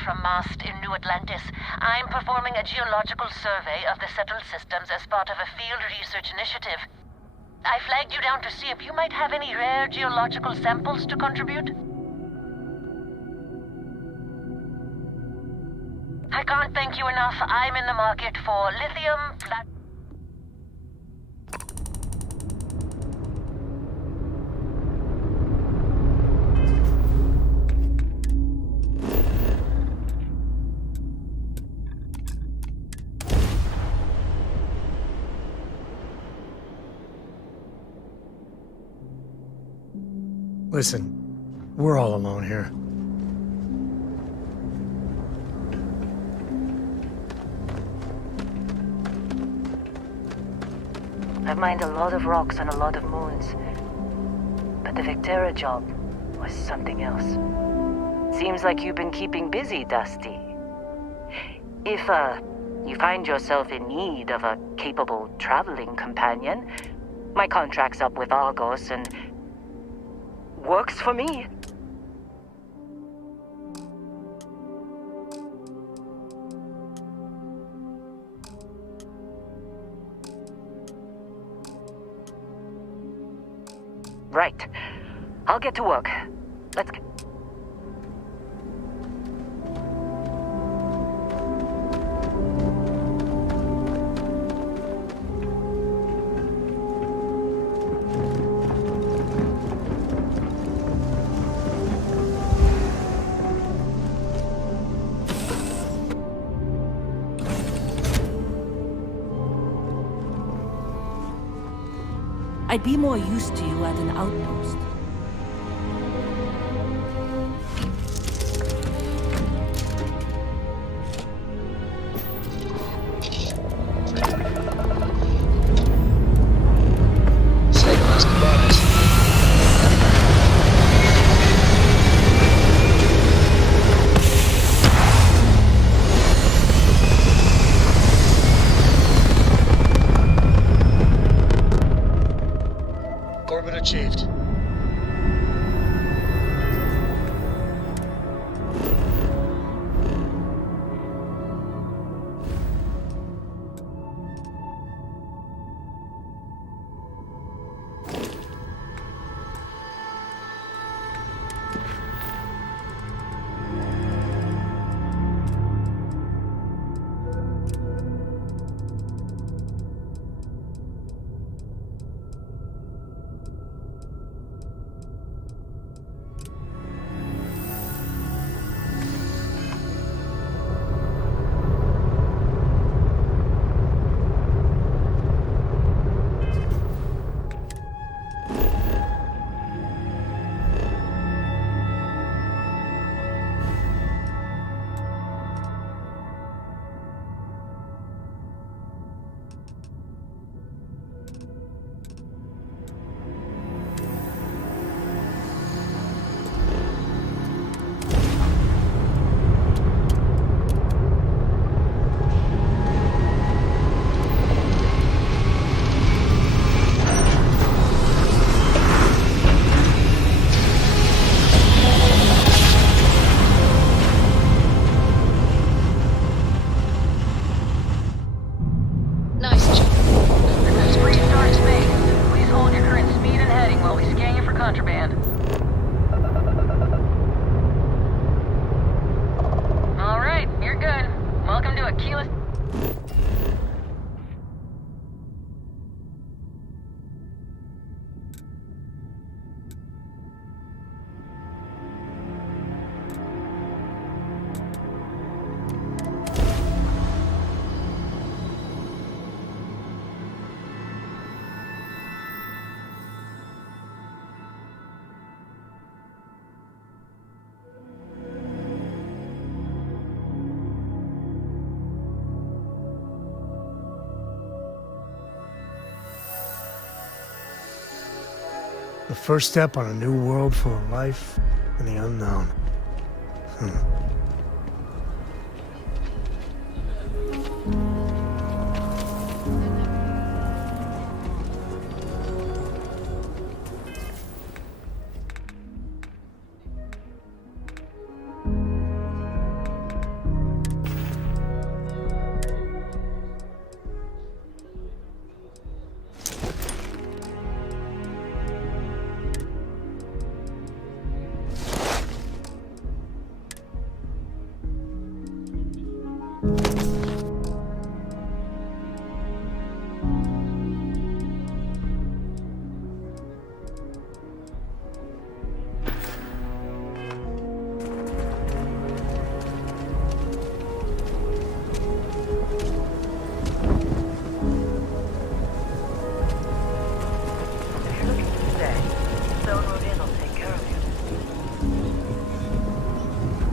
From Mast in New Atlantis. I'm performing a geological survey of the settled systems as part of a field research initiative. I flagged you down to see if you might have any rare geological samples to contribute. I can't thank you enough. I'm in the market for lithium, Listen, we're all alone here. I've mined a lot of rocks on a lot of moons. But the Vectera job was something else. Seems like you've been keeping busy, Dusty. If, you find yourself in need of a capable traveling companion, my contract's up with Argos and works for me. Right. I'll get to work. Let's get... I'd be more used to you at an outpost. Say last goodbyes. Orbit achieved. contraband. All right, you're good. Welcome to Aquila. The first step on a new world full of life and the unknown.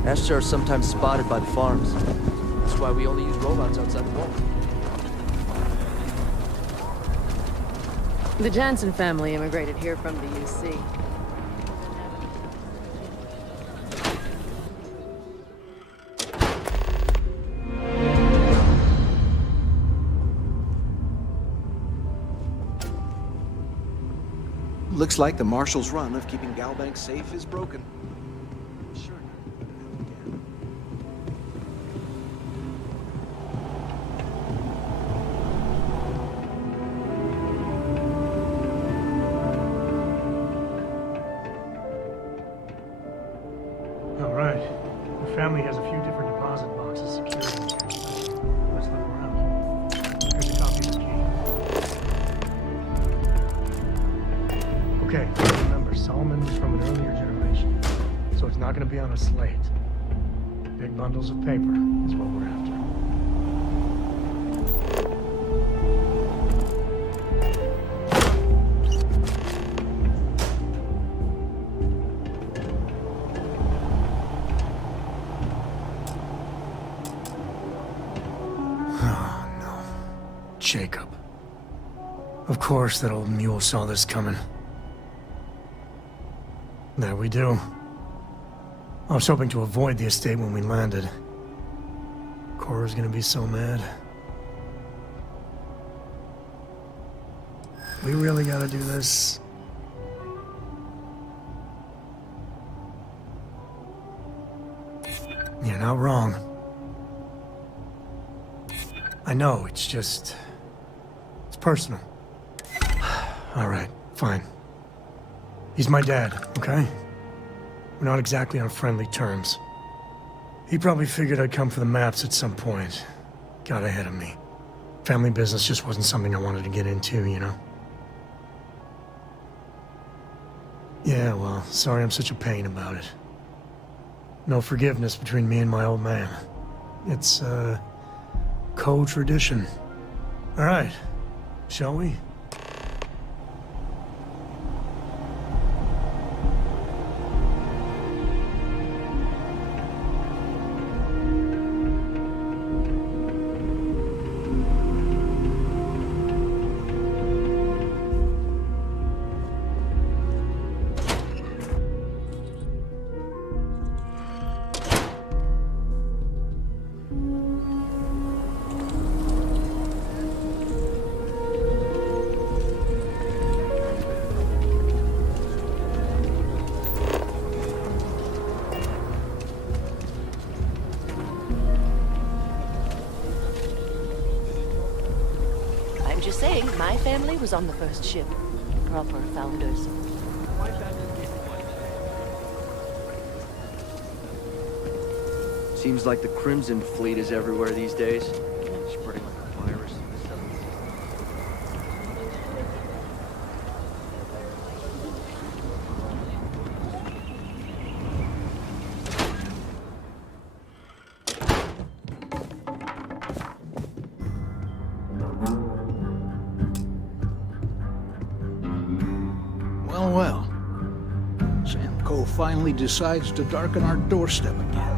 Astra are sometimes spotted by the farms. That's why we only use robots outside the wall. The Jansen family immigrated here from the UC. Looks like the Marshal's run of keeping Galbank safe is broken. All right. The family has a few different deposit boxes secured in here. Let's look around. Here's a copy of the key. Okay, remember, Solomon was from an earlier generation, so it's not going to be on a slate. Big bundles of paper is what we're after. Jacob. Of course that old mule saw this coming. There we do. I was hoping to avoid the estate when we landed. Cora's gonna be so mad. We really gotta do this. You're not wrong. I know, it's just... it's personal. All right, fine. He's my dad, okay? We're not exactly on friendly terms. He probably figured I'd come for the maps at some point. Got ahead of me. Family business just wasn't something I wanted to get into, you know? Yeah, well, sorry I'm such a pain about it. No forgiveness between me and my old man. It's, co-tradition. All right, shall we? I'm just saying, my family was on the first ship. Proper founders. Seems like the Crimson Fleet is everywhere these days. Spreading like a virus. Well, well. Sam Cole finally decides to darken our doorstep again.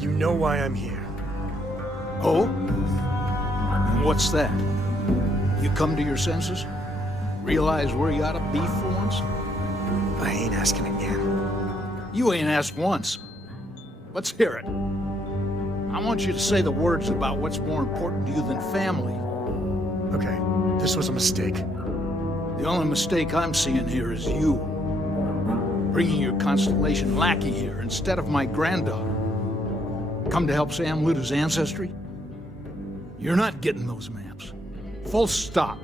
You know why I'm here. Oh? And what's that? You come to your senses? Realize where you ought to be for once? I ain't asking again. You ain't asked once. Let's hear it. I want you to say the words about what's more important to you than family. Okay, this was a mistake. The only mistake I'm seeing here is you. Bringing your Constellation lackey here instead of my granddaughter. Come to help Sam loot his ancestry? You're not getting those maps. Full stop.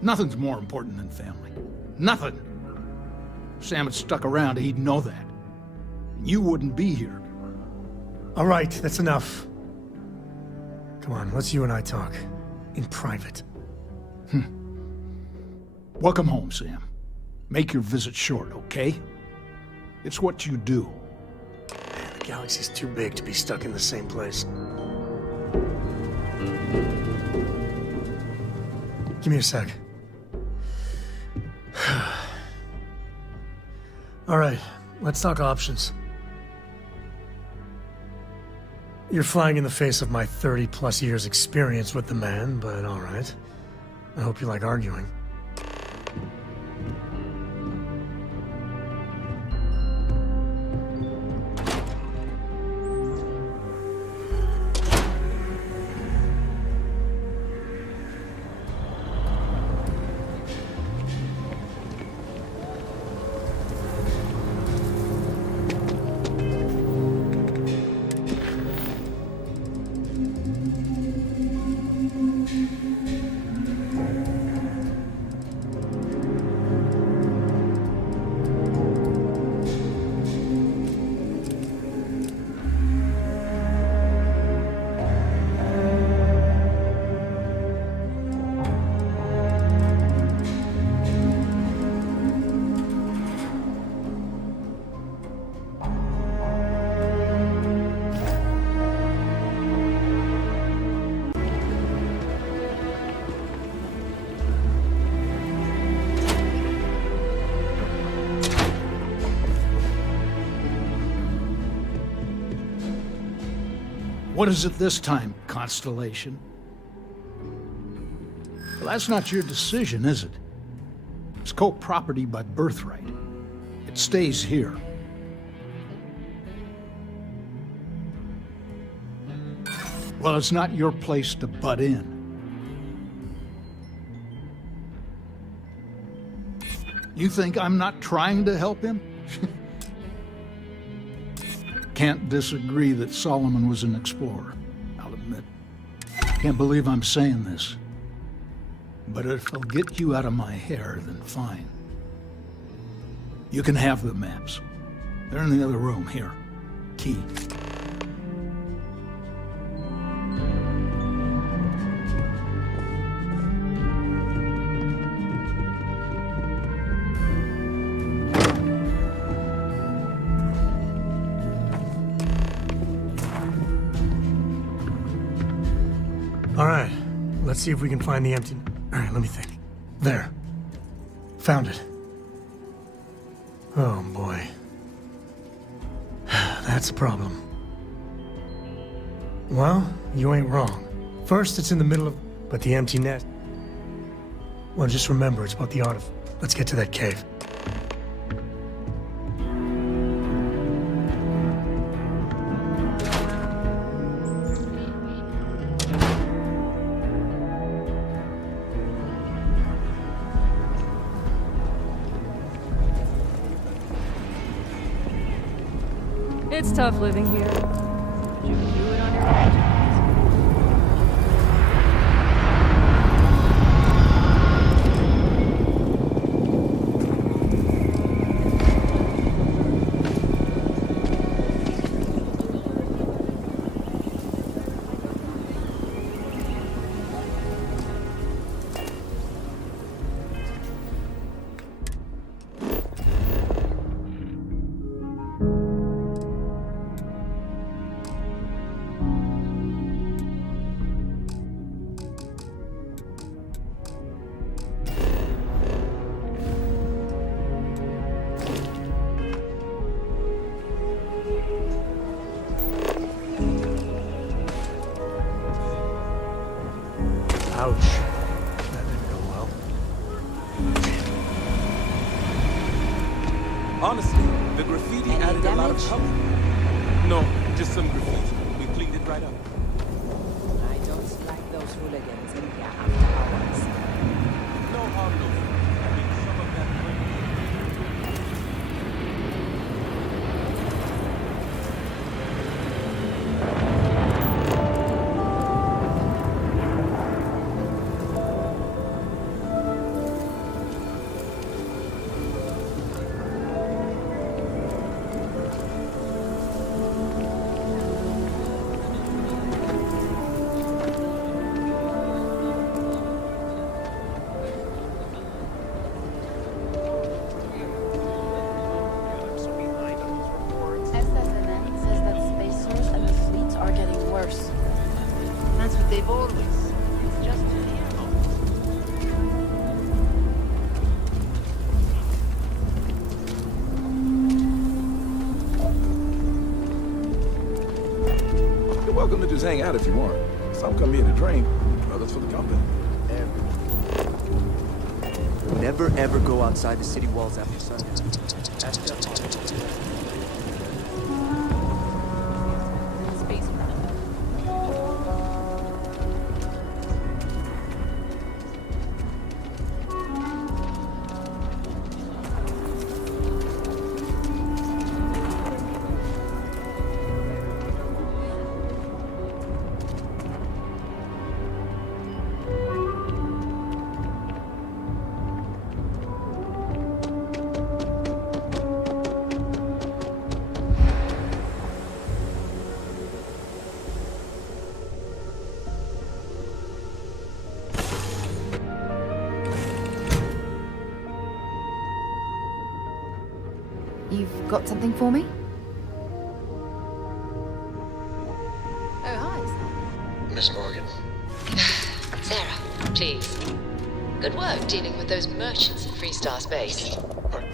Nothing's more important than family. Nothing. If Sam had stuck around, he'd know that. You wouldn't be here. All right, that's enough. Come on, let's you and I talk. In private. Welcome home, Sam. Make your visit short, okay? It's what you do. Man, the galaxy's too big to be stuck in the same place. Give me a sec. All right, let's talk options. You're flying in the face of my 30-plus years experience with the man, but all right. I hope you like arguing. What is it this time, Constellation? Well, that's not your decision, is it? It's co-property by birthright. It stays here. Well, it's not your place to butt in. You think I'm not trying to help him? Can't disagree that Solomon was an explorer, I'll admit. Can't believe I'm saying this. But if it'll get you out of my hair, then fine. You can have the maps. They're in the other room, here. Key. All right, let's see if we can find the empty... All right, let me think. There. Found it. Oh, boy. That's a problem. Well, you ain't wrong. First, it's in the middle of... But the empty nest... Well, just remember, it's about the art of... Let's get to that cave. It's tough living here. You can do it on your own. Ouch. That didn't go well. Honestly, the graffiti added a lot of color. No, just some graffiti. We cleaned it right up. I don't like those hooligans in here after hours. No harm, no foul. I mean, some of that That's what they've always. It's just You're welcome to just hang out if you want. Some come here to drink, others for the company. Never ever go outside the city walls after sundown. That's just You've got something for me? Oh, hi. Miss Morgan. Sarah, please. Good work dealing with those merchants in Freestar Space. What?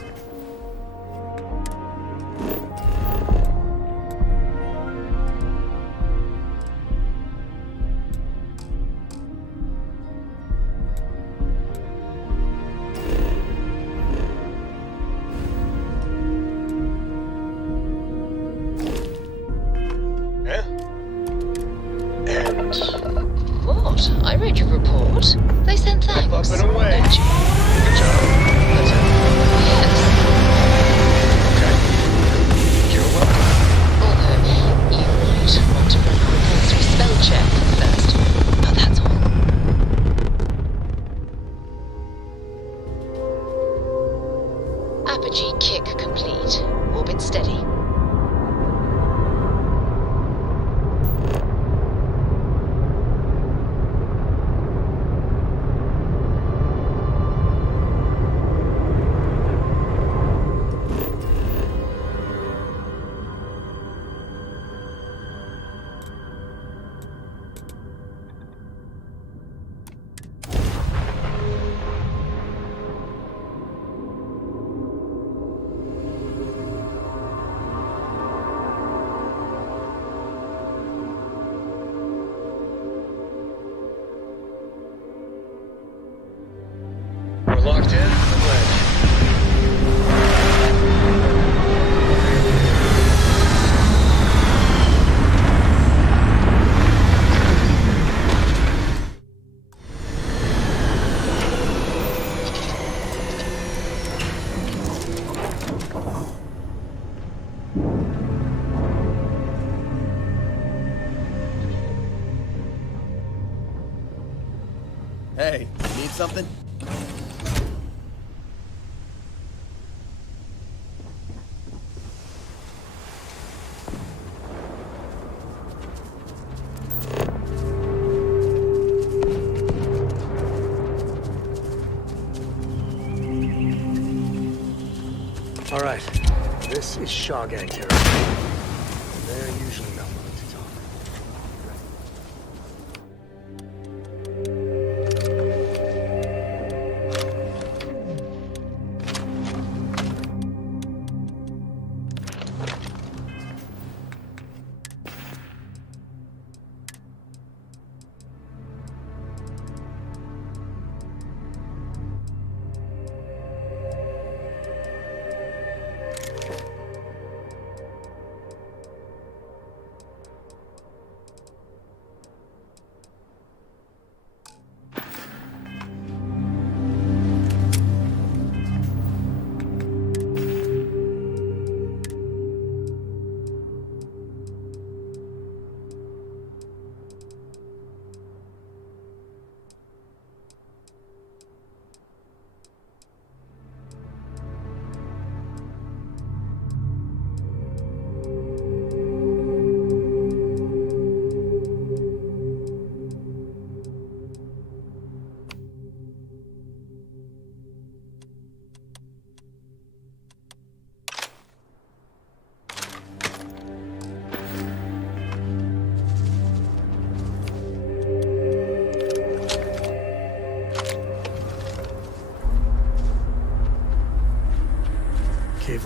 I read your report. They sent thanks. Up and away. Didn't you? Good job. That's it. Yes. Okay. You're welcome. Although, you might want to run your report through spell check first. But that's all. Apogee kick complete. Orbit steady. We're locked in. I'm ready. Hey, need something? All right. This is Shaw Gang territory. They're usually not willing to talk.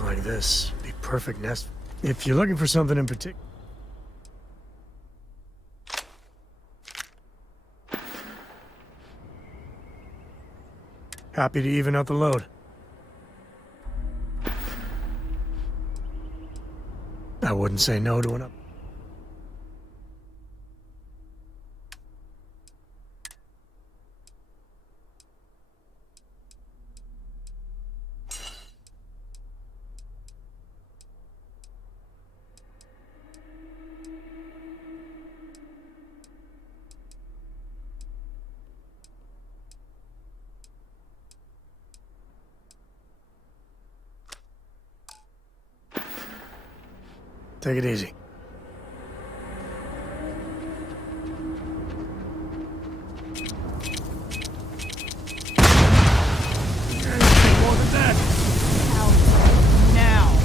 like this, be perfect nest. If you're looking for something in particular. Happy to even out the load. I wouldn't say no to an up. Take it easy. More than that. Now.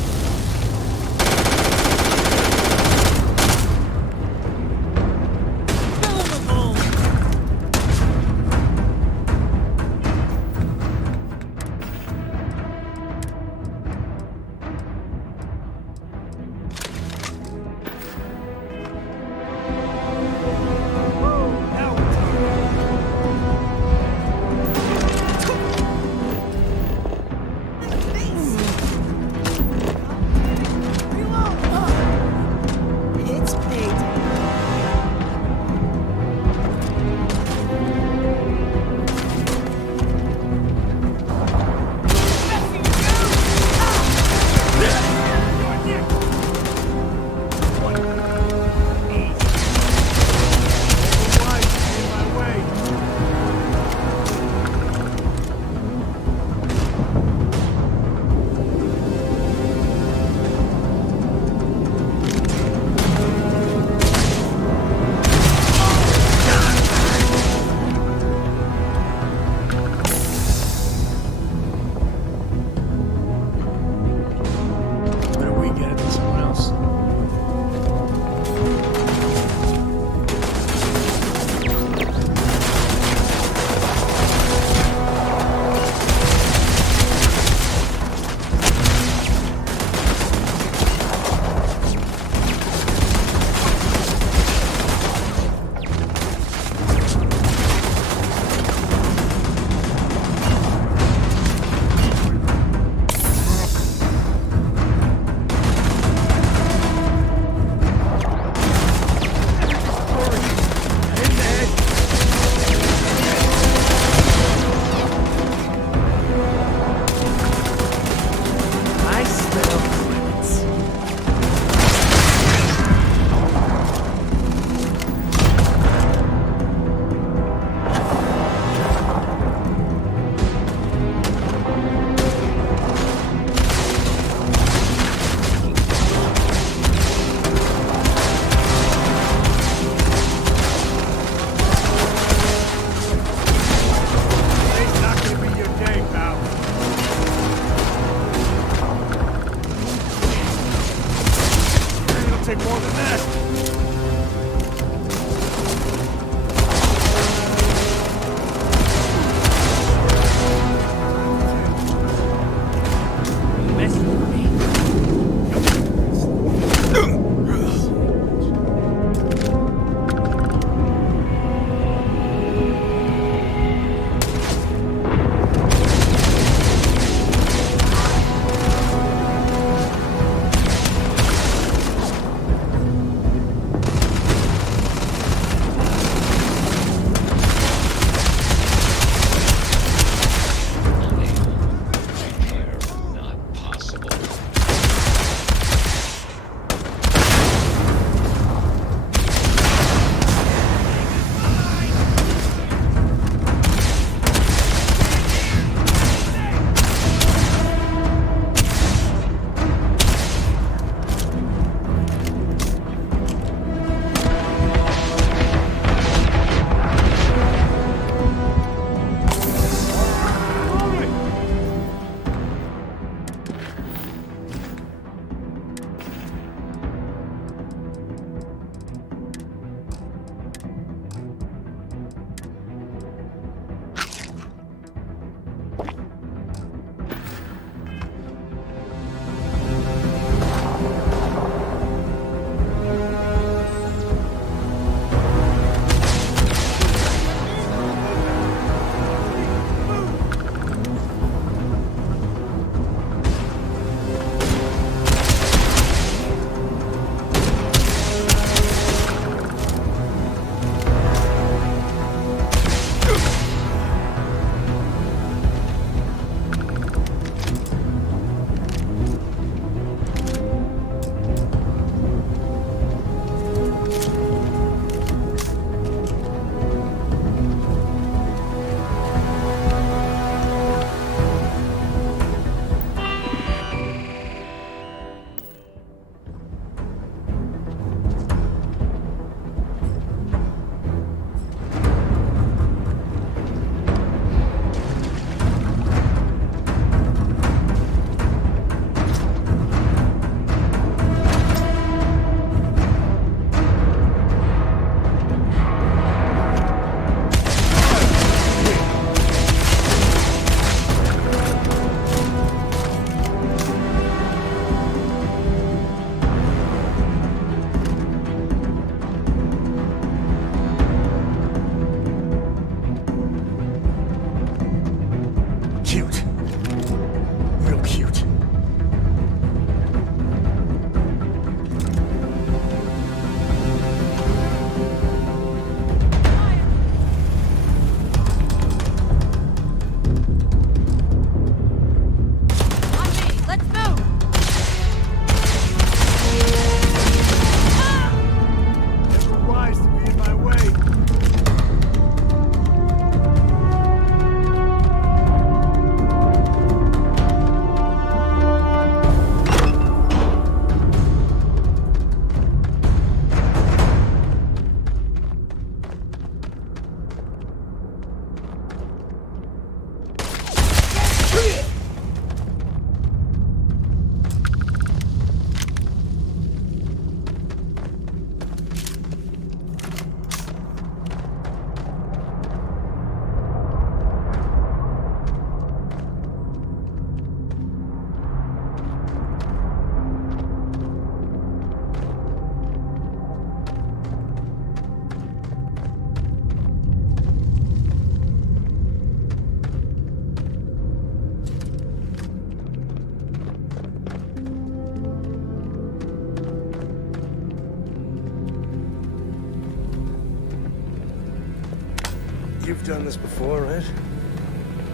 You've done this before, right?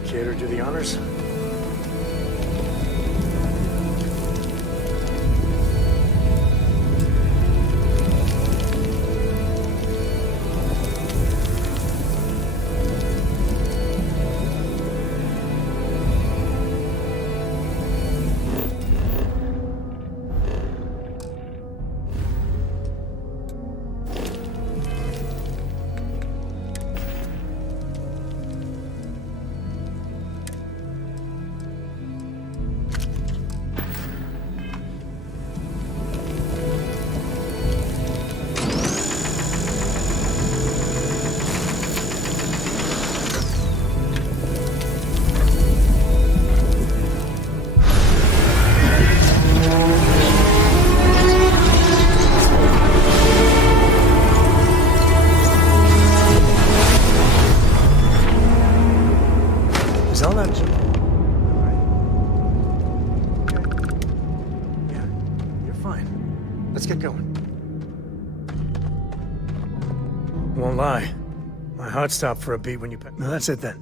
Care to do the honors? Let's get going. Won't lie. My heart stopped for a beat when you... No, that's it then.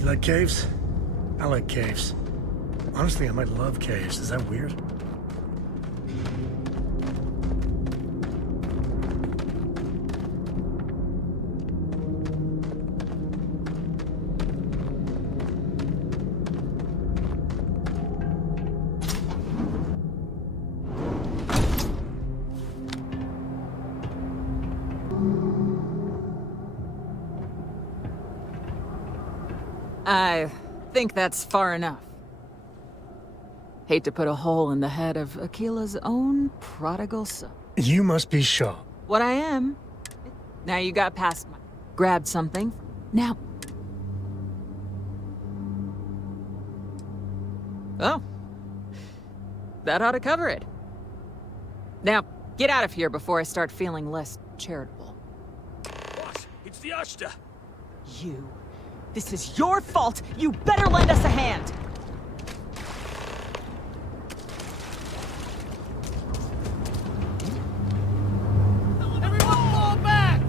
You like caves? I like caves. Honestly, I might love caves. Is that weird? I think that's far enough. Hate to put a hole in the head of Aquila's own prodigal son. You must be Shaw. What I am. Now you got past my... Grabbed something. Now... Oh. That ought to cover it. Now, get out of here before I start feeling less charitable. Boss, it's the Ashta. You. This is your fault! You better lend us a hand! Everyone fall back!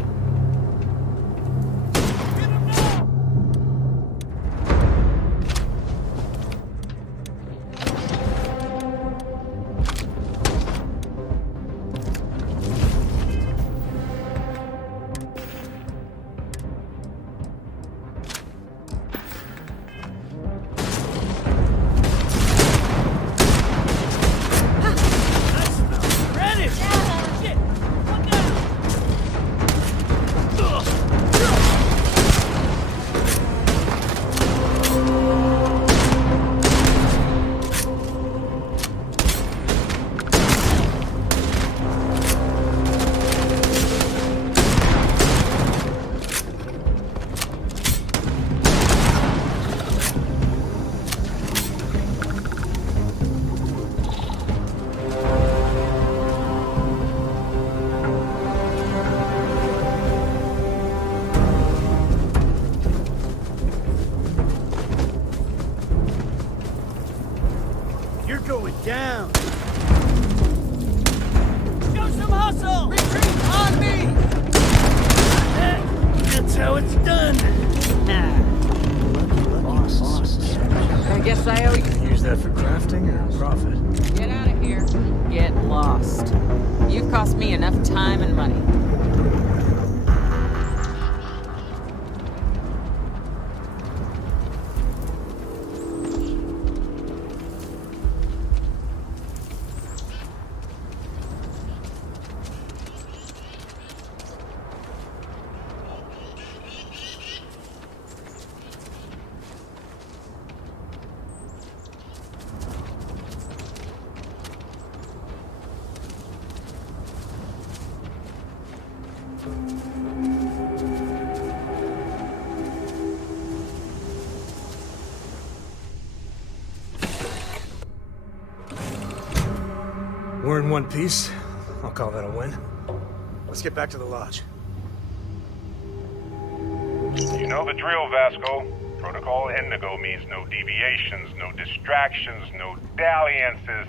your profit. Get out of here. Get lost. You've cost me enough time and money. We're in one piece. I'll call that a win. Let's get back to the lodge. You know the drill, Vasco. Protocol Indigo means no deviations, no distractions, no dalliances.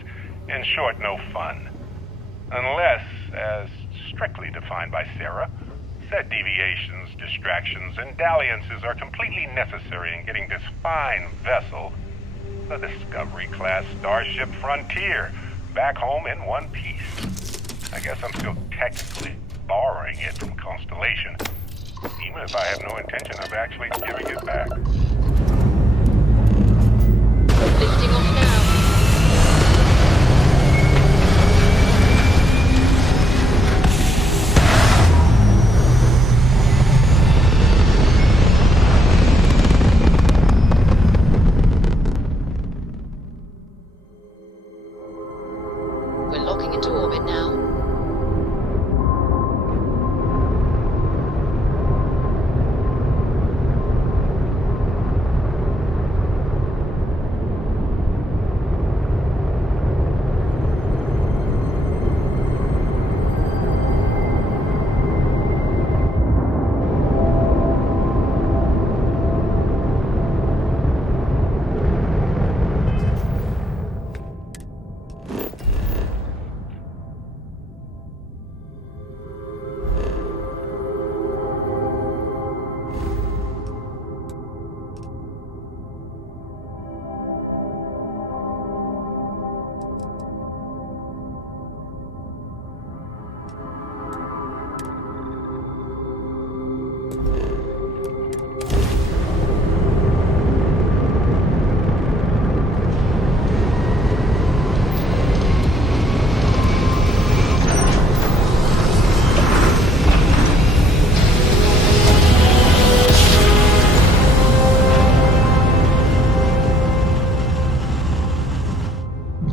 In short, no fun. Unless, as strictly defined by Sarah, said deviations, distractions, and dalliances are completely necessary in getting this fine vessel, the Discovery-class Starship Frontier, back home in one piece. I guess I'm still technically borrowing it from Constellation, even if I have no intention of actually giving it back. Lifting off now. We're locking into orbit now.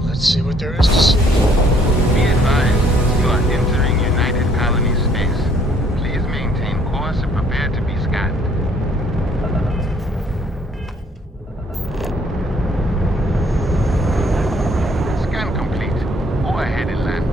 Let's see what there is to see. Be advised, you are entering United Colony space. Please maintain course and prepare to be scanned. Scan complete. Go ahead and land.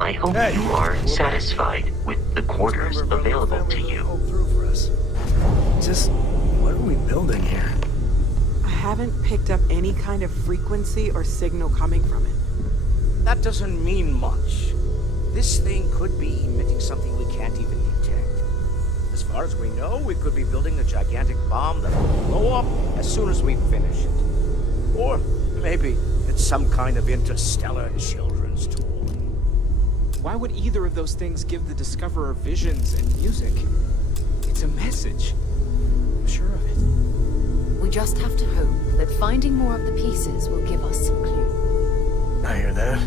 I hope you are satisfied with the quarters available to you. Just, what are we building here? I haven't picked up any kind of frequency or signal coming from it. That doesn't mean much. This thing could be emitting something we can't even detect. As far as we know, we could be building a gigantic bomb that will blow up as soon as we finish it. Or maybe it's some kind of interstellar children's toy. Why would either of those things give the Discoverer visions and music? It's a message. I'm sure of it. We just have to hope that finding more of the pieces will give us some clue. I hear that.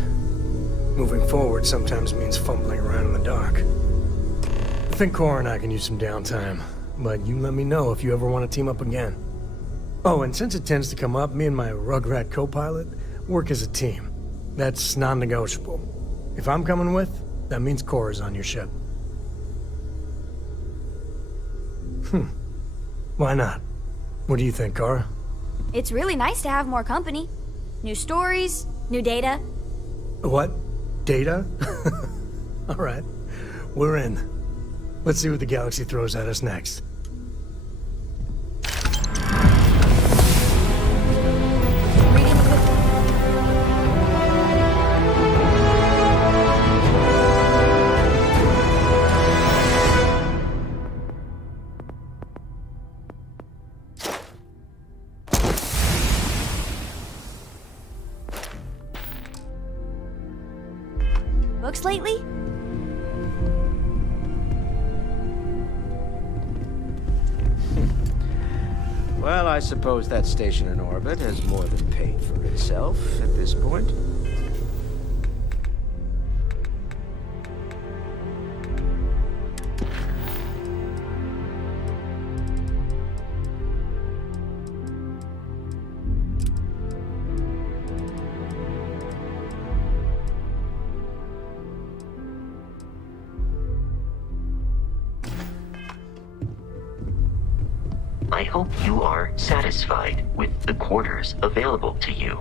Moving forward sometimes means fumbling around in the dark. I think Cora and I can use some downtime. but you let me know if you ever want to team up again. Oh, and since it tends to come up, me and my Rugrat co-pilot work as a team. That's non-negotiable. If I'm coming with, that means Cora's on your ship. Why not? What do you think, Cora? It's really nice to have more company. New stories, new data. What? Data? All right. We're in. Let's see what the galaxy throws at us next. Books lately? Well, I suppose that station in orbit has more than paid for itself at this point. I hope you are satisfied with the quarters available to you.